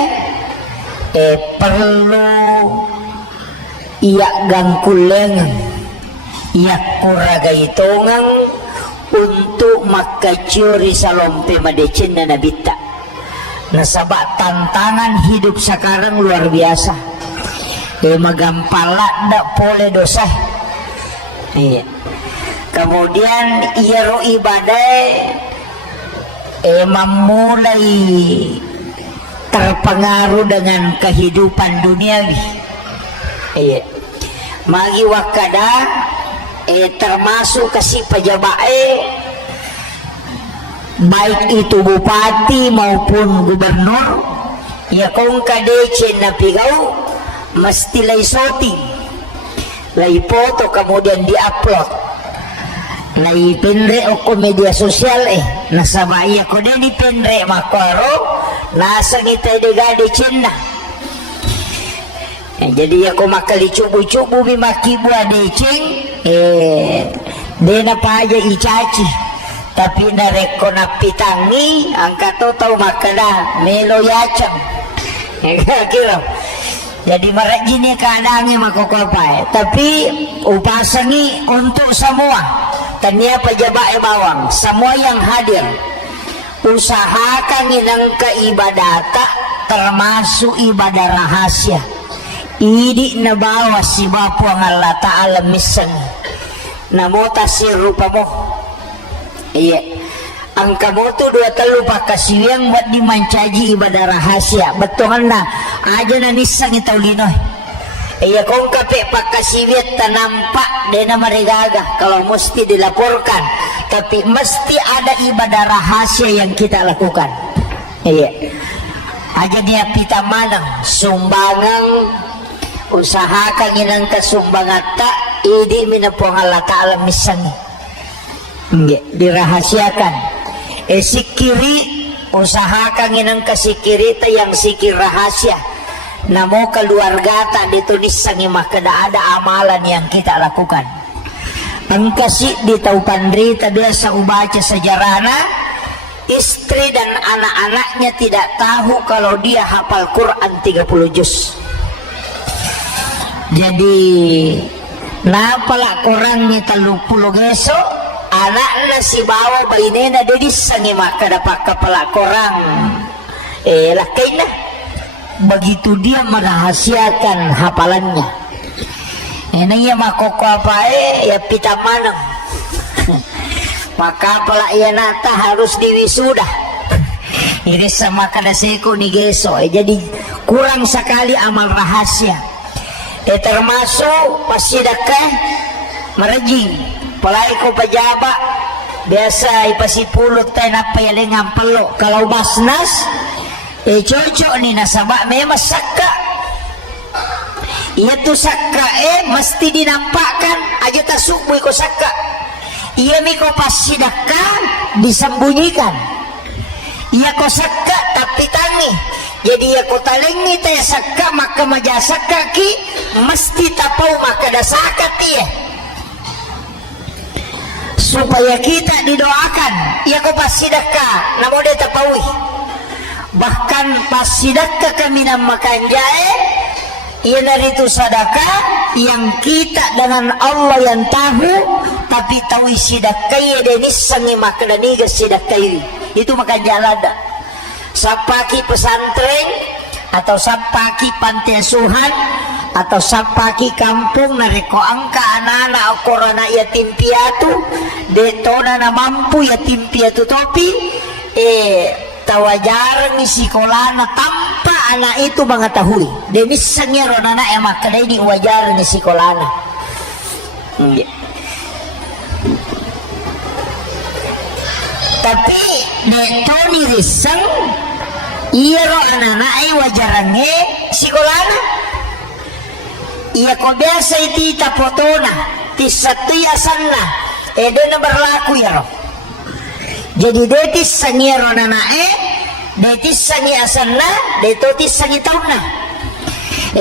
perlu iya gangkulengan iya kuragaitongang untuk makacuri salompe madecin na nabita. Nasaba tantangan hidup sekarang luar biasa. Magampala da pole dosa. Kemudian iaro ibadah memulai terpengaruh dengan kehidupan duniawi. Magi wakada termasuk kasih pejabat baik itu bupati maupun gubernur, ya kung kadece na pigaw mesti lay soti lay foto kemudian diupload naipinre ako media sosial nasabay ako din ipinre makwaro nasa ngitay digadi China. Jadi ako makalicubu-cubu bimakibwa decing di na pa aja icaci tapi nareko na pitangi ang katotaw makada melo yacang kira. Jadi marajini keadaannya makokopay tapi upasangi untuk semua tanya pejabat bawang semua yang hadir usahakan inang keibadata termasuk ibadah rahasia idi na bawa si Bapu ang Allah Ta'ala misan namota si rupa mo iya ang kamoto dua telu pakasiyang buat dimancaji ibadah rahasia betongan na aja na nisang itaw linoy iya kung kape pakasiyat tanampak dena marigaga kalau mesti dilaporkan tapi mesti ada ibadah rahasia yang kita lakukan iya aja dia pita manang sumbangan usahakan inang kasumbangata idi minapong Allah Ta'ala misangi dirahasiakan sikiri usahakan inang kasikirita yang sikir rahasia namo keluarga ditulis sangi makada ada amalan yang kita lakukan ang kasi ditau pandrita biasa ubaca sejarahna istri dan anak-anaknya tidak tahu kalau dia hafal Quran 30 juz. Jadi napala korang ni 30 geso anak na si bawa bainena dedis sangi makadapak kepala korang lakay na begitu dia merahasiakan hafalannya ini ya makoko apa ya pita manang maka pala ya nata harus diwisuda ini sama kadaseko ni geso jadi kurang sekali amal rahasia termasuk pasidakah merajing palai ko pejabat biasa ipasipulot tayo na payalingan palo kalau basnas cocok ni nasabak memang sakka iya tu sakka mesti dinampakkan aja tasukboy ko sakka iya mi ko pasidakah disembunyikan iya ko sakka tapi tangi jadi aku talengi taya sakka maka maja sakka ki mesti tapau maka dasakat iya supaya kita didoakan ya ko pasidakah namo dia tapaui bahkan pasidakah kami namakan jae ia dari itu sedekah yang kita dengan Allah yang tahu tapi tahu sedekah ya denis sangi maka daniga sedekah itu makan jalada sapaki pesantren atau sapaki panti asuhan atau sapaki kampung nareko angka anak-anak korona yatim piatu detona na mampu yatim piatu topi tawajar ni sekolah na tanpa anak itu mengetahui denis sangero anak emak kedai di wajar ni sekolah na tapi detoni risang iya ro anak-anak wajarannya sekolahna iya ko biasa iti tapotona ti satiyasanna na berlaku ya ro jadi detis sangiro anak detis sangi asanna detotis sangi tauna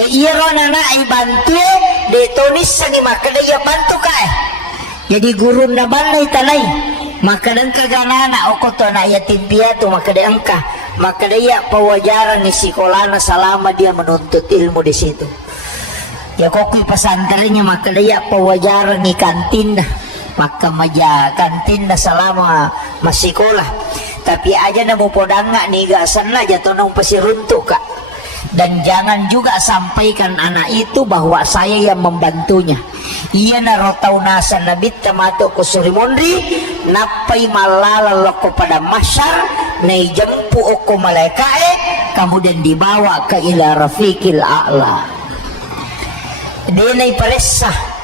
iya ro anak bantu detonis sangi makadaya bantu kae jadi guru na balay talay makadang kaganana okoto na yatim piatu makadaya angka makadaya pawajaran ni sekolahna selama dia menuntut ilmu di situ ya kokoy pesantrennya makadaya pawajaran ni kantin dah maka maja kantin na selama masih sekolah tapi aja na mo podanga ni gasan na jatuh nang pasiruntuk kak dan jangan juga sampaikan anak itu bahwa saya yang membantunya iya na rotau nasa nabit tamato kusuri mondri napai malala loko pada masyar na ijampu oko malaikae kemudian dibawa ke ila rafiqil a'la dia na iparesah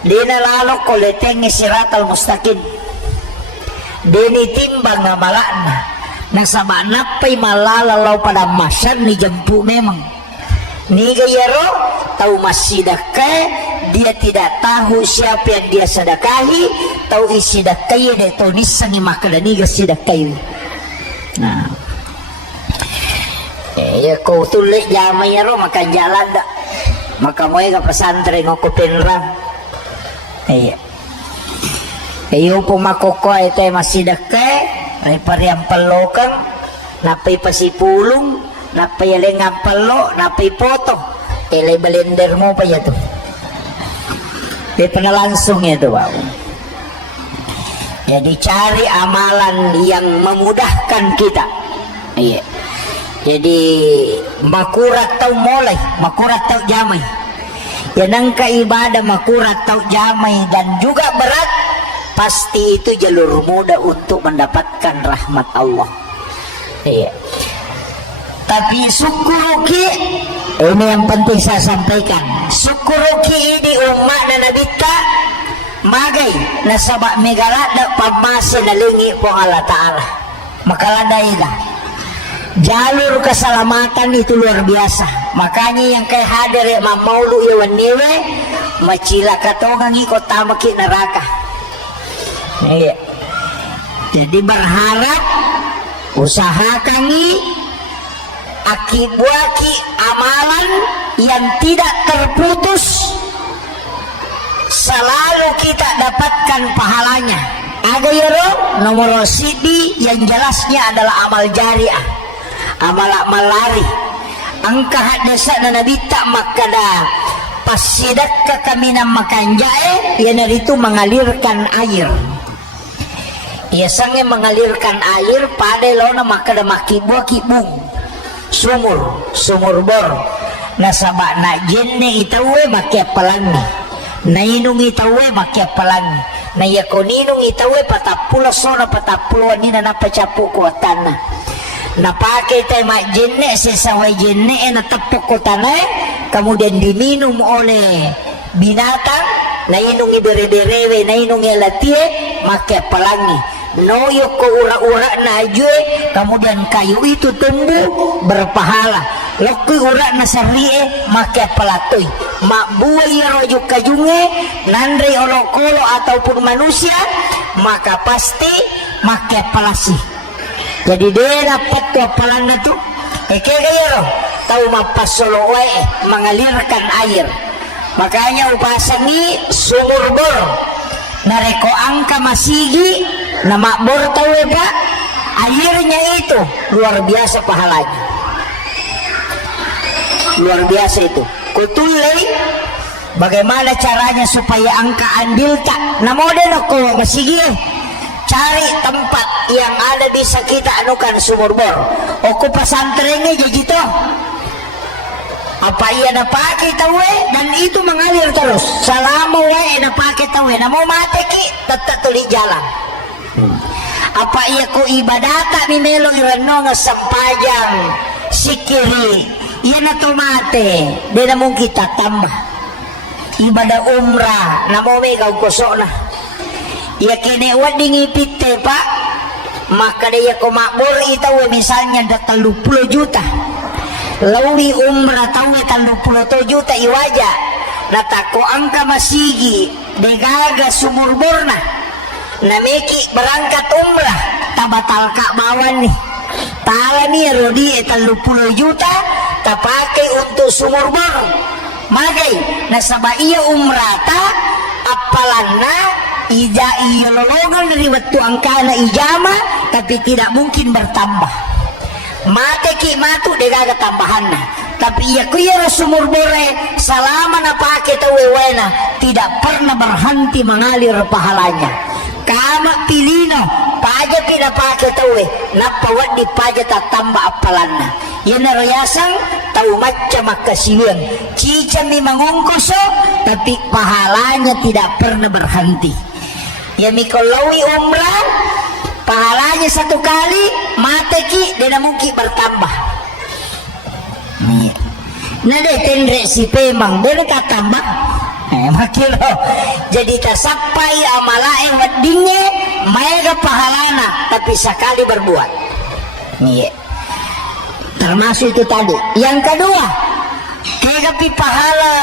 dina lalo koleteng siratal mustaqim dini timbang na malakna nasaba napay malalalaw pada masyad ni jampu memang ni gayaro tahu masih sedekah dia tidak tahu siapa yang dia sedekahi tau isidakai de tonisan ni makadaniga sidakai. Nah, ya kau tulis jamai ro makan jalan dak, maka mau ke pesantren ngoko penrang. Iya. Ayo pumakoko ite masih dekai, pariang pelokang, napai pasipulung, napai lengan pelo, napai foto, ele blender mo pa ya tuh. Dia pernah langsung ya tuh, wow. Jadi cari amalan yang memudahkan kita. Iya. Jadi makurat tau mulai, makurat tau jamai. Yang nangka ibadah makurat tau jamai dan juga berat. Pasti itu jalur mudah untuk mendapatkan rahmat Allah. Iya. Tapi syukuruki, ini yang penting saya sampaikan. Syukuruki ini umat na nabita magai nasabak megalat na pamasi nalingi po Allah Ta'ala. Makaladai ka. Jalur keselamatan itu luar biasa. Makanya yang kay hadir ya mamaulu yawan niwe macila katongang ikot tamaki neraka. Iya. Jadi berharap usahakan akibuaki amalan yang tidak terputus, selalu kita dapatkan pahalanya. Ada ya nomor CD yang jelasnya adalah amal jariah, amal lari. Angka hadasa na nabita makada pasidak ke kami makan jae yang itu mengalirkan air. Ia sange mengalirkan air pada lona makada makibu kibung sumur bor nasabak na jenne itawe makia pelangi na inung itawe makia pelangi na yakoninung itawe patapula sona patapula nina napacapu ko tanah na pakai tema jenne sesawai jenne na tepuk ko tanah kemudian diminum oleh binatang na inung ibere-berewe na inung elatie makia pelangi. Noyo ko ura-ura na ajwe, kemudian kayu itu tumbuh berpahala. Lokui ura na sarie makia pelatoy. Makbuay rojo kajunge nandre olokolo ataupun manusia maka pasti makia pelasi. Jadi dia dapat kepalan itu. Kaya tahu mapasolo mengalirkan air. Makanya upasangi sumur bor. Nareko angka masigi na makbor tahu ya airnya itu luar biasa pahalanya, luar biasa itu. Kutulai bagaimana caranya supaya angka andil tak na model ko masigi cari tempat yang ada bisa kita anukan sumur bor. Oku pesantrennya jadi gitu. Apa ia napake tawe dan itu mengalir terus selama wae napake tawe na mau mati ki tetap tuli jalan. Apa ia ku ibadata ni melo irano nga sampajang sikiri ia na tomate de na mong kita tambah ibadah umrah na mo may kosok na ia kene wading ipite pa maka dia ko makbor itawe misalnya da 30 juta lawi umrah tahu 30 juta iwaja natako angka masigi degaga sumur borna nameki berangkat umrah tabatal kak bawan nih tala nih rodi 30 juta tapake untuk sumur bor magai nasaba iya umrah ta apalanna ija iya lolongan dari waktu angka na ijama tapi tidak mungkin bertambah mate ki matu degaga tambahanna tapi iya kuya sumur bore selama napake tawe wena tidak pernah berhenti mengalir pahalanya kama pilino paja pinapake tawe napawad di paja tatamba apalanna yan naroyasang tahu macam makasiwan cica mi mangongkoso tapi pahalanya tidak pernah berhenti ya mikolawi umrah pahalanya satu kali mate ki dan mungkin bertambah nah deh tendre si pemang dia tambah makin jadi tersapai amalae wadingnya mega pahalana tapi sekali berbuat nih termasuk itu tadi yang kedua kegapi pahala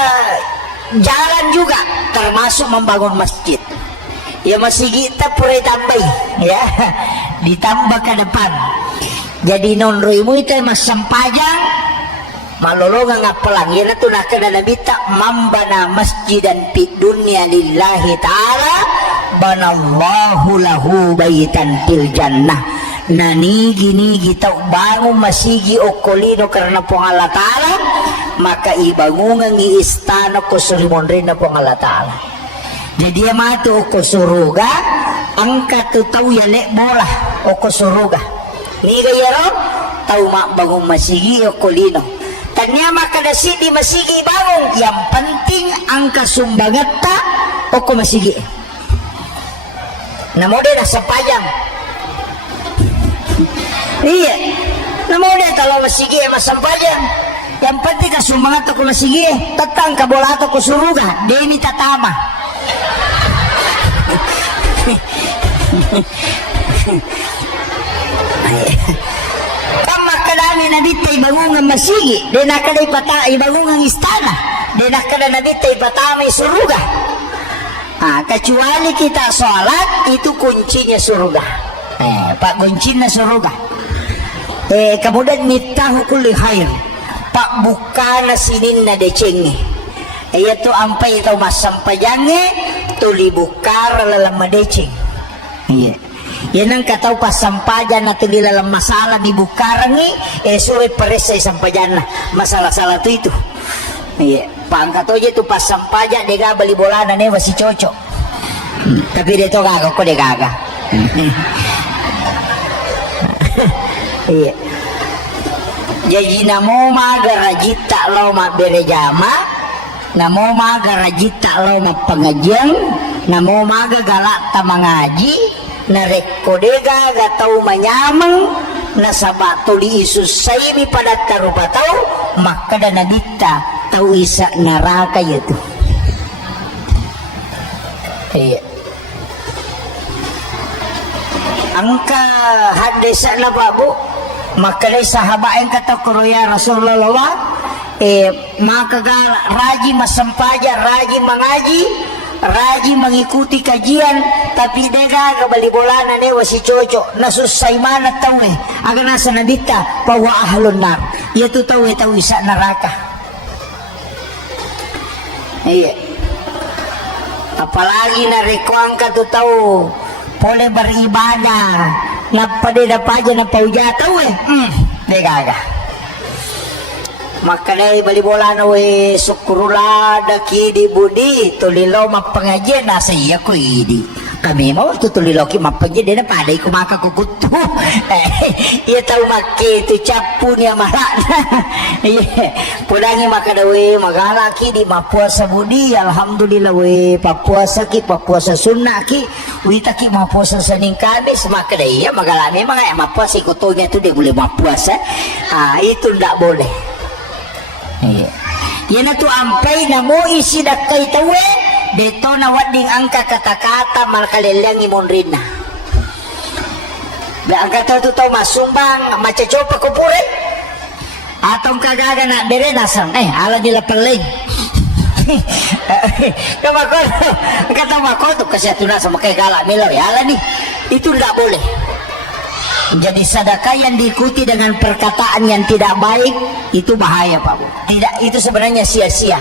jalan juga termasuk membangun masjid ya masih kita pura tambah ya ditambah ke depan. Jadi non ruimu itu mas sampajang malolongan ngapelang ya tu nak kena nabi tak mambana masjidan fid dunya lillahi ta'ala banallahu lahu baitan fil jannah. Nani gini kita bangun masigi okolino karena pong Allah Ta'ala maka ibangungan i istana ko surimon rin na pong Allah Ta'ala. Jadi mato ko suruga angkat tu tahu ya lek bola o ko suruga ni gayaro tahu mak bangun masigi okolino tanya maka dasi di masigi bangun yang penting angka sumbangat tak o ko masigi namo de nasa pajang. Iya, namun dia kalau masigi masampajan, yang penting ka sumbangan to ko masigi, tatang ka bola to ko suruga, deni tatama. Kama kadami na ditay bangungan masigi, di nakada ipata ibangungan istana, di nakada na ditay patama suruga. Kecuali kita sholat itu kuncinya surga. Pak kuncinya surga. Kemudian mitahu kulli khair pak buka nasinin na deceng yaitu ampai itu masam pajange tuli bukar lalam deceng iya yan ang kataw pasampajan na tuli lalam masalah di bukarangi suwe peresa sampajan na masalah-salah itu iya pangkat aja itu pasampajan dega bali bola na ne masih cocok tapi dia to gaga ko dega gaga iya jadi namo magarajita lo berejama namo magarajita lo pengajian namo magagalak ta mengaji narekodega gatau manyamang nasabato di isus saymi pada tarupa tau maka dana dita tau isa neraka itu iya angka hadis na babu maka dari sahabat yang kata kuroya Rasulullah maka raji masampaja raji mengaji raji mengikuti kajian tapi dega kembali bolana ne wasi cocok nasusai mana tahu agar nasa nadita bahwa ahlun nar yaitu tahu isa neraka iya apalagi narekuang katu tahu boleh beribadah napa dia dapat aja napa uja tahu dia gagah maka dari bali bola na we sukurula daki di budi tulilo mapengajian nasa iya ko idi kami mau tu tulilo ki mapengajian na padai ko maka kukutu iya tahu make tu capu ni amarana iya pudangi maka dawe magala ki di mapuasa budi alhamdulillah we papuasa sunnah ki wita ki mapuasa saning kamis maka dai ya magala memang ya mapuasa ikotonya tu dia boleh mapuasa itu ndak boleh. Iya. Yan tu ampai na mo isi dakay tawe dito na wading angka kata-kata malkalilang imon rin na. Da angka to masumbang macacopa ko pure. Atong kagaga na dere nasan ala nila paling. Kamakon kata makoto kasi atuna sa makay gala milaw ala ni. Itu ndak boleh. Jadi sedekah yang diikuti dengan perkataan yang tidak baik itu bahaya Pak Bu. Tidak, itu sebenarnya sia-sia.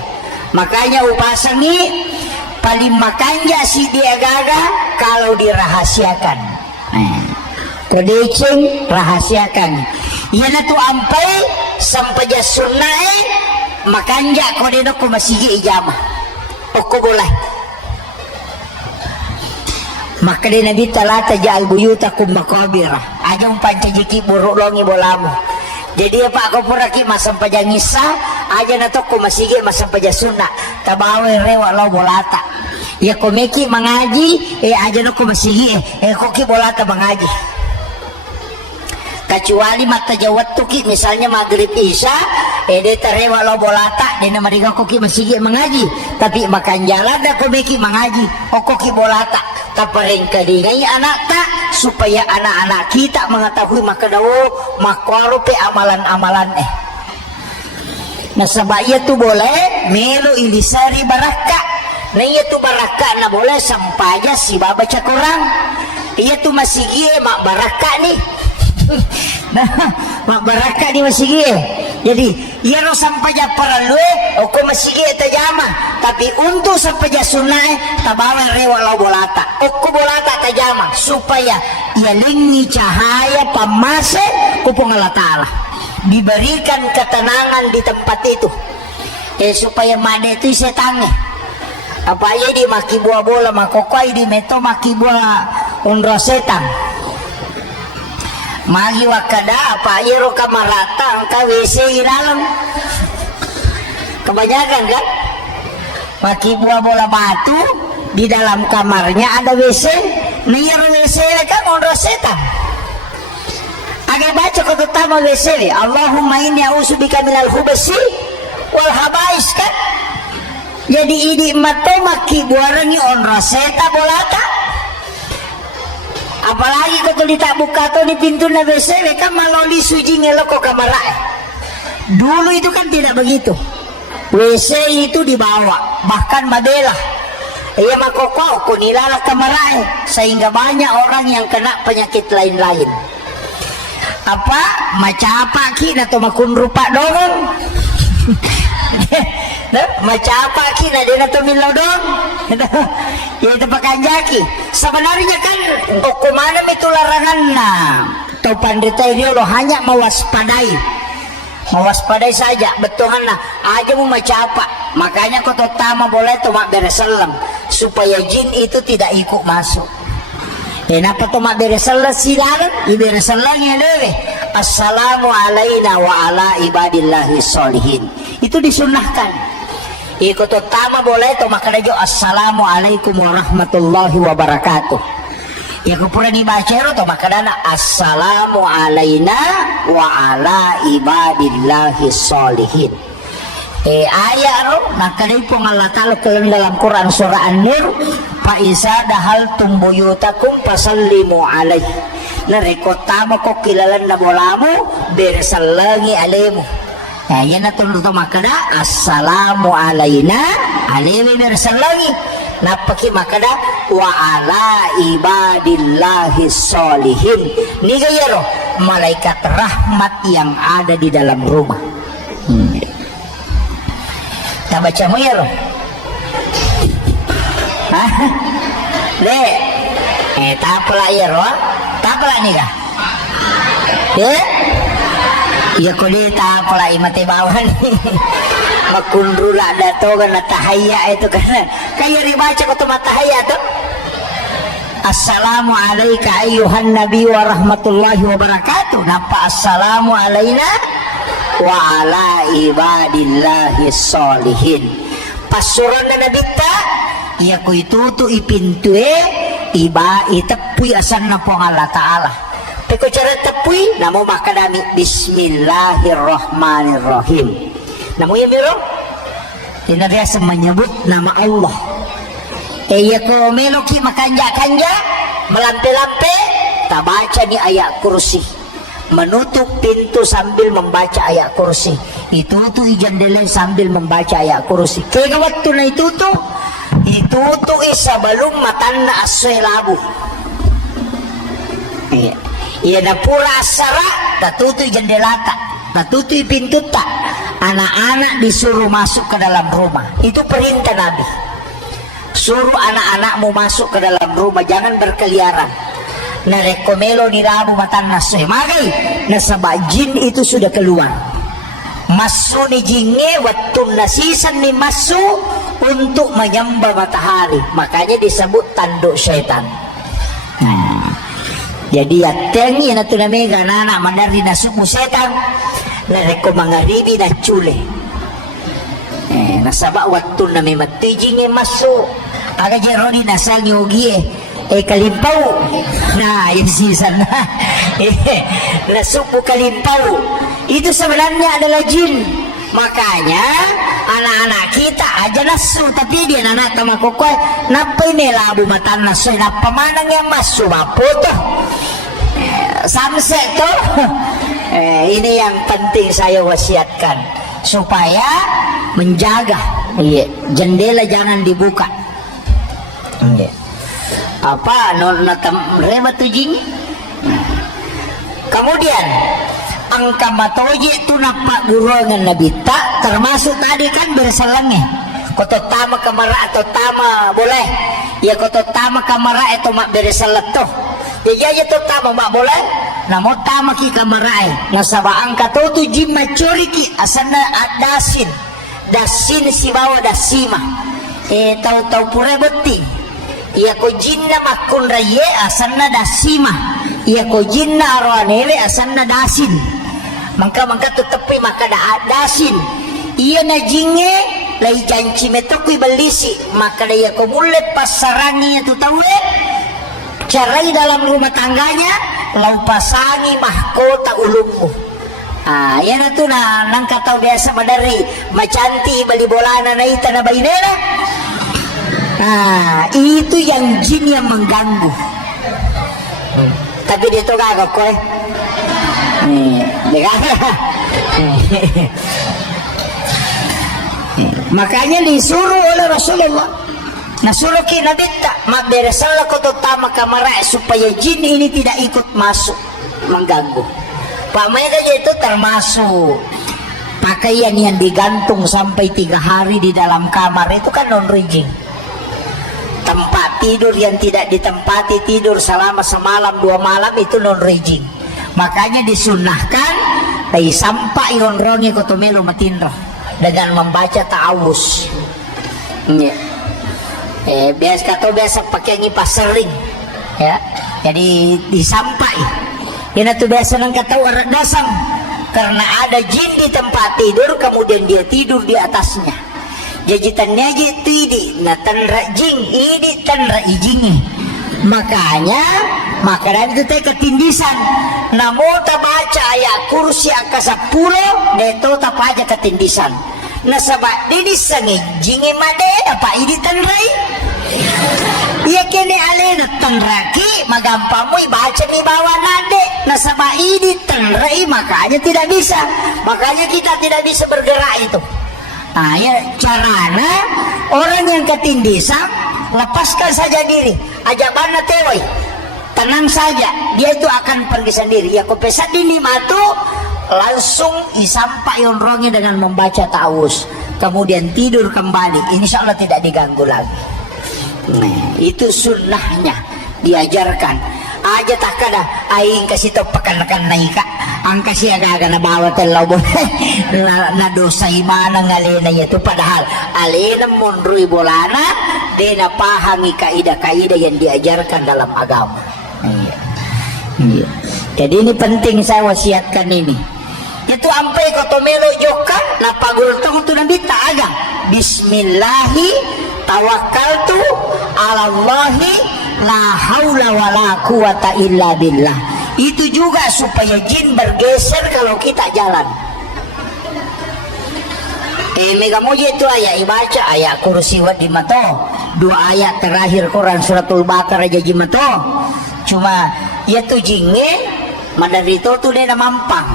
Makanya upasangi paling makanya si dia gaga kalau dirahasiakan. Kodecing rahasiakan. Yana tu ampai sampai sunnah makanya kode dok masih ijamah. Oko boleh. Maka di Nabi talata ja'al buyutakum maqabirah ajong pancajiki buruk longi bolamu jadi apa aku puraki masam pajangisa aja na to ko masige masam pajasuna tabawe rewa lo bolata ya komeki mengaji aja no ko masige koki bolata mengaji kecuali mata jawat tuki misalnya maghrib isya dia terewa lo bolata dia namanya koki masige mengaji tapi makan jalan dah komeki mengaji koki bolata taparing kalingai anak tak supaya anak-anak kita mengetahui maka dawo makwaro pe amalan-amalan nah sebab itu boleh melu ilisari baraka Nah iya tuh baraka na boleh sampaya si baca kurang. Iya tuh masih gie mak baraka nih. Nah, mak baraka nih masih gie. Jadi iya no sampaya perlu oko masih gie tajama. Tapi untuk sampaya sunai tabawan rewa lau bolata. Oko bolata tajama supaya ia lingi cahaya pamase kupung Allah Ta'ala. Diberikan ketenangan di tempat itu. Supaya made itu setangnya. Apa ya di maki buah bola makokoi di meto maki buah undro setan magi wakada apa ya ro kamarata angka WC di dalam kebanyakan kan maki buah bola batu di dalam kamarnya ada WC nih WC kan undro setan agak baca kau utama WC Allahumma inni a'udzubika minal khubasi wal habais kan. Jadi ini mato maki buarangi on raseta bolata. Apalagi kau tidak buka tuh di pintu na WC, kan maloli suji ngeloko kamarai. Dulu itu kan tidak begitu. WC itu dibawa, bahkan madela. Iya makoko kunilala kamarai, sehingga banyak orang yang kena penyakit lain-lain. Apa macapa ki atau makun rupa dong. Macam apa kina dia nak milau dong. Ya itu pakai jaki. Sebenarnya kan kemana itu larangan nah. Tau pandita ini lo hanya mewaspadai. Mewaspadai saja. Betulan lah. Aja mau macam apa. Makanya kau terutama boleh tu mak beresalam supaya jin itu tidak ikut masuk. Kenapa tu mak beresalam silakan? Iberesalam ya deh. Assalamualaikum wa ala ibadillahi sholihin. Itu disunahkan. Ikut utama boleh tu makanya jo assalamualaikum warahmatullahi wabarakatuh. Ya kupura dibaca tu makanya assalamu alaina wa ala ibadillahi sholihin. Ayat ro makanya pun Allah Ta'ala dalam Quran surah An-Nur fa iza dahaltum buyutakum fasallimu alaihi. Narikotama ko kilalan na bolamu bersalangi alaimu. Nah, yan na tulad ito makada assalamu alaina alaihi bersalangi napaki makada wa ala ibadillahi sholihin. Ni gayaro malaikat rahmat yang ada di dalam rumah. Tak baca mo yaro. Hah? Le. Tapala yaro. Tapala ni ka. Ya kuli tapala imate bawan. Makundrula dato kan tahayya itu kan. Kaya ribaca ko to matahayya to. Assalamu alayka ayyuhan nabi wa rahmatullahi wa barakatuh. Napa assalamu alaina wa ala ibadillahi sholihin. Pasuran na nabita iya ko itutu ipintu iba itapuy asan na po ang Allah Ta'ala. Pero cara tapuy namo makadami bismillahirrahmanirrahim. Namo ya miro tinariasa menyebut nama Allah. Iya ko meloki makanja-kanja melampe-lampe tabaca ni ayat kursi. Menutup pintu sambil membaca ayat kursi. Itu tuh jendela sambil membaca ayat kursi. Kaya waktu na itu tuh isa balum matan na asoy labu. Iya na pura asara tatutoy jendela ta, tatutoy pintu ta. Anak-anak disuruh masuk ke dalam rumah. Itu perintah Nabi. Suruh anak-anakmu masuk ke dalam rumah, jangan berkeliaran. Na rekomelo ni rabu matan nasoy magay nasaba jin itu sudah keluar masu ni jinge waktu nasisan ni masu untuk menyembah matahari, makanya disebut tanduk syaitan. Jadi yatengi na tunamega nana manari nasumu setan na reko mangaribi na chule nasaba waktu na may matijinge masu aga jeroni nasangi ugie kalimpau. Nah yang sisan nasubu kalimpau itu sebenarnya adalah jin. Makanya anak-anak kita aja nasu, tapi dia anak tamakokoy napay nelabu matan nasu napamanang yang masu maputo sunset tuh. Ini yang penting saya wasiatkan supaya menjaga jendela jangan dibuka. Apa reba tu jing. Kemudian angka matoji tu napak gurongan Nabi tak termasuk tadi kan berselangnya koto tama kamara atau tama boleh ya koto tama kamara itu mak berselat tuh ya tu tama mak boleh namo tama ki kamara nasaba angka tu jim macuri ki asana dasin si bawa dasima tahu pure beting iya ko jinna makun raye asanna dasima iya ko jinna arwanewe asanna dasin maka tu tepi maka dasin iya na jinge lai janci metokui belisi maka dia ko mulet pasarangi tu tahu carai dalam rumah tangganya lau pasangi mahkota ulungmu yan na tu na nang kataw biasa madari macanti bali bolana na ita na bainera. Itu yang jin yang mengganggu. Tapi dito gagap ko makanya disuruh oleh Rasulullah nasuruh ki Nabi tak magberesalah ko tama kamara supaya jin ini tidak ikut masuk mengganggu. Pameda itu termasuk pakaian yang digantung sampai 3 hari di dalam kamar itu kan non-rijing. Tempat tidur yang tidak ditempati tidur selama semalam 2 malam itu non-rijing. Makanya disunahkan dari sampai ronrongi kotomelo matindro dengan membaca ta'awuz. Biasa pakai ngipas sering ya. Jadi disampai ini tuh biasa nang kata orang dasam karena ada jin di tempat tidur kemudian dia tidur di atasnya. Jajitannya aja tidi, nah tanra jing, ini tanra ijingnya. Makanya itu teh ketindisan. Namun tak baca ayat kursi angka 10, neto tak aja ketindisan. Nah sabak ini sange jinge made apa ini tanrai? Iya kene alena tanraki magampamu baca mi bawa nade nasaba ini tanrai makanya tidak bisa. Makanya kita tidak bisa bergerak itu. Ya carana orang yang ketindisan lepaskan saja diri aja bana tewai tenang saja dia itu akan pergi sendiri ya kopesat dini matu langsung isampai onrongnya dengan membaca ta'awuz kemudian tidur kembali insya Allah tidak diganggu lagi. Itu sunnahnya diajarkan aja tak kada aing kasih topakan naika angka siya gaga na bawa telaw na dosa imana ngalena itu padahal alena munrui bolana de na pahami kaidah-kaidah yang diajarkan dalam agama. Jadi ini penting saya wasiatkan ini. Itu ampai kotomelo jokan na pagultong tu nabi taaga bismillahi tawakkaltu ala Allahi la haula wala quwata illa billah. Itu juga supaya jin bergeser kalau kita jalan. Mega moja itu ayat ibaca ayat kursi wa di mato 2 ayat terakhir Quran suratul Baqarah aja jimato cuma ya tu jinge madarito tu dia mampang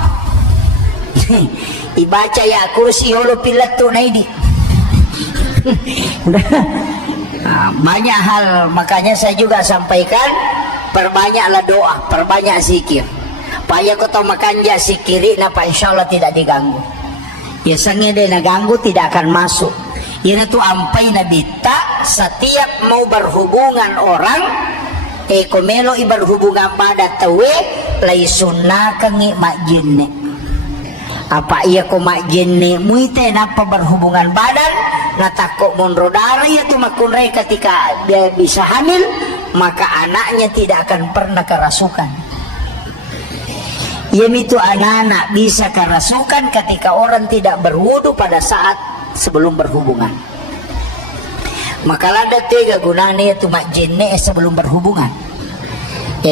ibaca ya kursi holo pilat tu naidi. Banyak hal makanya saya juga sampaikan perbanyaklah doa, perbanyak zikir. Paya kau tahu makan ja zikiri napa insyaallah tidak diganggu. Ya sange dia naganggu tidak akan masuk. Ina tu ampai nabi tak setiap mau berhubungan orang komelo berhubungan pada tawe lai sunnah kangi mak jinne. Apa iya ko mak jinne muite napa berhubungan badan natakok monrodara ya tu makunrai ketika dia bisa hamil maka anaknya tidak akan pernah kerasukan. Yaitu anak-anak bisa kerasukan ketika orang tidak berwudu pada saat sebelum berhubungan. Maka lada 3 gunanya itu mak jinne sebelum berhubungan.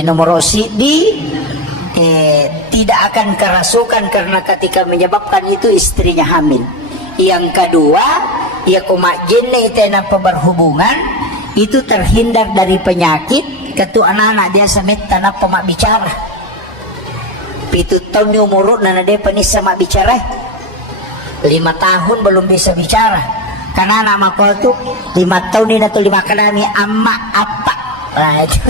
Nomor sidi tidak akan kerasukan karena ketika menyebabkan itu istrinya hamil. Yang kedua, ya kumak jinne itu napa berhubungan itu terhindar dari penyakit. Ketu anak-anak dia samit tanah pemak bicara. 7 tahun umur nana dia penis sama bicara. 5 tahun belum bisa bicara. karena nama ko tuh 5 tahun ini tuh 5 kanami amma apa lah itu.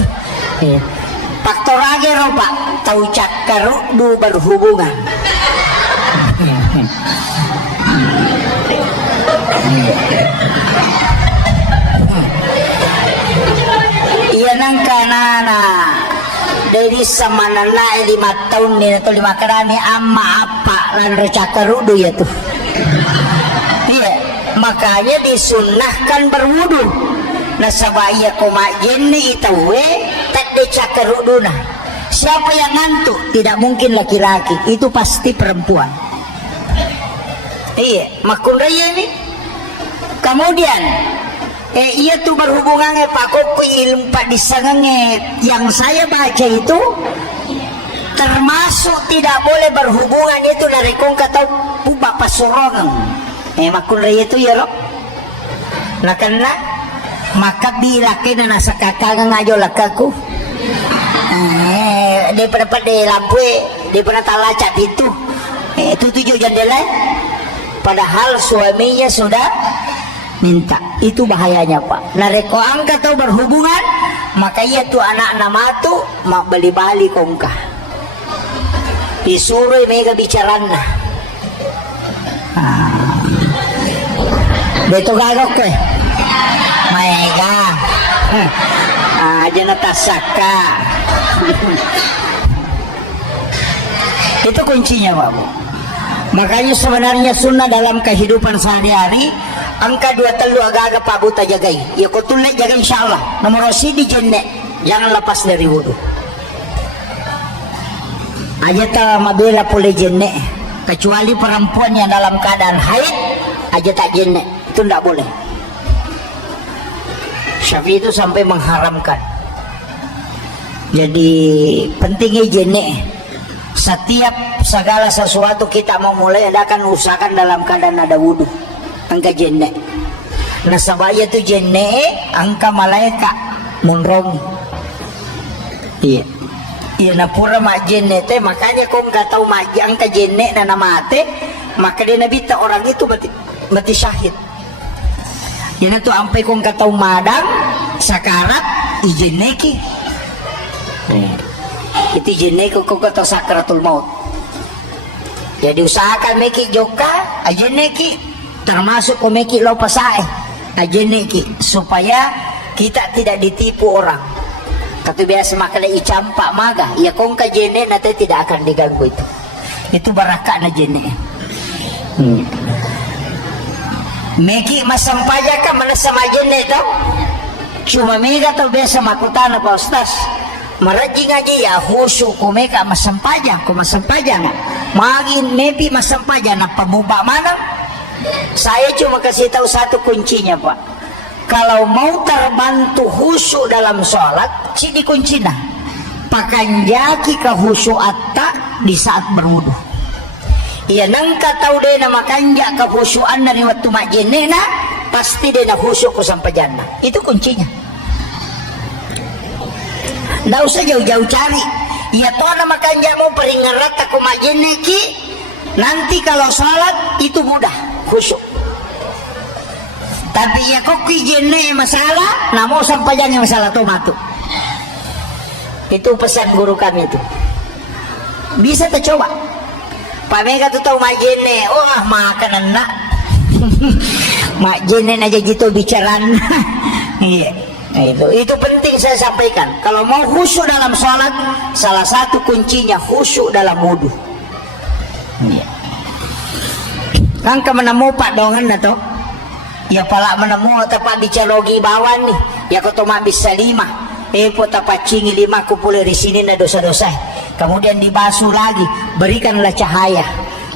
Faktor lagi pak tahu cakaru du berhubungan. Iya nang kanana dari samanana 5 tahun ini atau 5 karani amma apa lan cakaru du ya tuh. Iya makanya disunahkan berwudu. Nasabaya kumajini itawe tak dicakaru-duna. Siapa yang ngantuk? Tidak mungkin laki-laki, itu pasti perempuan. Iya, makun raya ini. Kemudian, iya tuh berhubungannya Pak Kopi ilmu Pak disangannya yang saya baca itu termasuk tidak boleh berhubungan itu dari kong kata bapak sorongan. Makun raya itu ya loh. Nah karena maka bilaki na nasa kakang ngayo lakaku di pada lampu di pada talacat itu tujuh jendela padahal suaminya sudah minta. Itu bahayanya Pak. Nareko angka atau berhubungan maka ia tuh anak nama tuh mak bali-bali kongkah disuruh mega bicarana beto gagok ke Maega aja natasaka. Itu kuncinya Pak. Makanya sebenarnya sunnah dalam kehidupan sehari-hari angka 2 telu agak-agak Pak Buta jagai ya kau tulek jaga insyaallah nomor di jenek jangan lepas dari wudhu aja tak mabela boleh jenek kecuali perempuan yang dalam keadaan haid aja tak jenek itu tidak boleh. Syafi'i itu sampai mengharamkan. Jadi pentingnya jenek. Setiap segala sesuatu kita mau mulai akan usahakan dalam keadaan ada wudhu. Angka jenek. Nah sabaya itu jenek angka malaikat munromi. Iya. Iya napura mak jenek teh makanya kau nggak tahu mak angka jenek na nama teh maka dia nabi tak orang itu berarti syahid. Jadi tuh sampai kong katau madang sakarat izineki. Itu izineki kong katau sakaratul maut. Jadi usahakan meki joka izineki termasuk kong meki lo pasae izineki supaya kita tidak ditipu orang. Kata biasa makan icampak maga, ya kong kajene nanti tidak akan diganggu itu. Itu barakah na jene. Meki masampaja ka mana sama jene to cuma mega to biasa makutana Pak Ustaz marajing aja ya khusyuk ko meka masampaja na magin mepi masampaja na pamuba mana. Saya cuma kasih tahu satu kuncinya Pak. Kalau mau terbantu khusyuk dalam sholat sini kuncinya pakanjaki khusyuk atta di saat berwudu. Iya nangka tahu deh nama kanja kekhusyuan dari waktu majene na pasti deh na khusyuk ku sampai jannah. Itu kuncinya. Nggak usah jauh-jauh cari. Iya toh nama kanja mau peringarat aku majene ki nanti kalau sholat itu mudah khusyuk. Tapi ya kok kijene masalah, nah mau sampai jannah masalah tomatu. Itu pesan guru kami itu. Bisa tercoba. Pak Mega tuh tahu mak jene, wah makan enak. Mak jene aja gitu bicaraan. Iya, itu penting saya sampaikan. Kalau mau khusyuk dalam sholat, salah satu kuncinya khusyuk dalam wudhu. Iya. Kan menemu Pak dongan atau? Ya pala menemu tepat dicalogi bawah nih. Ya kau mak bisa 5. Po tapat cingi 5 kupulih di sini na dosa-dosa. Kemudian dibasuh lagi, berikanlah cahaya,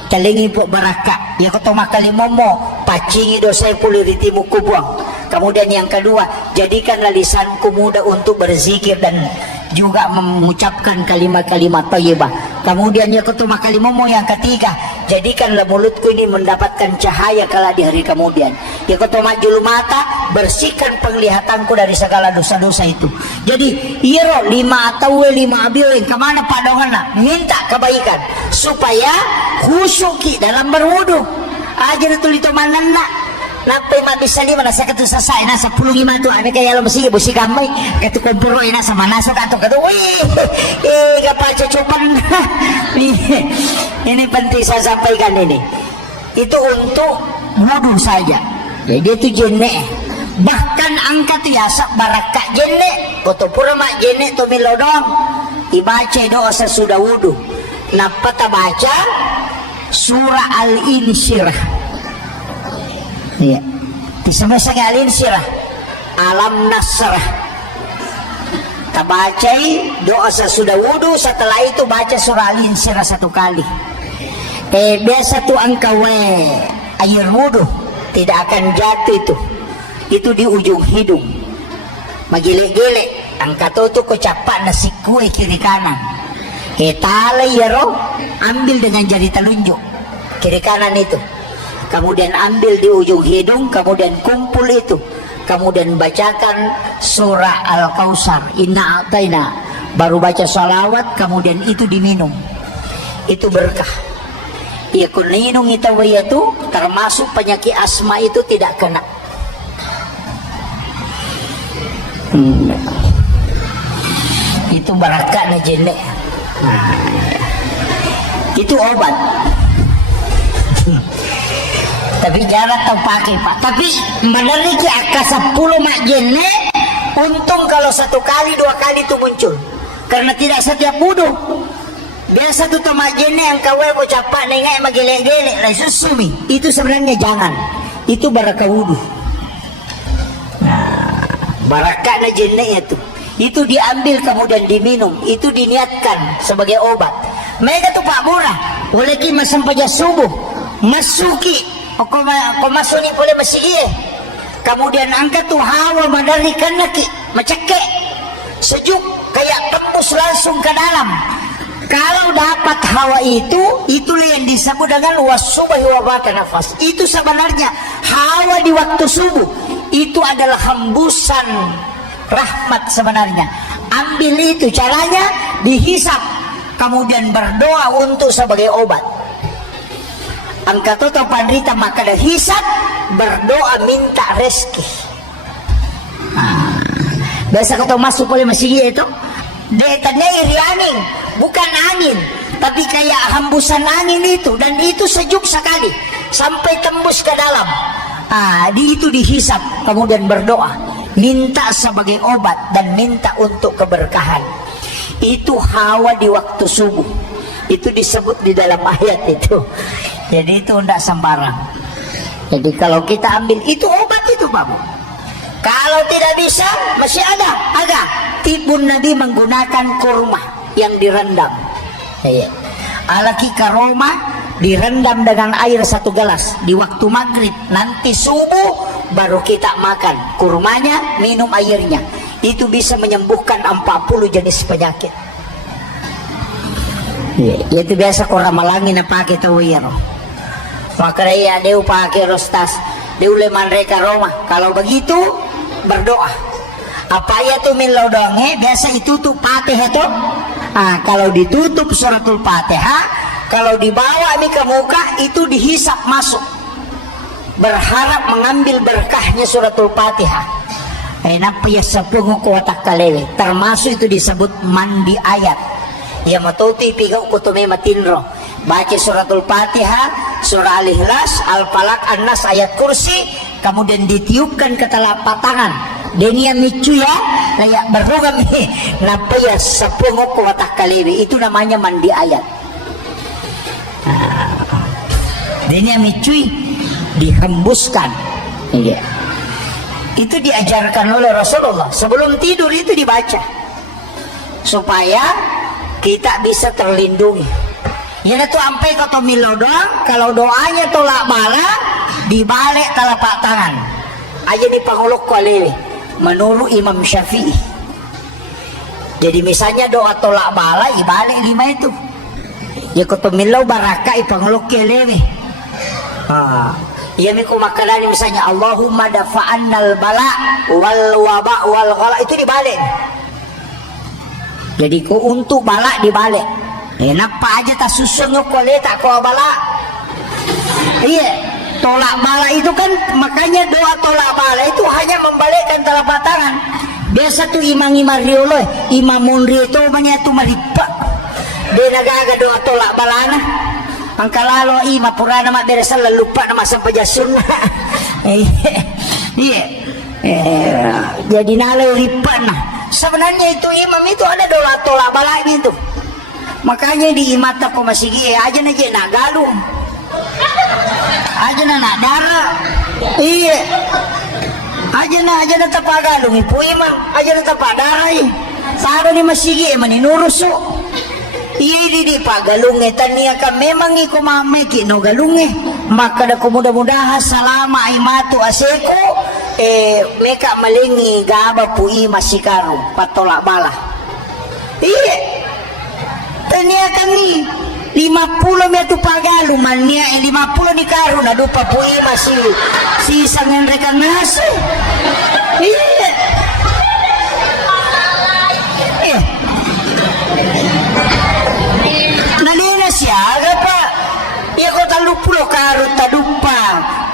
telingi po baraka. Ya kau makali momo, pacingi dosa pulih di timuku buang. Kemudian yang kedua, jadikanlah lisanku mudah untuk berzikir dan juga mengucapkan kalimat-kalimat thayyibah. Kemudian ya kau makali momo yang ketiga, jadikanlah mulutku ini mendapatkan cahaya kala di hari kemudian. Ya kau majul mata, bersihkan penglihatanku dari segala dosa-dosa itu. Jadi iro 5 atau 5 abil kemana padongan minta kebaikan supaya khusyuki dalam berwudu. Aja tuli to mananna Napay mabisa lima nasa katu sasay nasa 15 to ami kaya lo masige busi gamay katu kompuro ina sa manasok ato katu kapacho chupan ini penting saya sampaikan ini itu untuk wudu saja jadi itu jenne bahkan angkat biasa baraka jenne foto pura mak jenne to milodong ibaca doa sesudah wudu napa baca surah al-insyirah ya, disebut alin sirah alam nasrah tabacai doa sesudah wudu setelah itu baca surah alin sirah 1 kali biasa tuh angka air wudu tidak akan jatuh itu di ujung hidung magile-gile angka tuh kecapak nasi kue kiri kanan tali ya roh ambil dengan jari telunjuk kiri kanan itu kemudian ambil di ujung hidung, kemudian kumpul itu, kemudian bacakan surah Al-Kautsar, inna a'taina, baru baca salawat, kemudian itu diminum, itu berkah. Ya kuninung itu termasuk penyakit asma itu tidak kena. Itu barakah jenne. Itu obat. Tapi jarang terpakai pak. Tapi menariki angka 10 mak jenne. Untung kalau 1 kali 2 kali itu muncul. Karena tidak setiap wudu. Biasa tuh mak jenne yang kawal mau capak nengai magele-gele lah susumi. Itu sebenarnya jangan. Itu barakah wudu. Nah, barakah jenne itu. Itu diambil kemudian diminum. Itu diniatkan sebagai obat. Mereka tuh pak murah. Boleh kima sampai subuh. Masuki. Kau masuk ni boleh masih iya. Kemudian angkat tuh hawa madarikan lagi macekek sejuk kayak tembus langsung ke dalam. Kalau dapat hawa itulah yang disebut dengan wasubahi wabata nafas. Itu sebenarnya hawa di waktu subuh itu adalah hembusan rahmat sebenarnya. Ambil itu caranya dihisap kemudian berdoa untuk sebagai obat. Angkat itu pandrita maka dah hisap berdoa minta rezeki. Biasa kau masuk oleh masjid itu, detanya iri angin, bukan angin, tapi kayak hembusan angin itu dan itu sejuk sekali sampai tembus ke dalam. Di itu dihisap kemudian berdoa minta sebagai obat dan minta untuk keberkahan. Itu hawa di waktu subuh. Itu disebut di dalam ayat itu. Jadi itu tidak sembarang. Jadi kalau kita ambil itu obat itu Pak. Kalau tidak bisa masih ada agak tibun Nabi menggunakan kurma yang direndam. Alaki karoma direndam dengan air 1 gelas di waktu maghrib. Nanti subuh baru kita makan kurmanya, minum airnya. Itu bisa menyembuhkan 40 jenis penyakit. Itu biasa orang Malangi na pakai tahu ya. Makanya dia pakai rostas, dia leman mereka Roma. Kalau begitu berdoa. Apa ya tuh milodonge biasa itu tuh Fatihah tuh. Kalau ditutup suratul Fatihah, kalau dibawa ini ke muka itu dihisap masuk. Berharap mengambil berkahnya suratul Fatihah. Enak ya sepuluh kuatak kalewe. Termasuk itu disebut mandi ayat. Ya matuti pigau kutume matinro. Baca suratul Fatihah, surah Al-Ikhlas, Al-Falaq, An-Nas, ayat kursi, kemudian ditiupkan ke telapak tangan. Denia micu ya, kayak berugam nih. Napa ya sepuluh kuatak kalewe. Itu namanya mandi ayat. Denia micu dihembuskan. Iya. Itu diajarkan oleh Rasulullah. Sebelum tidur itu dibaca supaya kita bisa terlindungi. Ya itu sampai kata milodong, kalau doanya tolak bala dibalik telapak tangan. Aja di panguluk kuali menurut Imam Syafi'i. Jadi misalnya doa tolak bala ibalik 5 itu. Ya kata milau barakah ipanguluk kuali. Ya miku makanan misalnya Allahumma dafa'annal bala wal waba wal ghala itu dibalik. Jadi ku untuk bala dibalik. Enak pa aja tak susun ko le tak ko bala. Iya. tolak bala itu kan, makanya doa tolak bala itu hanya membalikkan telapak tangan. Biasa tuh imam-imam riolo, imam munri itu banyak tuh maripa. Dia nagaga doa tolak balana. Angka lalu imam purana mak beresan lupa nama sampai jasun. Iya. Jadi nalau lipan. Sebenarnya itu imam itu ada doa tolak bala itu. Makanya di imata ko masigi aja na galung. Aja na darah. Iya. Aja na tapagalong ipo imam. Aja na tapadarah. Saro ni masigi maninuruso. Di pagalung tania ka memang iko mameki no galung maka da mudah-mudahan salama imatu aseko meka malingi gaba pu ima sikaro patolak bala. Iya. Tania kami 50 metu pagalu mania 50 ni karu na dupa po si sangen rekan nasi. Iya. Nalina siya agapa. Iya ko 30 karu tadupa.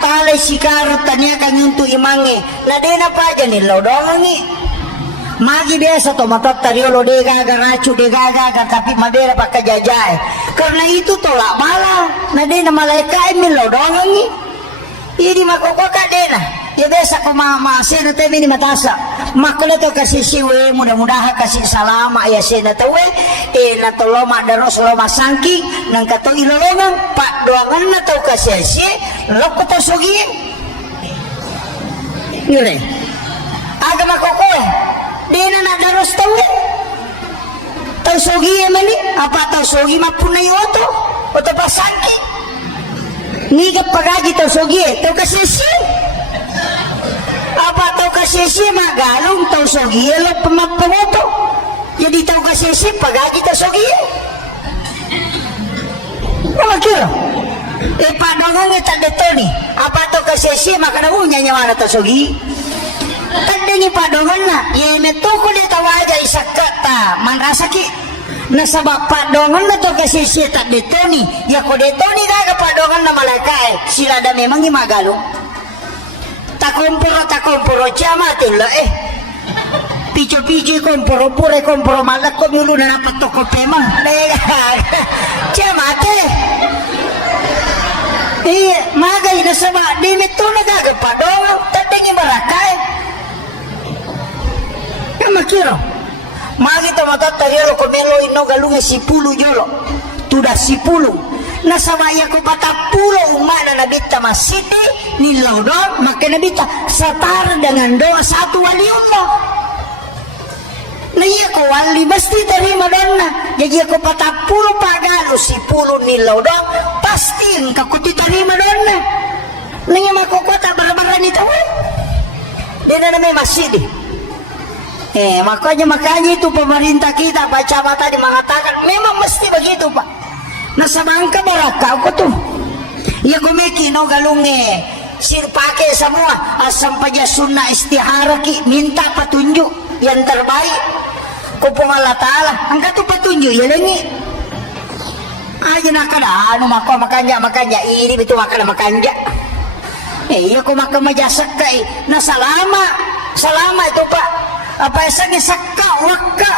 Talay si karu tania kanyuntu imangi. Nadena pa aja ni lodongi. Magi biasa to matot tariolo de gaga racu de gaga tapi madera pakai jajai. Karena itu tolak bala. Na de na malaikat milo dongangi. Ini makoko ka dena. Ya biasa ko mama seno temi ni matasa. Makole to kasih siwe mudah-mudahan kasih salama ya sena tawe na toloma daros loma sangki nang kato ilolongan pak doangan na to kasih si loko to sogi. Ngire. Aga makoko. Dena na daros tawe tau sogi mani apa tau sogi mapunay oto pasangki niga pagaji tau sogi tau kasisi apa tau kasisi magalong tau sogi lo pemapamoto jadi tau kasisi pagaji tau sogi apa kira padongan kita detoni apa tau kasisi makanamunya nyawana tau sogi tanda ni padongan na ye metuko de tawaja isakata manrasaki nasabab padongan na to kasi siya tak detoni ya ko detoni gaga padongan na malakay sila da memang imagalong takumpuro chamatin la picho kumpuro pure kumpuro malak ko mulu na napatoko pemang chamate magay nasabab di metuna gaga padongan tanda ni malakay makiro magi to mata tarielo komelo ino galunge 10 yolo tuda 10 nasabaya ko patapulo umana nabita masiti ni lodon maka nabita satar dengan doa satu waliullah na iya ko wali basti terima donna jadi ako patapulo pagalo 10 ni lodon pasti engkau kuti terima donna na iya makokota barbaran ito dena na may masidi. Makanya itu pemerintah kita baca tadi mengatakan memang mesti begitu Pak. Nasa bangka baraka ako tuh. Ya kumiki no galunge sir pakai semua asam paja sunnah istihara ki minta petunjuk yang terbaik. Kupung Allah Taala angkat tuh petunjuk ya lengi. Aja nakada anu makanya ini betul makanya. Iya ko makan majasak kai na salama itu Pak. Apa esaknya sakka wakka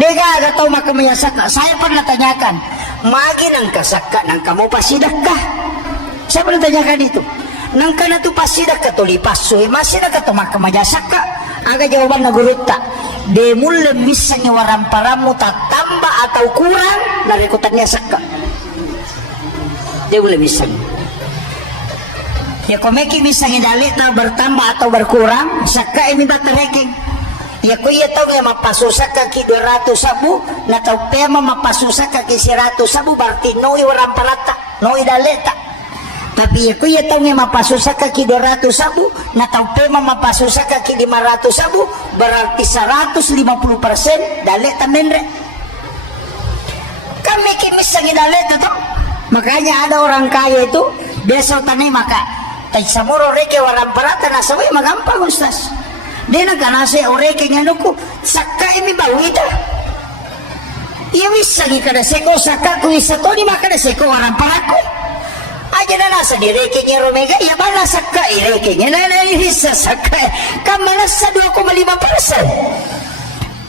dega atau makamnya sakka. Saya pernah tanyakan magi nang kasakka nang kamu pasidakah saya pernah tanyakan itu nang kana tu pasidakah tu lipaso masih dah kata makamnya sakka aga jawaban na gurutta de mulle misalnya waram paramu tak tambah atau kurang dari kutannya sakka de mulle misalnya ya komeki misalnya dalit na bertambah atau berkurang sakka ini batereking. Ya kuya tau nga mapasusaka ki 200 sabu na tau pema mapasusaka ki 100 sabu berarti noi orang parata noi daleta tapi ya kuya tau nga mapasusaka ki 200 sabu na tau pema mapasusaka ki 500 sabu berarti 150% daleta menre kami kimis lagi daleta tuh makanya ada orang kaya itu biasa tanay maka tay samuro reke orang parata na sabi magampang ustaz. Dia nak nasi oreke nyanuku sakka ini bawita. Iya wis lagi kada seko sakka ku wis toni maka seko orang paraku. aja na nasa direkenya Romega, ya mana sakka irekenya na isa sakka. Kamana sa 2,5%.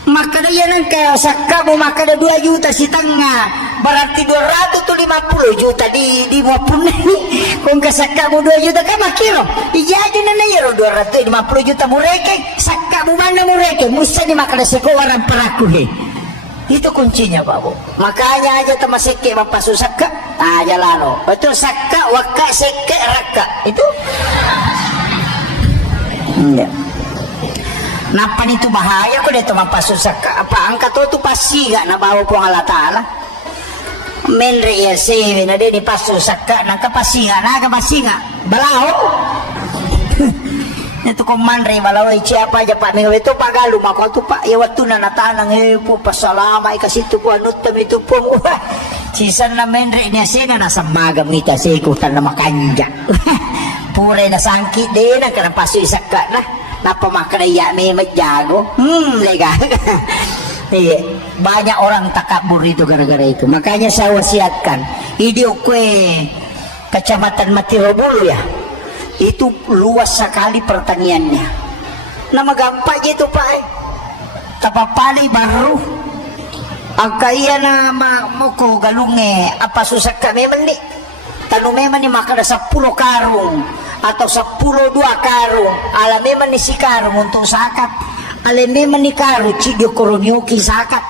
Maka na yan ang sakka mo, maka na 2 juta si tanga. Berarti 250 juta di mo punay. Kung kasakka mo 2 juta ka makiro. Iya aja na yero 250 juta mo reke. Sakka mo mana mo reke. Musa ni maka na siko warang parakuhe. Itu kuncinya Pak Bu. Makanya aja temaseke mampasusak ka. Aja lalo. Betul sakka wakka seke raka. Itu. Enggak. Napa itu bahaya kok dia mampasusak ka. Apa angkat tu pasti gak na bawa po Allah Ta'ala. Menre ya sewe na dia ni pasusak ka. Naka pasti gak. Balao. Itu komandre malaw siapa aja Pak Minggu itu Pak Galuh maka tu Pak ya waktu na natanang po pasalamay kasi tu po anut tam itu po sisan na menre niya sina nasa magam ngita sa ikutan na makanja pure na sangkit din ang kanang paso isaka na napamakaya may madyago lega banyak orang takabur itu gara-gara itu makanya saya wasiatkan idio kue kecamatan Matirobolo ya itu luas sekali pertaniannya. Nama gampang gitu Pak. Tapapali baru. Ang kaya na moko galunge apa susah kami mandi. Tanu memang ni makan 10 karung atau 10 2 karung. Alam memang ni si karung untuk sakat. Alam memang ni karung cidio koronyuki sakat.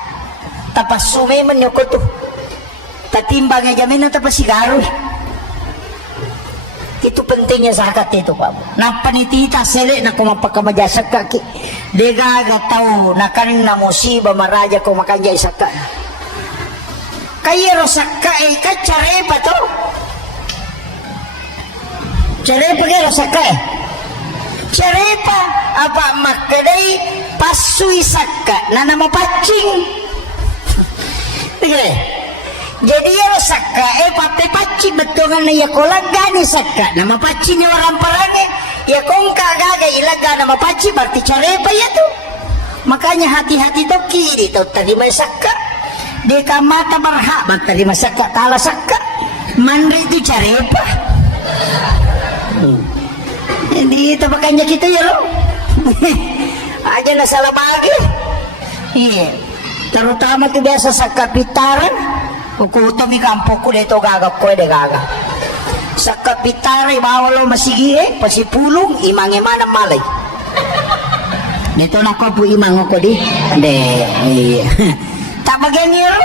Tapas sumeman nyoko tuh. Tatimbang aja mena tapas si karung. Itu pentingnya zakat itu Pak. Na panitita sele na kumapakamajasak kaki. Degaga tau na kanin na musibah maraja ko makanja isaka. Kaya rosaka kacarepa to. Carepa kaya rosaka Carepa apa makadai pasu isaka na namapacing. Tigre. Jadi ya sakka pape paci betongan na ya kolaga ni sakka nama paci ni orang parange ya kongka gaga ilaga nama paci berarti carepa ya tuh makanya hati-hati tuh kiri tuh tadi sakka di kamata barha tadi sakka tala sakka mandri itu carepa jadi itu makanya kita ya lo aja na salah bagi iya terutama tuh biasa sakka pitaran ukutami kampo ko dito gagap ko de gaga sa kapitare bawalo masigi pasipulong imange mana malay dito na ko po imang ko di tak maganiro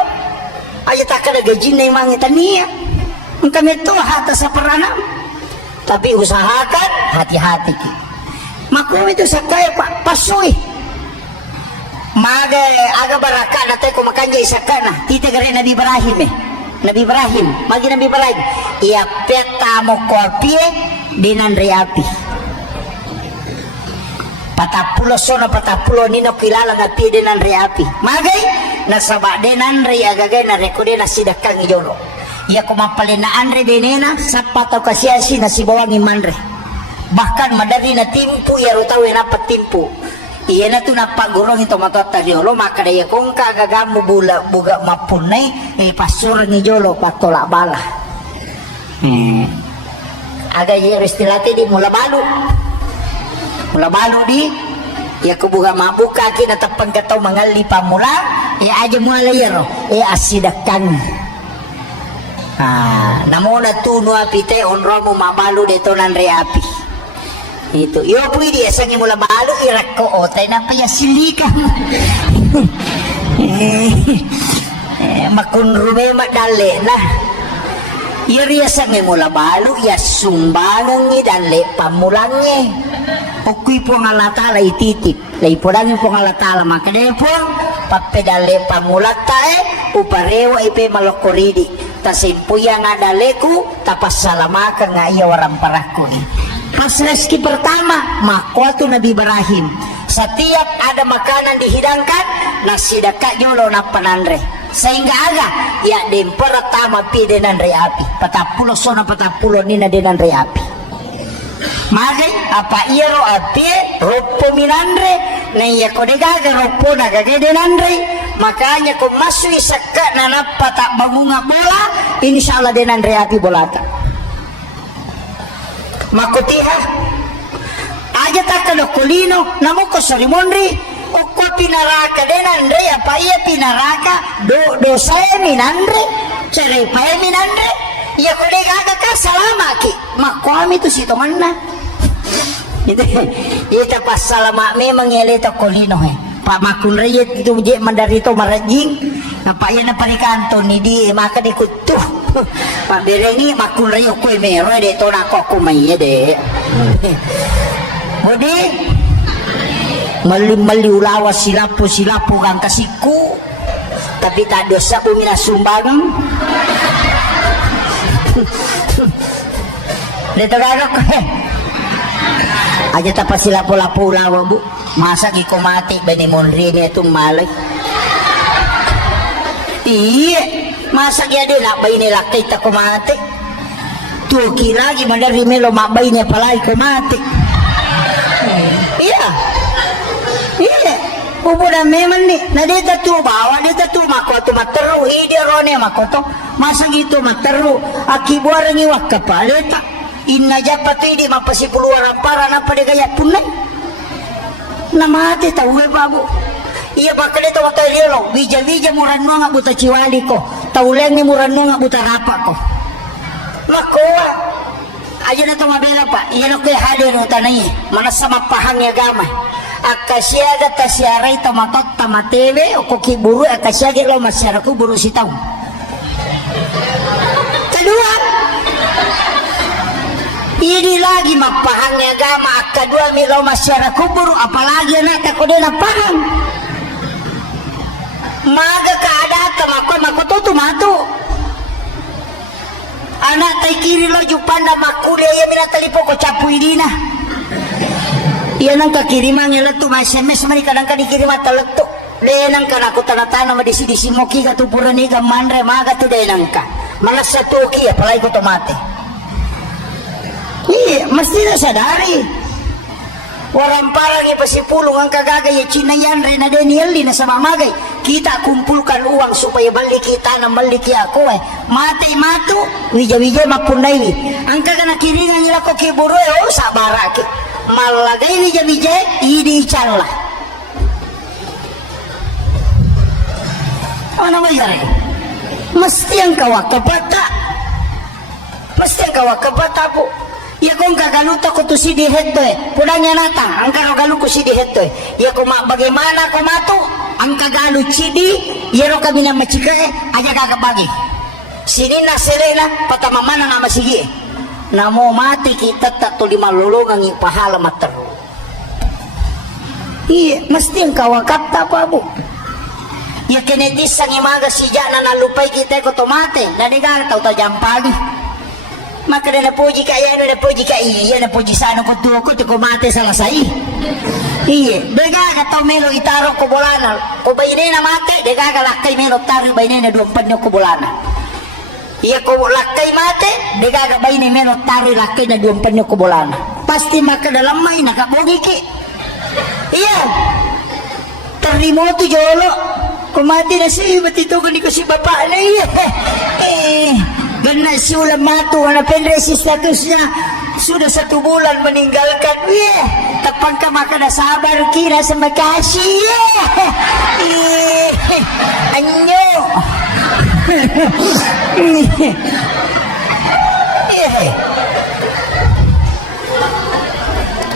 ay tak kada gajin na imang tania ang kami to hata sa paranam tapi usahakan hati-hati ki maku itu sa kaya pasuy maga aga baraka na tayo kumakanya isakana tita gare Nabi Ibrahim Nabi Ibrahim magi Nabi Ibrahim iya peta mo kopie dinan reapi patapulo sono patapulo nino kilala nga pie dinan reapi magay nasaba dinan re agagay na rekode na sidakang ijolo iya kumapalinaan re benena sapataw kasiyasi na sibawang imanre bahkan madari na timpu iya rutawi na patimpu iya na ito napagurong ito matata diolo maka daya kung kagagamu buga mapunay pasura ni jolo patola bala aga iya restilate di mula balu di ya kubuga mabuka kinatapang kataw mangali pamula ya aja mula yero asidakan namuna tuno apite onro mo mabalu dito nan reapi itu yo pwede asangi mula balo irak ko otay na payasilikan makunrume madale na iri asangi mula balo ya sumbangan ni dale pamulangnya okui po ng alatala ititip lay po lang po ng alatala makadaya po papedale pamulata uparewa ipe malokoridi tasimpuya nga daleku tapas salamaka nga iya warang parakuni. Pas rezeki pertama makuatu Nabi Ibrahim setiap ada makanan dihidangkan nasi dekat jolo na panandre sehingga aga ya dem pertama pidenan reapi patapulo sona patapulo nina denan reapi magay apa iro api ropo minandre na iya kodegaga ropo na gagadenandre makanya kung masui sakka na napatak bangunga bola insyaallah denan reapi bolata makutiha aja takano kulino namo ko Surimonri uko pinaraka den andre apa iya pinaraka do saya minandre cere pae minandre ya kode gaga ka salama ki makwami tu si tomanna itu pas salama memang yeleta kulino Pak Makun Rayet itu je mandarito marajing apa ya na panikanto ni di maka di kutu Pak Berengi Makun Rayet ko mero de to na ko kumay de Odi mali ulawas silapu kang kasiku tapi tak dosa bumi na sumbang dito gagak ko aja tapas silapu-lapu ulawa bu masa giko mati bani Monri ni itong malay iya masa gaya din nakbay nila kita kumati tuki lagi mandari melo makbay niya palay kumati iya upo na memang ni na dita tu bawa dita tu makoto mataru hindi rone makoto masa gito mataru akibuarang iwak kapalita inna japat hindi mapasipuluarang para na paligaya punay namati tahu babu iya bakal itu waktu liolo bija murano nga buta ciwali ko taulengi murano nga buta rapa ko makoa aja na to mabela pa iya no kay hado no tanay mana sama pahang ya gama akasyaga tasyaray tamatot tamatebe o kukiburu akasyaga lo masyaraku buru sitaw kedua ini lagi mapahang agama kedua milo masyarakat kubur apalagi anak takut dia paham maga keadaan mako tu matu anak tay kiri lo jupanda makulia ya mina talipo ko capu idina iya nang kakiriman nila tu SMS mari kadang dikirim ataletu de nang kana ko tanatana madisi moki katupuran ni gamandre maga tu de nang ka malas satu ki apalagi ko tomate iya, mesti na sadari. Walang parang ipasipulong ang kagagay China yan rin na Daniel na sa mamagay. Kita kumpulkan uang supaya balik kita na maliki ako Mati matu, wija mapunay. Ang kaganakiringan nila ko kiburo sa baraki. Malagay wija, ini ichala. Ano ba yan? Mesti ang kawakabata. Mesti ang kawakabata po. Ya kung kagaluto ko to si diheto pulangnya nata ang kagalu ko si diheto ya kung bagaimana ko mato ang kagalu chidi yero kami na machika aja kagabagi sini na selena patamamana na masigi namo mati kita tak tuli malulong ang ipahala matero iya mesti ang kawakat pa bu ya kinetis ang imaga si jana nalupay kita ko tomate nadigar tau jampagi maka na puji ka iya na puji ka iya na puji sana ko tuko to kumate sa lasai iya dega ka to melo itaro ko bolana ko bayne na mate dega ka lakay melo taro bayne na duampan ko bolana iya ko lakay mate dega ka bayne melo taro lakay na duampan ko bolana pasti maka dalam may nakabugi ki iya terimo tu jolo kumati na si batito ko ni ko si bapa na iya Gana si ulam matu, na penresi statusnya sudah 1 bulan meninggalkan. Tapang ka maka na sabar kira sa makasih. Anyo.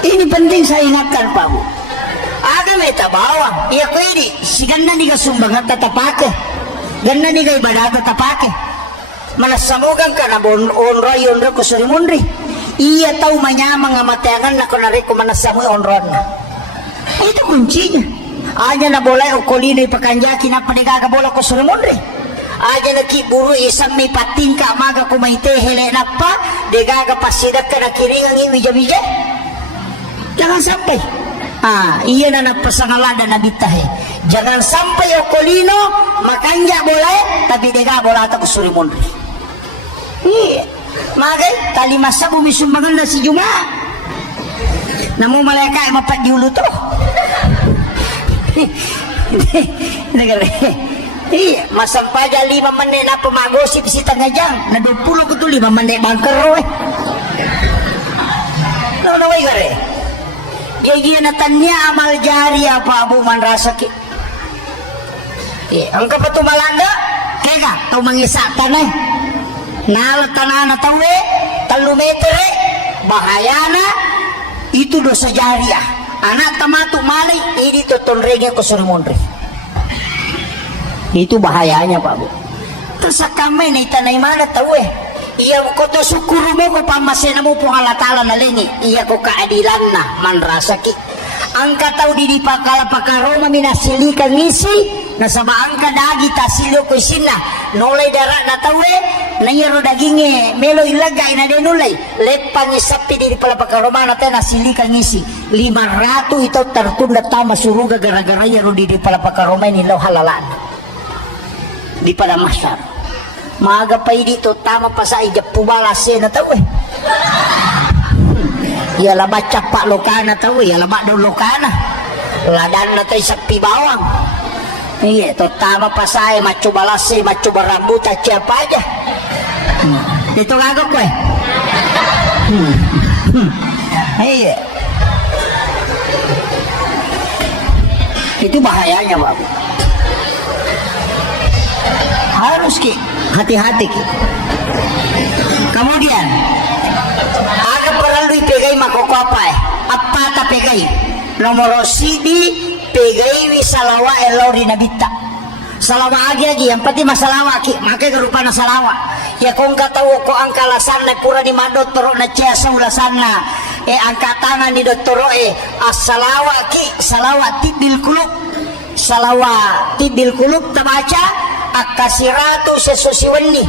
Ini penting saya ingatkan Pak Bu. Aga may tabawang. Iya ko ini, si ganda ni ka sumbangan tatapake. Ganda ni ka ibadah tatapake. Malasamugan ka na onra ko Surimonri iya tahu manyamang nga matayangan na kunari ko manasamu onron itu kuncinya aja na boleh o kolino ipakanjaki na panigagabola ko Surimonri aja na kiburu isang may patingka maga kumaite hele nakpa degaga pasidak ka na kiringang iwija jangan sampai iya na nagpasangalada na bitahe jangan sampai o kolino makanja boleh tapi dega bola ta ko Surimonri iya magay kalimasa bumisumbangan na si Juma namu malaka mapat diulo to iya masampaja 5 menit na pemagosip si tangajang na 20 ko to 5 menit bangker no way gare dia natanya amal jari apa abu man rasa ki ang kapatumalanda kaya tau mangisa tanay nalatanana tawe 3 meter bahayana itu dosa jariah anak tamatuk malik ini totonrega ko surmonre itu bahayanya Pak Bu terus kami na itanay mana tawe iya ko to sukuro mo ko pamasena mo po alatala na lengi iya ko kaadilan na manrasaki ang kataw di pakala pakaroma minasilikan ngisi nasabaan ka dagi tasilo ko sina nolay dara na tawe nayaro daginge melo ilagay na denulay let pangisapi di pala pakaroma na tayo nasilikan ngisi 500 ito tartunda tama suruga gara-gara yaro di pala pakaroma nilaw halalaan di pada masyar maaga pa dito tama pa sa ijap pubalase na tao iya laba capa lokana tao iya laba daw lokana ladan na tayo sa pibawang iya to tama pa sa macho balase macho barambuta siapa aja itu kagok iya itu bahayanya Bapak harus ki hati-hati ki kemudian agak perlu pegai makoko apa ta pegai nomor sidi pegai wisalawa elori nabita salawa aja yang penting masalah ki makai kerupa na salawa ya kong katawo ko ang kalasan na pura di madot toro na tiasa ulasan na angkat tangan di dottoro as-salawa ki salawa tibil kulub salawa tibil kulub tabaca akasiratu sesusiwani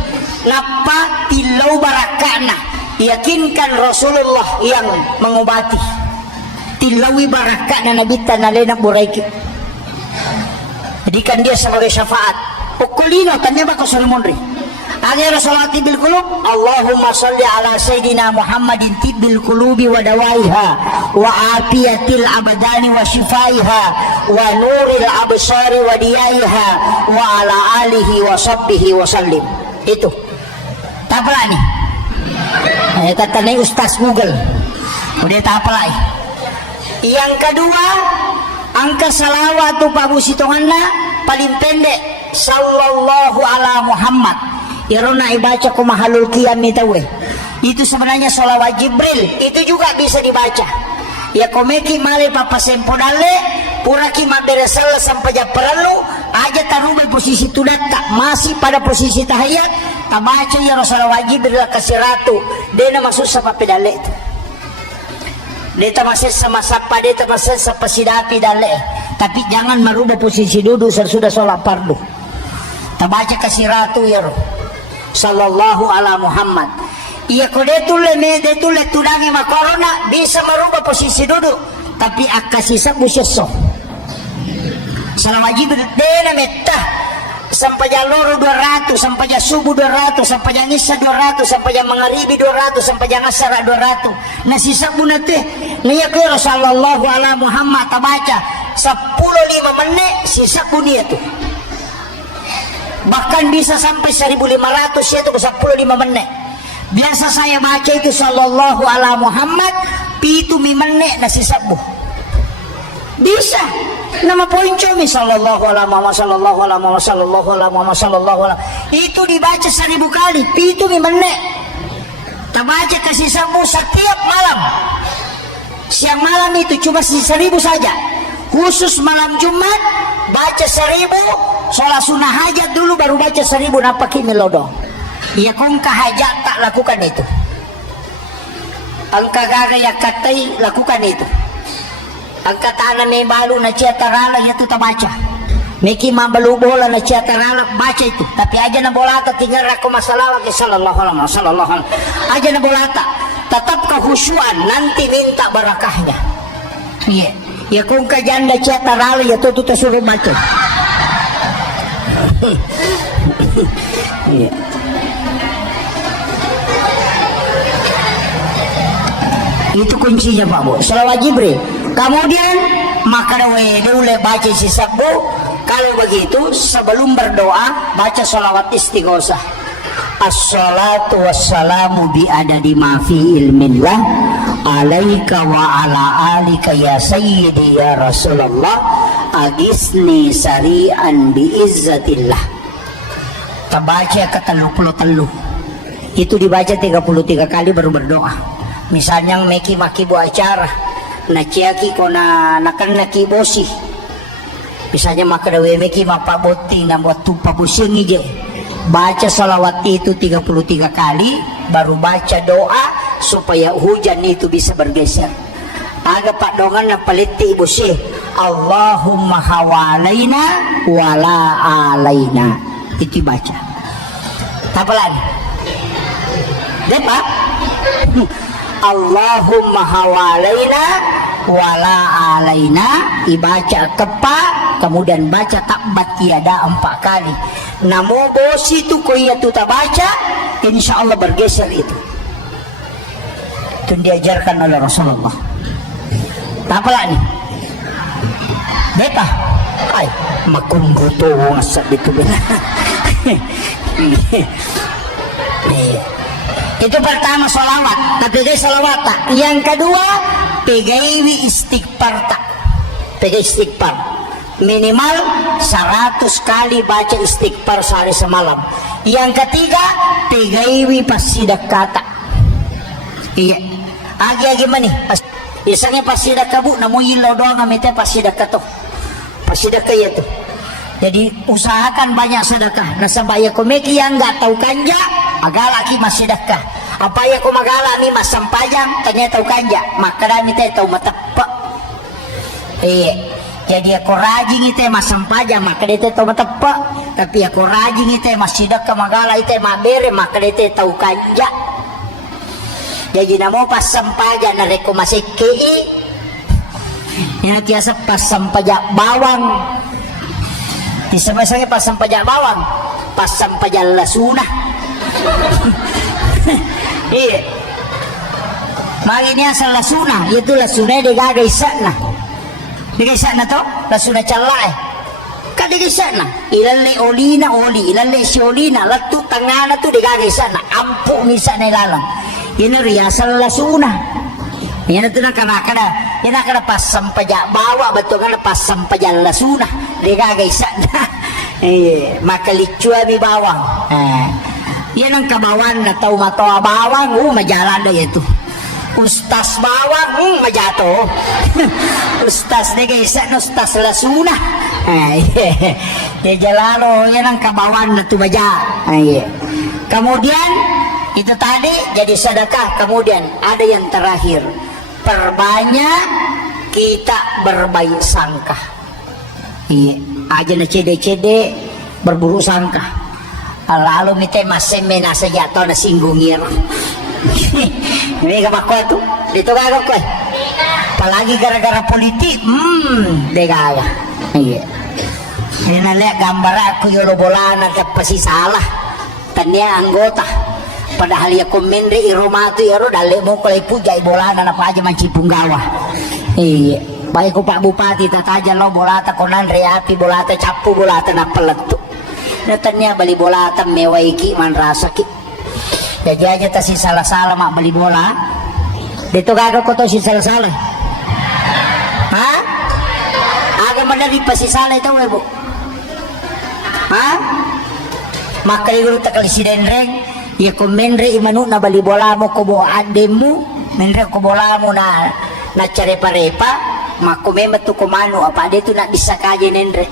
napa tilau barakana yakinkan Rasulullah yang mengobati tilawi barakana nabita nalena buraiki jadikan dia sebagai syafaat pukulino tanya bako salmonri agar salawat bil qulub Allahumma shalli ala sayyidina Muhammadin tibbil qulubi wa dawaiha wa afiyatil abadani wa shifaiha wa nuril absari wa diyaiha wa ala alihi wa sahbihi wa sallim itu tapalani kata nih Ustaz Google udah tapalai yang kedua angka salawat tu Pak Busitonganna paling pendek sallallahu ala Muhammad Yarona ibaca ko mahalul qiyam itawe itu sebenarnya sholawat Jibril itu juga bisa dibaca ya komeki male papasempo dale puraki maberesal sampai perlu aja tarubai posisi tudata masih pada posisi tahiyat tabaca ya Rasulullah Jibril kasih ratu dia masuk sama pedale itu dia masih sama sapa dia masih sama sidapi dale tapi jangan merubah posisi duduk sesudah sholat fardu tabaca kasih ratu ya sallallahu ala Muhammad iya ko detule tudangi ma corona bisa merubah posisi duduk tapi akasisa buseso salam wajib dena metta sampai jalur 200 sampai subuh 200 sampai isya 200 sampai magharibi 200 sampai asar 200 nah sisa bunate niya ko sallallahu ala Muhammad tabaca 10 5 menit sisa bunia tuh bahkan bisa sampai 1500 yaitu 15 menit biasa saya baca itu sallallahu ala Muhammad pitu menit nasi sabu bisa nama poin cumi sallallahu ala Muhammad sallallahu ala Muhammad sallallahu ala Muhammad sallallahu ala itu dibaca 1000 kali pitu menit kita baca kasih sabu setiap malam siang malam itu cuma 1000 saja khusus malam Jumat baca 1000 sholat sunnah hajat dulu baru baca 1000 napaki melodo ya kong hajat tak lakukan itu angka gaga ya katai lakukan itu angka tanah me balu na ciatarala ya tu baca meki mabalu bola na ciatarala baca itu tapi aja na bolata tinggal aku masalah ke sallallahu alaihi wasallam aja na bolata tetap kehusuan nanti minta barakahnya iya ya kong janda ciatarala ya tu suruh baca iya itu kuncinya Pak Bu sholawat Jibril kemudian maka dulu baca si sabu kalau begitu sebelum berdoa baca sholawat istighosah as-salatu wassalamu bi adadi ma fi ilmillah alaika wa ala alika ya sayyidi ya Rasulullah agisni sari'an biizzatillah. Terbaca ke 33. Itu dibaca 33 kali baru berdoa. Misalnya meki maki bu acara na ciaki kona nakan naki bosi. Misalnya maka dawe meki mapaboti na buat tupa busingi je. Baca salawat itu 33 kali baru baca doa supaya hujan itu bisa bergeser. Aga pak dongan na paliti ibu sih Allahumma hawalaina wala alaina. Itu baca. Apa lagi? Depa? Allahumma hawalaina wala alaina. Dibaca kepa, kemudian baca takbat iada 4 kali. Namo bosi tu koya tu tak baca, insya Allah bergeser itu. Itu diajarkan oleh Rasulullah. Apa lagi? Depa? Ay, makungguto ngasap itu benar. Itu pertama salawat, tapi dia salawat tak. Yang kedua, pegaiwi istighfar tak. Pegai istighfar. Minimal 100 kali baca istighfar sehari semalam. Yang ketiga, pegaiwi pasidakah tak. Iya. Agi-agi mani. Biasanya pasidakah bu, namun ilau doang ngamete pasidakah tuh. Pasidakah ya tuh. Jadi usahakan banyak sedekah. Nasabaya komeki yang nggak tahu kanja, agak lagi masih sedekah. Apa ya ko magala mi masampayang, ternyata tahu kanja, maka dami tahu matepak. Jadi aku rajin itu masampayang, maka dia tahu matepak. Tapi aku rajin itu masih sedekah magala itu mabere, maka dia tahu kanja. Jadi namo pas sampayang na reko masih kei. Yang biasa pas sampayang bawang. Disebut-sebut pas sampajak bawang, pas sampajak lasuna. Iya. Mari asal lasuna, itu lasuna digagai sana. Digagai sana to, lasuna calai. Kan digagai sana. Ilalle olina oli, ilalle si olina, latu tangana tu digagai sana. Ampu misana ilalang. Ini riasal lasuna. Yan itu nak kada, yan kada pas sampajak bawa betul kan pas sampajak lasuna. Digagay sana. Maka licua mi bawang. Yan ang kabawan na tau matoa bawang, majalan do itu. Ustas bawang, majato. Ustas digay sana, ustas lasuna. Ya jalalo, yan ang kabawan na tumaja. Kemudian itu tadi jadi sedekah. Kemudian ada yang terakhir, perbanyak kita berbaik sangka. Aja na cede-cede berburu sangka. Lalu mite maseme na saja atau na singgungir. Ini kapako tu, dito kagak ko. Apalagi gara-gara politik, degaya. Ini nalihat gambar aku yolo bolana kapasi salah. Tanya anggota. Padahal ya komendri iroma tu yaro dale mo kulay puja bolana na pa aja mancipung gawa. Baik ko Pak Bupati tataja lo bolata konan reapi bolata capu bolata na peletu. Natanya bali bolata mewaiki man rasa ki. Jadi aja ta si salah-salah mak bali bola. Dito kagak ko to si salah-salah. Ha? Aga manari pa si salah ito we bu. Ha? Makay ta kali si denreng. Ya ko menre imanu na bali bola mo ko bo ademu, menre ko bola mo na carepa-repa. Mako memang tu komano apa dia tu nak bisa kaji nendre.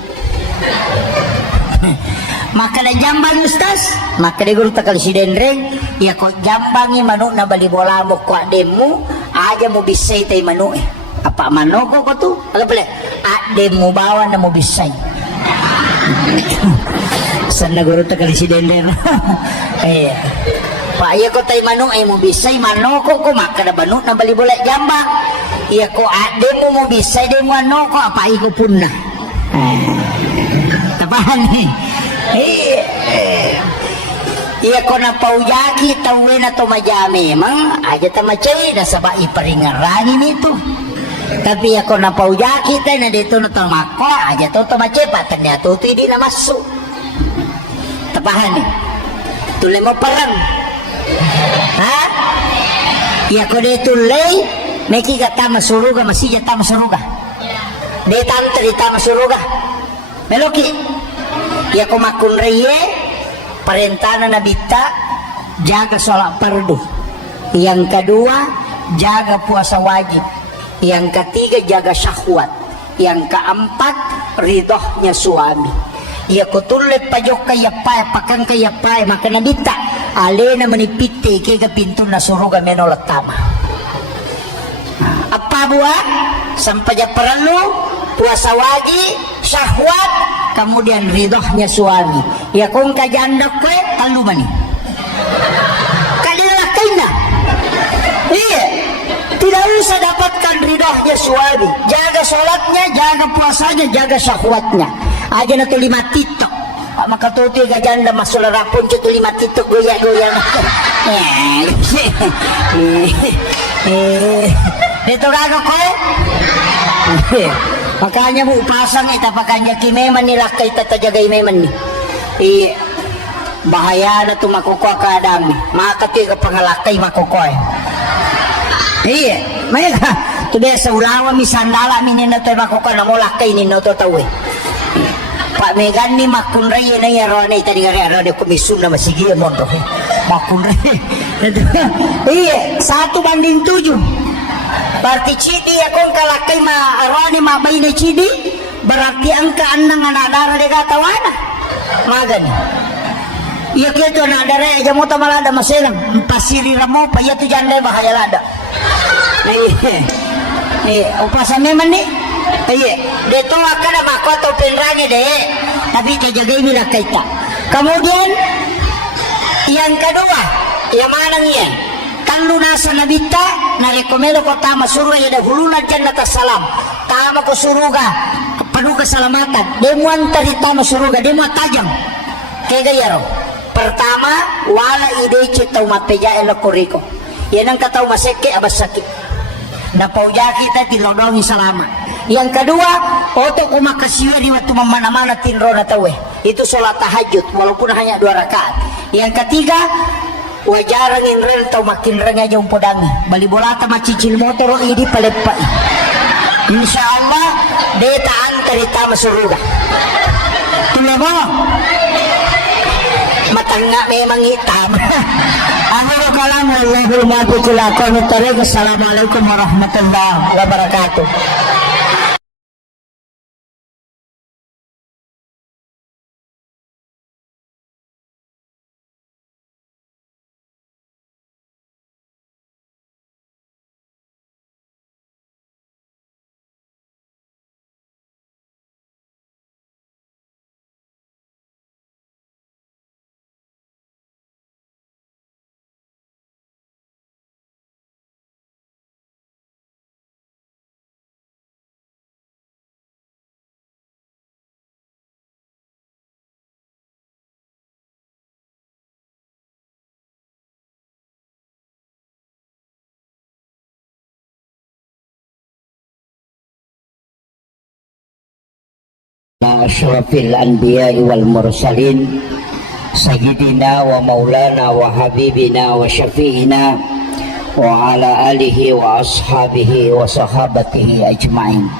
Maka na jambang ustaz, maka dia guru takal si denreng, ya ko jambangi manu na bali bola mo ko ademu, aja mo bisay tay manu Apa mano ko tu? Apa pala? Ademu bawa na mo bisay. Sana guru takal si denreng. Pak iya ko tay manu ay mo bisay mano ko maka na banu na bali bola jambang. Iya ko ademu mo bisay demo ano ko apa iko pun na. Tapahan ni. Iya ko na paujaki tawe na to majami mang aja ta macay na sa bai paringarangin ito. Tapi ako na paujaki tay na dito na to mako aja to macay patan niya to hindi na masuk. Tapahan ni. Tulay mo parang. Ha? Iya ko dito lay Meki kata masuruga masih jata masuruga. De tante di masuruga. Meloki. Ya kumakun reye perintah nabita jaga sholat fardu. Yang kedua jaga puasa wajib. Yang ketiga jaga syahwat. Yang keempat ridhonya suami. Ya kutulit pajok kaya pae pakan kaya pae maka nabita alena menipite ke pintu na suruga menolak tama. Apa buat sampai perlu puasa wajib syahwat kemudian ridhonya suami. Ya kung kajanda kue talu mani kadang lakaina. Iya, tidak usah dapatkan ridhonya suami. Jaga sholatnya, jaga puasanya, jaga syahwatnya. Aja na 5 titok. Maka tuti gajanda masuk rapun itu 5 titok goyang-goyang. Itu kagak kue. Makanya bu pasang ita pakanya kimeman nila kay tatajagay meman ni. Bahaya na tu makukuha ka adami. Makati ka pangalakay makukuha. Iya, mereka tu biasa ulawa mi sandala mi nina tu makukuha na mulakay nino to tawe. Pak Megan ni makunray na yaro na tadi ngari ano de komisyon na masigi mondo. Makunray. Iya, 1:7. Berarti cidi akong kalakay arone mabay na cidi berarti ang kaanang anadara de katawana. Magani. Iya kito anadara aja mo tamalada maselang pasiri ramo pa iya tu janda bahaya lada. Nih, upasane man ni. Iya, deto akada makoto penrangi deh. Tapi kejagay nila kaita. Kemudian yang kedua, yang mana yan? Lunasan nabita na rekomendo ko tama suruga ya dahulunan jannata salam tama ko suruga penuh keselamatan demuan tadi tama suruga demuan tajam kaya gayaro pertama wala ide citau mateja elakoriko yan ang katau maseke abas sakit na pauja kita tilodongi salama. Yang kedua oto kumakasiwa di waktu mana-mana tinro na tawe itu sholat tahajud walaupun hanya 2 rakaat. Yang ketiga wajarang inrel tau makin reng aja umpodangi bali bolata macicil motor ini palepai insyaallah deta antarita masuruga tulemo matangga memang hitam. Akhirul kalam wallahul muwaffiq ila aqwamit thariq. Assalamualaikum warahmatullahi wabarakatuh. Asyrafil anbiya'i wal mursalin sayyidina wa maulana wa habibina wa syafi'ina wa ala alihi wa ashabihi wa sahabatihi ajma'in.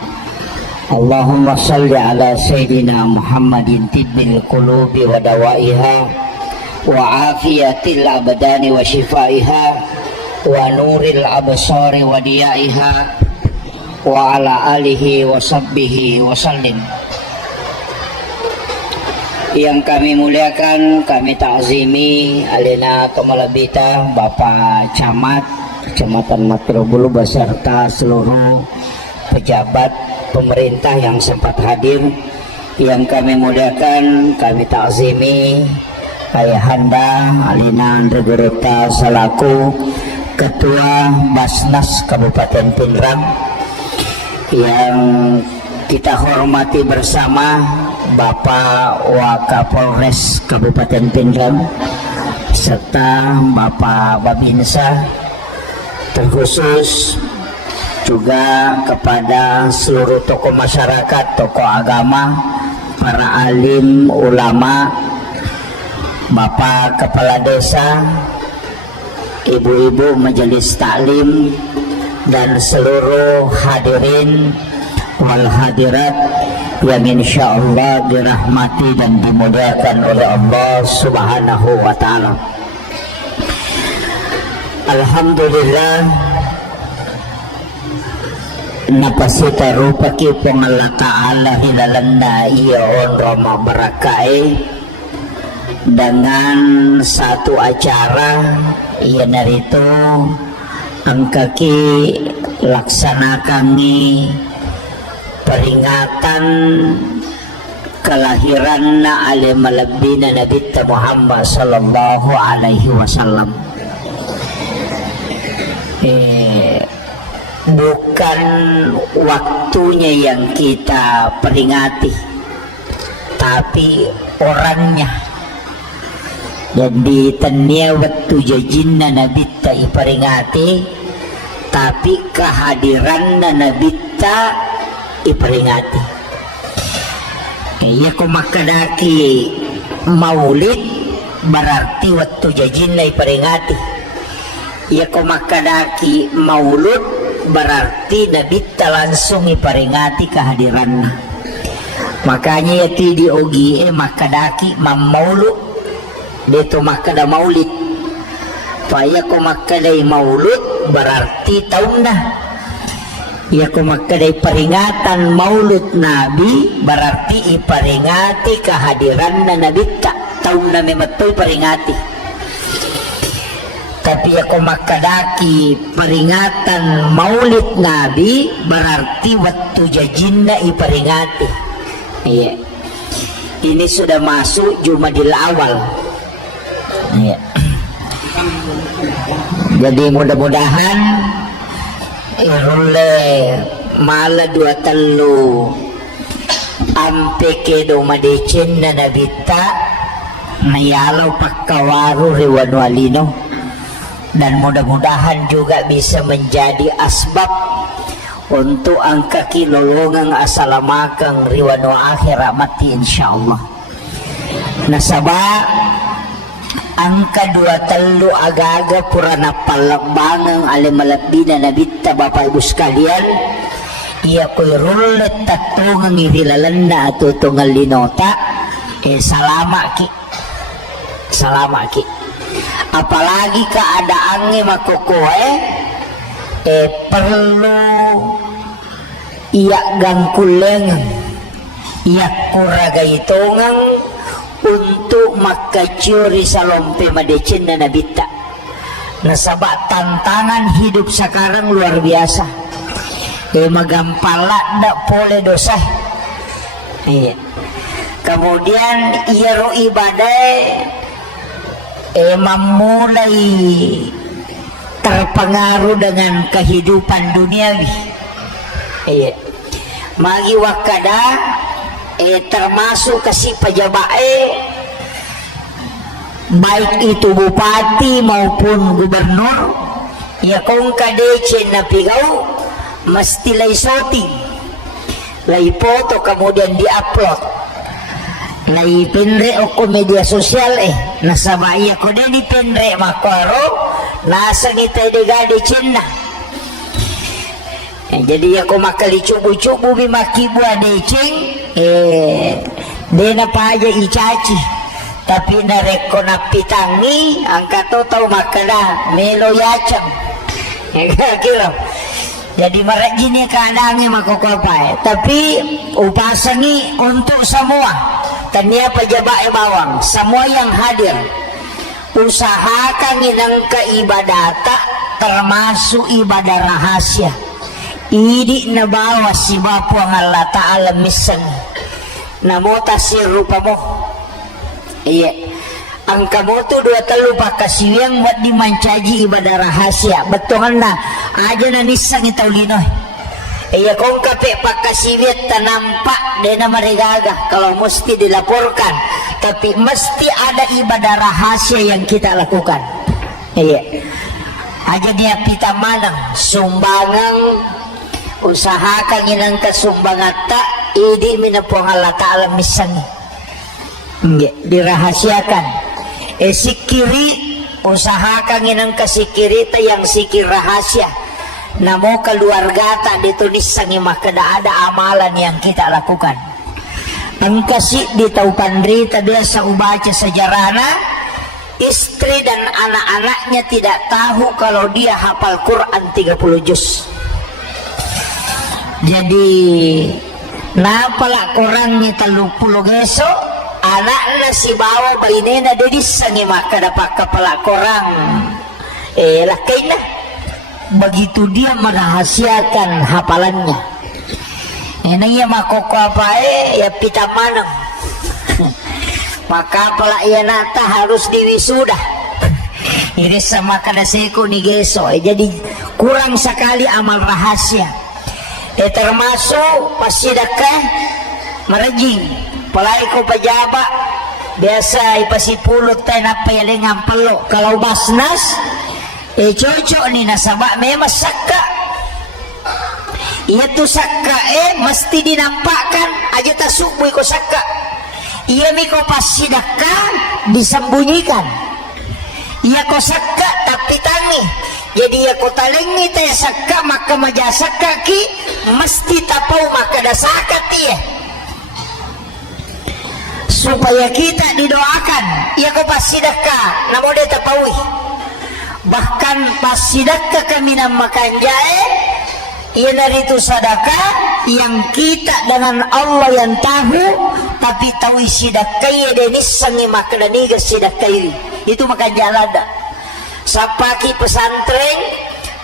Allahumma salli ala sayyidina Muhammadin tibbil qulubi wa dawaiha wa afiyatil abdani wa shifaiha wa nuril absari wa diyaiha wa ala alihi wa sahbihi wa sallim. Yang kami muliakan, kami takzimi alina kemalabita Bapak Camat Kecamatan Matrobulu beserta seluruh pejabat pemerintah yang sempat hadir. Yang kami muliakan, kami takzimi Ayahanda Alina Andregoreta selaku Ketua Basnas Kabupaten Pindrang. Yang kita hormati bersama Bapak Wakapolres Kabupaten Pindrang serta Bapak Babinsa, terkhusus juga kepada seluruh tokoh masyarakat, tokoh agama, para alim, ulama, Bapak Kepala Desa, ibu-ibu majelis taklim, dan seluruh hadirin wal hadirat yang insya Allah dirahmati dan dimuliakan oleh Allah Subhanahu wa Ta'ala. Alhamdulillah napasita rupa kipong Allah Ta'ala hilalanda iyon Roma barakai dengan satu acara ia narito ang kaki laksanakan ni peringatan kelahiran na alimalabdi na Nabi Muhammad sallallahu alaihi wasallam. Bukan waktunya yang kita peringati, tapi orangnya. Jadi tanya waktu jajinna Nabi ta iperingati, tapi kehadiran Nabi ta iperingati. Kaya kung makadaki maulid berarti waktu jajinna iperingati. Ya kung makadaki maulud berarti Nabi ta langsung iperingati kehadiran. Makanya ya ti diogi makadaki mamaulud dito makada maulid. Paya kung makaday maulud berarti tahun na. Ya kung makaday peringatan maulud Nabi berarti iperingati kehadiran na Nabi tahun na memetoy peringati. Tapi ya kung makadaki peringatan maulid Nabi berarti waktu jajin na iperingati. Iya. Ini sudah masuk Jumadil Awal. Iya. Jadi mudah-mudahan irule mala 23 ampe kedo madecen na nabita mayalaw pagkawaru riwano alino, dan mudah-mudahan juga bisa menjadi asbab untuk ang kakilolongang asalamakang riwano akhir mati insyaallah. Nasaba ang kadua-talo agaga purana palakbangang alimalabdi na nabita Bapak Ibu sekalian, iya ko'y rulet tatungang irilalan na atutungal linota salama ki apalagi keadaannya makukuhe perlu iya gangkulengan iya kuragaitongang untuk makacuri sa lompe madecin na nabita. Nasaba tantangan hidup sekarang luar biasa. Magampala na pole dosa. Kemudian iaro ibadah memulai terpengaruh dengan kehidupan duniawi. Magi wakada termasuk kasih pejabat baik itu bupati maupun gubernur, ya kung kadecen na pigaw mesti lay shooting, lay foto kemudian di-upload, lay pinre o media sosial nasabay ako din ipinre makaro nasa ngitay di gadecen na. Jadi ako makalicubu-cubu bimakibu adeceng de na pa aja icaci, tapi nareko na pitangi ang katotaw makala melo yacang. Kira jadi marajini kadangi makokopay, tapi upasangi untuk semua tanya pejabat bawang semua yang hadir, usahakan inang keibadata termasuk ibadah rahasia. Idi na bawa si Bapo ang Allah Ta'ala misan namota si rupa mo. Iya. Ang kamoto 23 pakasiwang wat di mancaji ibadah rahasia. Betungan na aja na nisang itaw linoy. Iya kung kape pakasiwit tanampak de na marigaga kalau mesti dilaporkan, tapi mesti ada ibadah rahasia yang kita lakukan. Iya. Aja dia pita manang sumbangan, usahakan inang kasumbangata idi minapong Allah Ta'ala misangi dirahasiakan. Sikiri usahakan inang kasikirita yang sikir rahasia namo keluarga tak ditulis sangi maka ada amalan yang kita lakukan. Angkasi di tau pandrita biasa ubaca sejarahnya, istri dan anak-anaknya tidak tahu kalau dia hafal Quran 30 juz. Jadi napala Qurannya 30 geso, anaknya si bawa bainena dedis sangi maka dapat kepala Quran. Lakailah begitu dia merahasiakan hafalannya. Ini ya makoko apa ya pita manang. Maka pala ya nata harus diwisuda. Ini sama kada seko ni geso. Jadi kurang sekali amal rahasia. Termasuk pasidakah merajing. Palai ko pejabat biasa ipasipulut tayo na payalingan palo. Kalau basnas cocok ni nasaba memang sakka. Ia tu sakka mesti dinampakkan aja tasubui ko sakka. Ia miko pasidakah disembunyikan. Ia ko sakka tapi tangi. Jadi ia ko talengi taya sakka maka maja sakka ki mesti tapau maka dasakat ia. Supaya kita didoakan. Ia ko pasidakah namo dia tapaui. Bahkan pasidakah kami namakan jae. Ia dari itu sedekah yang kita dengan Allah yang tahu, tapi tahu sedekah ini sangi makna niga sedekah itu makan jalan dah. Sapaki pesantren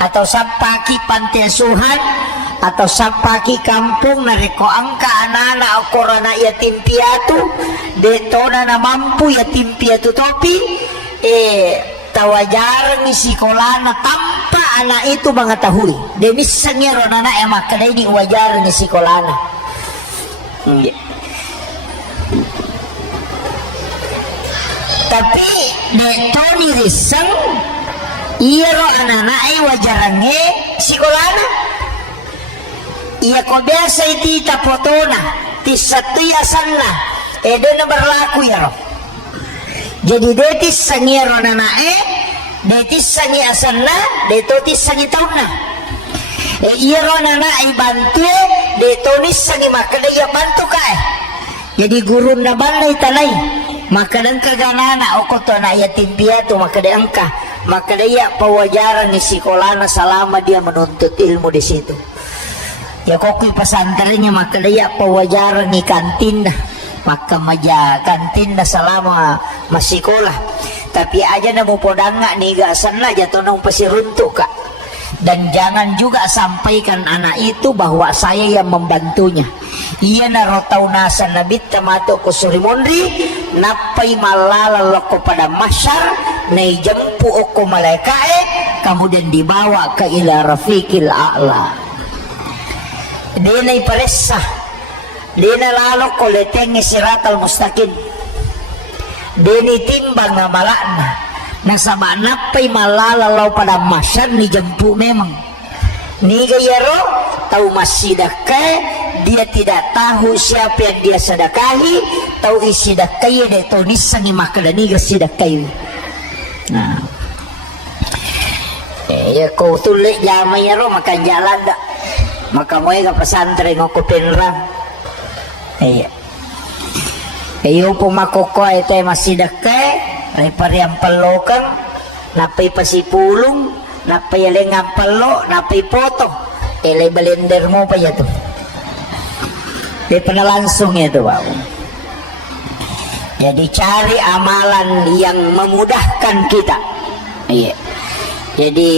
atau sapaki panti asuhan atau sapaki kampung nareko angka anak-anak korona yatim piatu detona na mampu yatim piatu topi tawajar ni sekolahna tanpa anak itu mengetahui demi sengero anak yang maka ini wajar ni sekolahna. Tapi detoni riseng iro anak-anak wajarange sekolahna. Ia ko biasa iti tapotona ti satya sanna ede na berlaku ya roh. Jadi detis sangiro nanae, detis sangi asanna, detotis sangi tauna. Iro nanae bantu, detonis sangi makadaya bantu kae. Jadi guru na balay talay, makadang kaganana o koto na yatim piatu makadaya angka, makadaya pawajaran ni sekolahna selama dia menuntut ilmu di situ. Ya kokoy pesantrennya makadaya pawajaran ni kantin dah. Maka maja kantin na selama masih sekolah. Tapi aja na mo podanga ni gasan na jatuh nang pasiruntuk kak. Dan jangan juga sampaikan anak itu bahwa saya yang membantunya. Ia narotau nasa nabit tamato ko surimondri napay malala loko pada masyar nai jempu oko malaikae kemudian dibawa ke ila rafiqil a'la. Dia nai paresah. Dina lalo ko leteng siratal mustaqim. Dini timbang na malakna. Nasaba napay malalalaw pada masyad ni jampu memang. Ni gayaro tahu masidakah dia tidak tahu siapa yang dia sedekahi. Tahu isi sedekahi dia tahu nisan ni makadani sedekahi. Nah. Ya kau tulik jamai ro makan jalan dak. Maka moy ka pesantren ko penrang. Iya. Iyo po makoko ito masih dekai, repari ang pelokan, napay pasipulong, napay alengang pelo, napay poto, elay blender mo pa yato. Di penalansung itu wow. Jadi cari amalan yang memudahkan kita. Iya. Jadi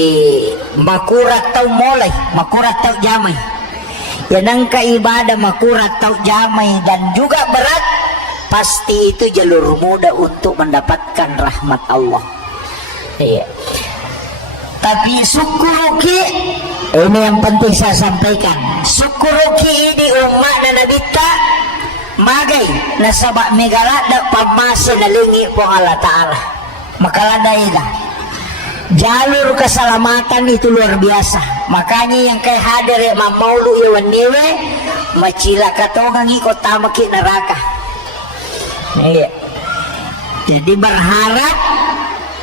makurat tau mulai, makurat tau jamai. Yang ibadah makurat tau jamai dan juga berat, pasti itu jalur mudah untuk mendapatkan rahmat Allah. Iya. Tapi syukuruki ini yang penting saya sampaikan. Syukuruki ini umat na nabita magay nasaba megalada pamasa nalingi po Allah Ta'ala. Makaladailah. Jalur keselamatan itu luar biasa. Makanya yang kayak hadir ya mamaulu iwan dewe macila katogang ikut tamaki neraka. Iya. Jadi berharap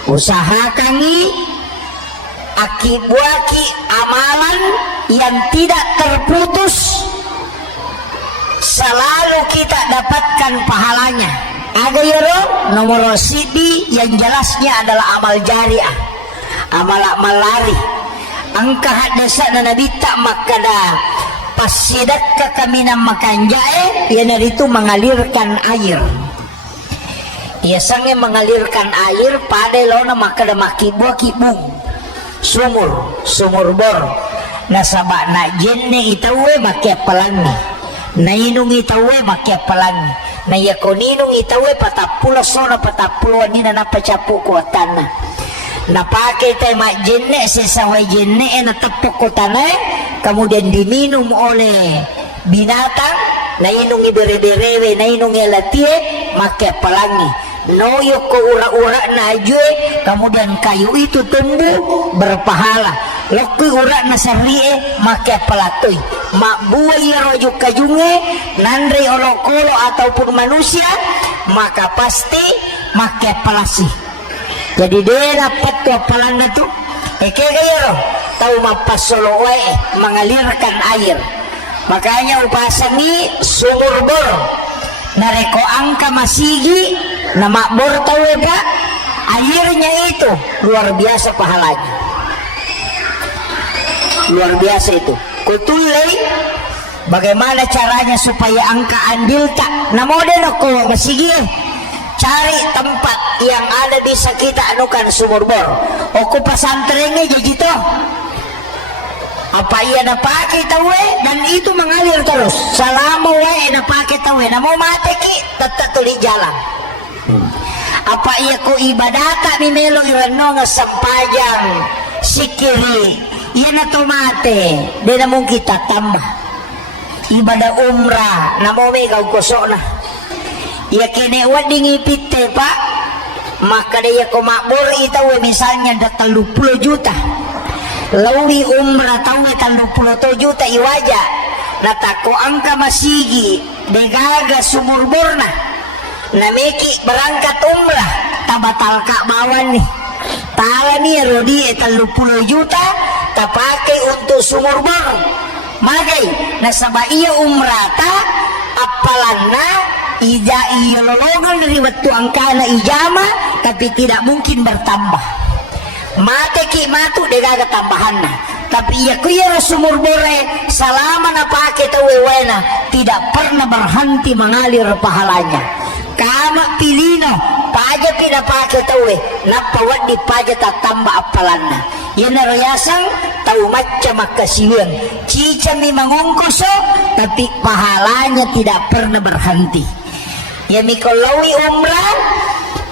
usaha kami akibat amalan yang tidak terputus, selalu kita dapatkan pahalanya. Ada ya roh nomor sidi yang jelasnya adalah amal jariah, amal lari. Angka hadasa na nabita makada pasidat ka kami na makanjae, yan na dito mengalirkan air. Iasangnya mengalirkan air pada lo na makada makibong sumur bor nasaba na jenne itawe makia pelangi na inung itawe makia pelangi na yakoninung itawe patapula sona patapula nina na pacapu ko tanah na pakai tema jenne sesawai jenne na tepuk ko tanah kemudian diminum oleh binatang na inung ibere-berewe na inung ilatie makia pelangi. Noyo ko ura-ura na ajue, kemudian kayu itu tumbuh berpahala. Lokui ura na sarie makia pelatoy. Makbuai rojo kajunge nandre olokolo ataupun manusia, maka pasti makia pelasi. Jadi dia dapat kepalan itu. Kaya tahu mapasolo wae mengalirkan air. Makanya upasangi sumur bor. Nareko angka masigi na makbor tahu ba airnya itu luar biasa pahalanya, luar biasa itu. Kutulay bagaimana caranya supaya angka andil tak na model ko masigi cari tempat yang ada bisa kita anukan sumur bor. Oku pasantrennya jadi toh apa ia na pakai tawe dan itu mengalir terus selama wae na pakai tawe na mau mati ki tetap tuli jalan. Apa ia ko ibadata ni melo irano nga sampajang sikiri ia na tomate de na mong kita tambah ibadah umrah na mo may gawkoso na ia kene wading ipite pa maka dia ko makbor itawe misalnya da 30 juta lawi umrah tawe 30 juta iwaja natako angka masigi degaga sumur borna nameki berangkat umrah tabatal ka bawan nih tala nih rodi 30 juta tapakai untuk sumur bor magai nasaba iya umrah ta apalanna ija iya lolongan dari waktu angkana ijama tapi tidak mungkin bertambah mate ki matu degaga tambahan tapi ya kuya sumur bore selama napake tawewena tidak pernah berhenti mengalir pahalanya kama pilino paja pinapake tawe napawad di paja tatamba apalanna yan narayasang tau macam makasiwan cica mi mangungkoso tapi pahalanya tidak pernah berhenti ya mikolawi umrah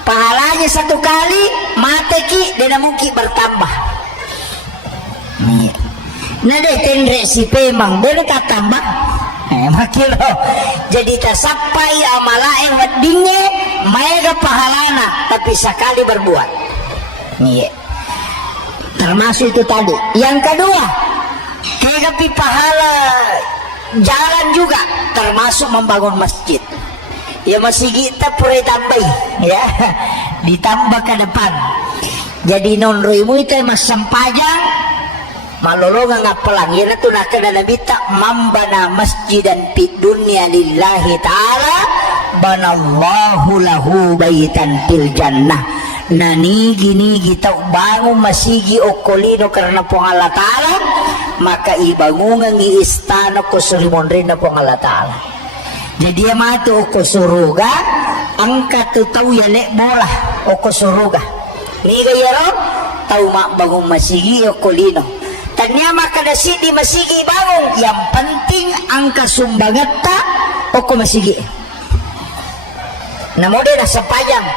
pahalanya satu kali mate ki dan mungkin bertambah nah deh tendre si pemang dia tak tambah makilo jadi tasapai amalae wadinge mega pahalana tapi sekali berbuat nih termasuk itu tadi yang kedua kegapi pahala jalan juga termasuk membangun masjid ya masih kita pura tambah ya ditambah ke depan jadi non rimu itu mas sampajang malolongan ngapelang ya tu nak kena nabita mambana masjidan fid dunya lillahi ta'ala banallahu lahu baitan fil jannah nani gini kita bangun masigi okolino karena po Allah ta'ala maka ibangungan i istana ko sulimon rin na po Allah ta'ala jadi amato ko suruga angkat tu tahu ya nek bola ko suruga ni gayaro tahu mak bangun masigi okolino tanya maka dasidi masigi bangun yang penting angka sumbagatta ko masigi namo dia sapajang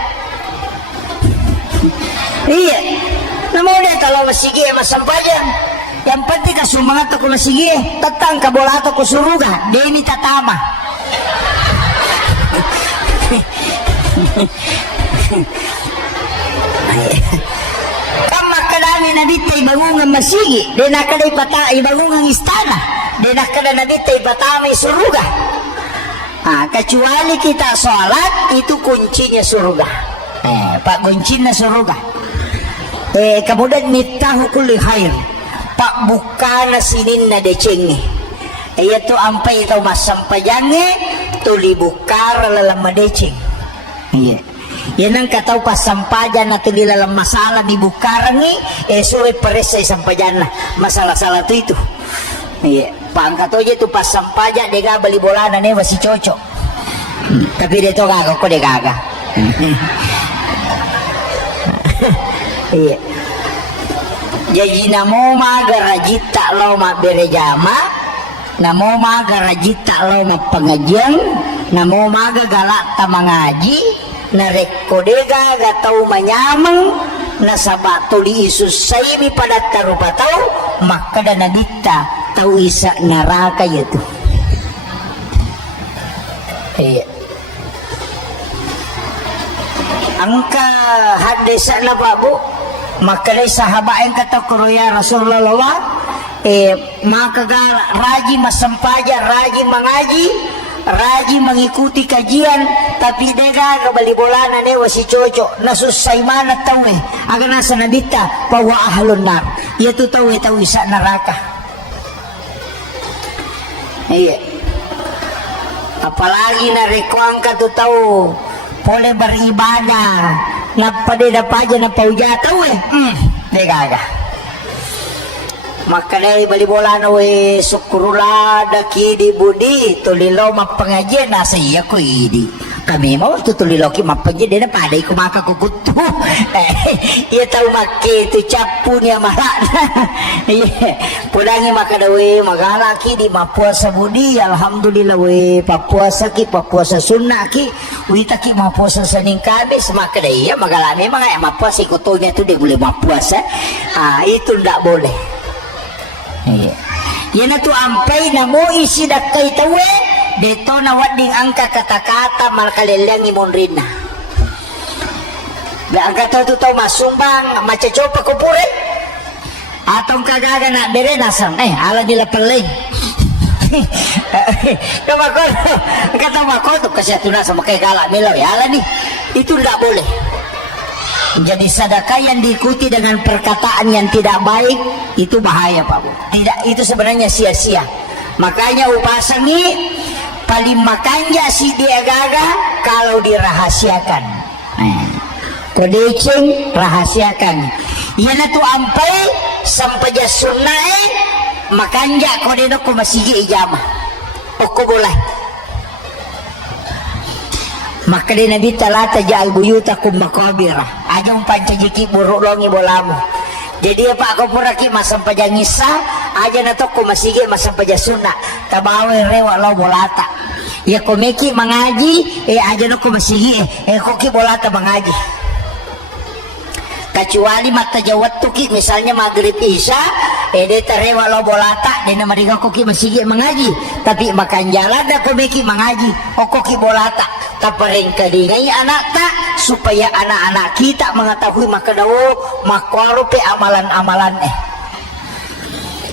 iya namo dia kalau masigi mas sampajang yang penting ka sumbagatta ko masigi tatang ka bola to ko suruga deni tatama kama kadami nabita ibangungan masigi de nakada ipata ibangungan istana de nakada nabita ipatama suruga kecuali kita sholat itu kuncinya surga pak kuncinya surga Kemudian miftahu kulli khair, pak bukana sinin na deceng. Itu ampai itu mas sampajange tuli bukar lalam deceng. Iya. Yan ang kataw pas sampajan na tuli lalam masalah di bukaran ni suwe peres sa sampajan na masalah-salah tu itu. Iya. Pangkat aja tu pas sampajan dega bali bola na ne masih cocok. Tapi dia tu kagak kok dia kagak. Iya. Jadi namo magarajita lo ma berejama, namo magarajita lo ma pengajian, namo magagalak ta mengaji, narek kodega gatau manyamang, nasaba tuli isus saymi pada tarupatau, maka dana dita tau isa neraka yaitu. Iya. Angka hadis na babu maka dari sahabat yang kata kuruya Rasulullah maka rajin masampaja, rajin mengaji, rajin mengikuti kajian, tapi dega kembali bolana ne wasi cocok nasusai mana tahu agar nasa nadita bahwa ahlun nar yaitu tahu isa neraka. Iya. Apalagi narekuang katu tahu boleh beribadah napade dapaja na pauja tahu degaga maka dari bali bola na we sukurula daki di budi tulilo mapengajian nasa iya ko idi kami mau tulilo ki mapengajian na padai ko makakukutu iya tahu make tu capu ni amalan iya pulangi maka dawe magala ki di mapuasa budi alhamdulillah we papuasa ki papuasa sunnah ki wita ki mapuasa saning kabis maka dai ya magala memang ya mapuasa ikutunya tu dia boleh mapuasa itu ndak boleh. Iya. Yana tu ampai namo isi dakai tawe deto na wading angka kata-kata malkalelang imonrina. Ba angka tu tau masumbang maca coba kupure. Atong kagaga na bere nasang ala dila peleng. Kamakon kata makon tu kasi tuna sama kay galak melaw ya ala ni. Itu ndak boleh. Jadi sedekah yang diikuti dengan perkataan yang tidak baik itu bahaya Pak Bu. Tidak, itu sebenarnya sia-sia. Makanya upasangi paling makanya si dia gaga kalau dirahasiakan. Kodecing rahasiakan. Yana tu ampai sampai sunnah makanya kodeno ko masigi ijamah. Oko boleh. Maka di Nabi talata ja'al buyutakum makabirah ajong pancajiki buruk longi bolamu jadi apa aku puraki masam pajangisa aja nato ko masige masam pajasuna tabawe rewa lo bolata ya komeki mengaji aja no ko masige koki bolata mengaji kecuali mata jawat tuki misalnya maghrib isya de tarewa lo bolata de na mariga koki masige mengaji tapi makan jalan da komeki mengaji koki bolata taparing kalingai anak tak supaya anak-anak kita mengetahui maka dawo makwaru pe amalan-amalan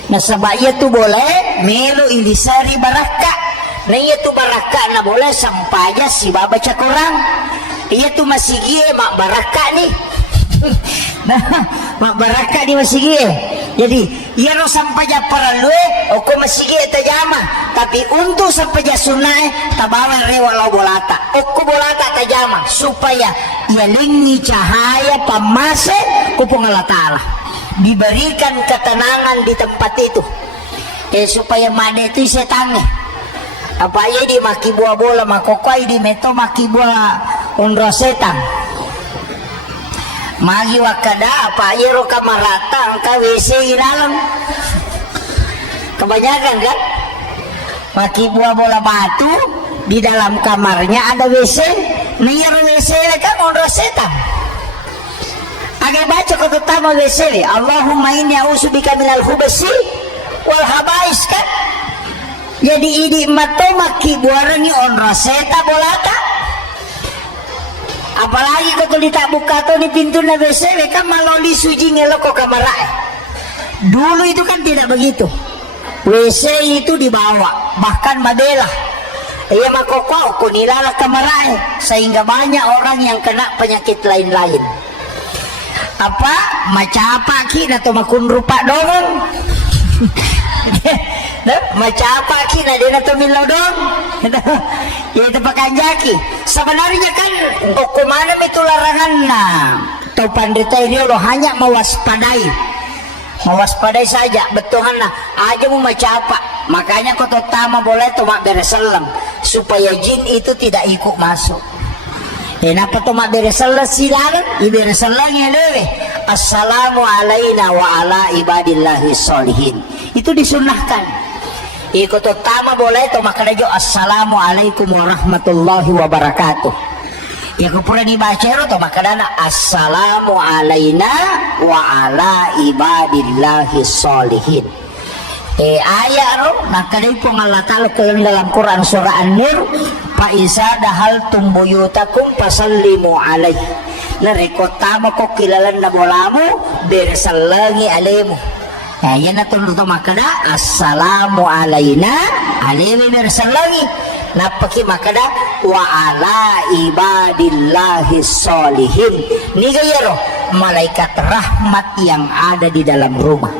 nah sabab ia tu boleh melo ilisari baraka nah ia tu baraka na boleh sampaja si baca Quran ia tu masih gie mak baraka ni nah mak baraka ni masih gie jadi ia no sampaja paralue oko masih gie tajama tapi untuk sampaja sunnah tabawa rewa lo bolata oko bolata tajama supaya ia lingi cahaya pamase kupung Allah Ta'ala diberikan ketenangan di tempat itu supaya made itu setan apa ya di maki buah bola makokoi di meto maki buah undro setan magi wakada apa ya ro kamarata angka WC di dalam kebanyakan kan maki buah bola batu di dalam kamarnya ada WC nih WC kan undro setan agak baca kata utama WC Allahumma inni a'udzubika minal khubasi wal habais kan jadi idi mato maki buarangi undro setan bolata apalagi kau tak buka tuh di pintu na WC kan maloli suji ngelok ke kamar dulu itu kan tidak begitu WC itu dibawa bahkan madela iya makokau kunilala kamar sehingga banyak orang yang kena penyakit lain-lain apa macapa ki na to makun rupa dong. Macapa ki na dia na to milaw dong. Ya itu pakanjaki. Sebenarnya kan kumana itu larangan na. Tau pandita ini lo hanya mewaspadai saja betulan nah aja mau macapa. Makanya kau tama boleh tuh mak beresalam supaya jin itu tidak ikut masuk. Kenapa tuh mak beresalam silalan iberesalam ya deh. Assalamu alaina wa ala ibadillahi sholihin. Itu disunahkan. Ikut tama boleh tuh mak kadajo assalamu alaikum warahmatullahi wabarakatuh. Ya kupura dibaca itu makadana assalamu alaina wa ala ibadillahi sholihin. Ayat ro nakadai pun Allah Ta'ala keyang dalam Quran surah An-Nur fa iza dahaltum buyutakum fasallimu alaih. Narikotama ko kilalan na bolamu bersalangi alaimu. Yan na tunod to makada assalamu alaina alaihi bersalangi. Napaki makada wa ala ibadillahi sholihin. Ni gayaro malaikat rahmat yang ada di dalam rumah.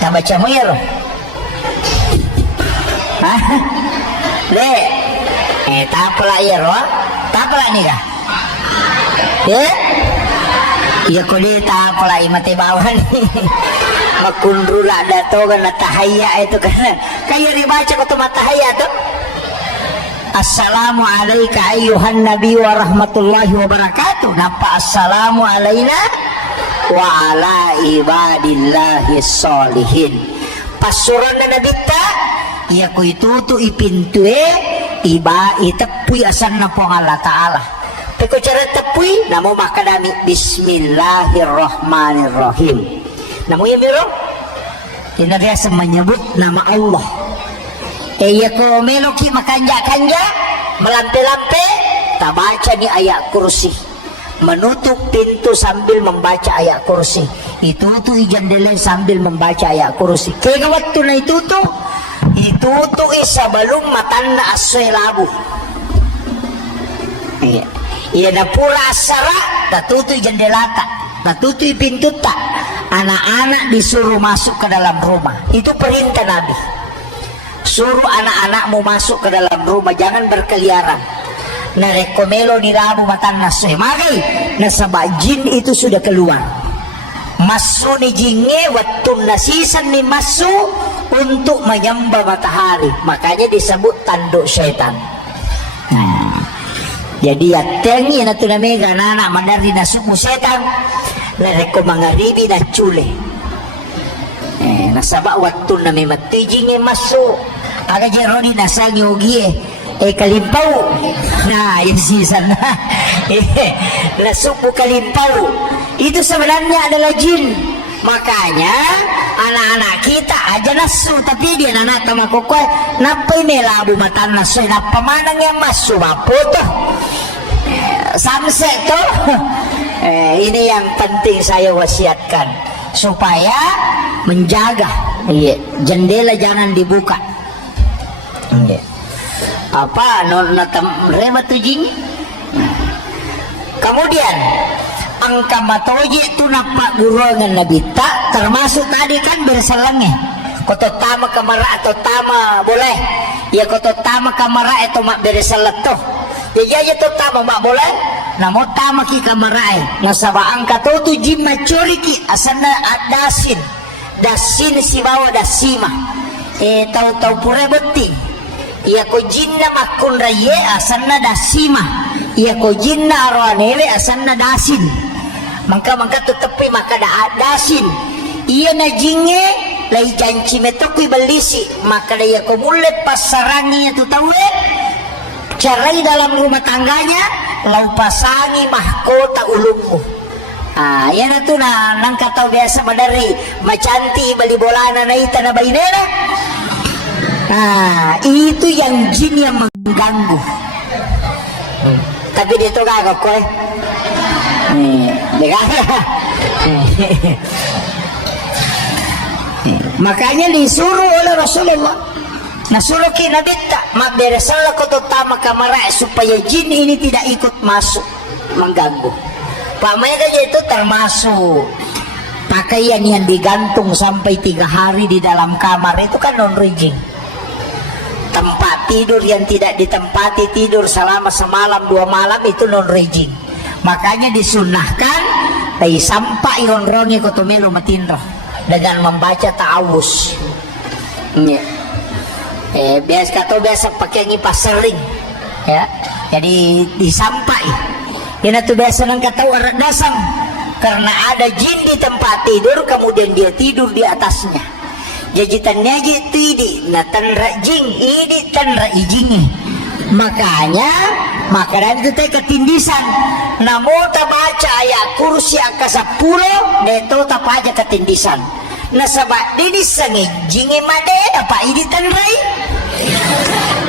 Kita baca mo yaro. Hah? Le. Tapala yaro. Tapala ni ka. Iya ko di tapala imate bawan. Makundrula dato kan tahayya itu kan kayak dibaca ko tahayya tuh. Assalamu alayka ayyuhan nabi wa rahmatullahi wa barakatuh. Napa assalamu alaina wa ala ibadillahi sholihin. Pasuran na nabita ya ko itutu ipintue iba itapui asan na po Allah Ta'ala. Pero cara tapui namo makadami bismillahirrahmanirrahim. Namun ya biro, tidak biasa menyebut nama Allah. Ya ko meloki makanja-kanja, melampe-lampe, tak baca ni ayat kursi. Menutup pintu sambil membaca ayat kursi. Itu tuh jendela sambil membaca ayat kursi. Kaya waktu na itu tuh isa balum matanda asoy labu. Iya na pura asara, tatutu jendela tak, tatutu pintu tak. Anak-anak disuruh masuk ke dalam rumah. Itu perintah Nabi. Suruh anak-anakmu masuk ke dalam rumah, jangan berkeliaran. Narekomelo ni labu matan nasoy. Magai nasaba jin itu sudah keluar. Masu ni jinge watun nasisan ni masu untuk menyembah matahari. Makanya disebut tanduk syaitan. Jadi ya tengi na tunamega anak mandari nasumu syaitan. Lareko mangaribi na chule. Nasaba waktu na may matijing masuk. Aga jeroni nasagi ugie. Kalimpaw. Nah, yung season na. Nasupo kalimpaw. Itu sebenarnya adalah jin. Makanya anak-anak kita aja nasu. Tapi dia anak tamakukoy. Napay may labo matan nasu. Napamanang yung masu. Wapo to. Sunset to. Ini yang penting saya wasiatkan supaya menjaga jendela jangan dibuka. Apa rema tujing. Kemudian angka matoji itu napa gurongan nabita termasuk tadi kan berselangnya. Koto tama kamara atau tama boleh. Ya koto tama kamara itu mak berselat tuh. Ya itu tama mak boleh. Namo tama ki kamarae nasaba angka tu jin macuri ki asana dasin si bawa dasima tahu pura beti iya ko jinna makun raye asana dasima iya ko jinna arwanele asana dasin maka tetepi maka dasin iya na jinge lai janci metokui belisi maka iya ko mulet pasarangi itu tahu carai dalam rumah tangganya lau pasangi mahkota ulungmu. Yan na to na nang kataw biasa madari macanti bali bolana na ita na bainera. Itu yang jin yang mengganggu. Tapi dito kagak ko makanya disuruh oleh Rasulullah. Nasuruh kinabita magberesalah ko tama kamara supaya jin ini tidak ikut masuk mengganggu. Pamer aja itu termasuk pakaian yang digantung sampai 3 hari di dalam kamar, itu kan non-rejing. Tempat tidur yang tidak ditempati tidur selama semalam 2 malam itu non-rejing. Makanya disunahkan dari sampai ronrongi kotomelo matindro dengan membaca ta'awuz. Biasa pakai ngipas sering ya. Jadi disampai ini tuh biasa nang kata orang dasang karena ada jin di tempat tidur kemudian dia tidur di atasnya. Jajitannya gitu idi na tanra jing idi tanra ijingi. Makanya makanan itu teh ketindisan. Namo ta baca ayat kursi angka 10 deto ta aja ketindisan. Nasaba dini sangi jingi made apa idi tanrai.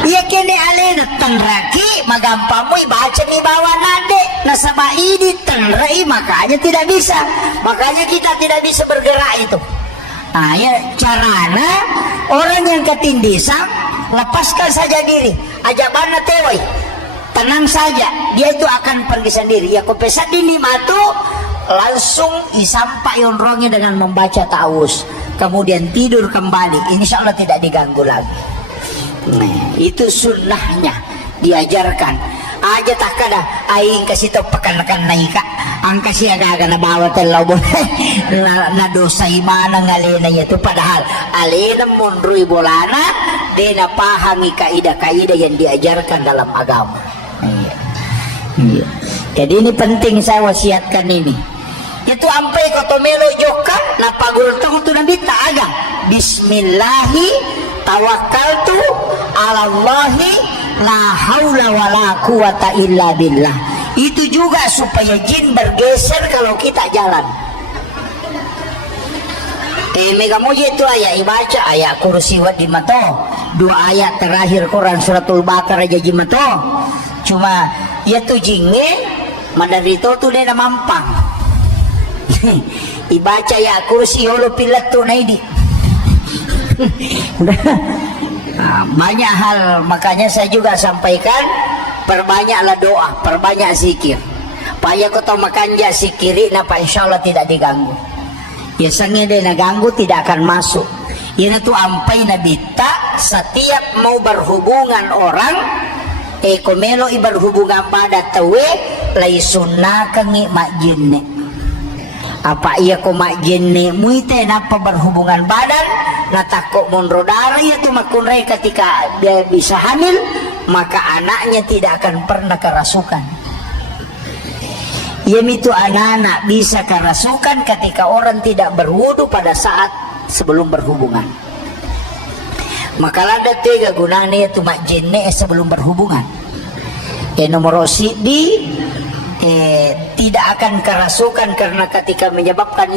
Iya kene alena tanraki magampamu baca mi bawa nade nasaba idi tanrai, makanya tidak bisa. Makanya kita tidak bisa bergerak itu. Nah ya carana orang yang ketindisan lepaskan saja diri, ajabana tewai, tenang saja, dia itu akan pergi sendiri. Ya kopesat ini matu langsung disampai onrongnya dengan membaca ta'awuz, kemudian tidur kembali, insya Allah tidak diganggu lagi. Nah, itu sunnahnya diajarkan. Aja tak kada aing kasih tau pekan-pekan naika angka siya agak na bawa telaw na dosa imana ngalena itu, padahal alena munrui bolana de na pahami kaidah-kaidah yang diajarkan dalam agama. Iya. Jadi ini penting saya wasiatkan ini. Itu ampai kotomelo joka na pagultong tu nabi taagang bismillahi tawakkaltu ala Allahi la haula wala quwata illa billah. Itu juga supaya jin bergeser kalau kita jalan. Megamuji itu ayat ibaca ayat kursi wad di mato 2 ayat terakhir Quran suratul Baqarah aja jimato. Cuma ya tu jingin madarito tu dia mampang. Ibaca ya kursi yolo pilat tu naidi. Banyak hal, makanya saya juga sampaikan perbanyaklah doa, perbanyak zikir. Paya kau tahu makan ja zikiri napa insyaallah tidak diganggu. Biasanya dia naganggu tidak akan masuk. Ini tuh ampai nabita setiap mau berhubungan orang komelo berhubungan pada tawe lai sunnah kangi mak jinne. Apa iya ko mak jinne muite napa berhubungan badan natakok monrodara ya tuh makunrai ketika dia bisa hamil maka anaknya tidak akan pernah kerasukan. Ya itu anak-anak bisa kerasukan ketika orang tidak berwudu pada saat sebelum berhubungan. Maka lada tiga gunanya itu mak jinne sebelum berhubungan. Nomor CD tidak akan kerasukan karena ketika menyebabkan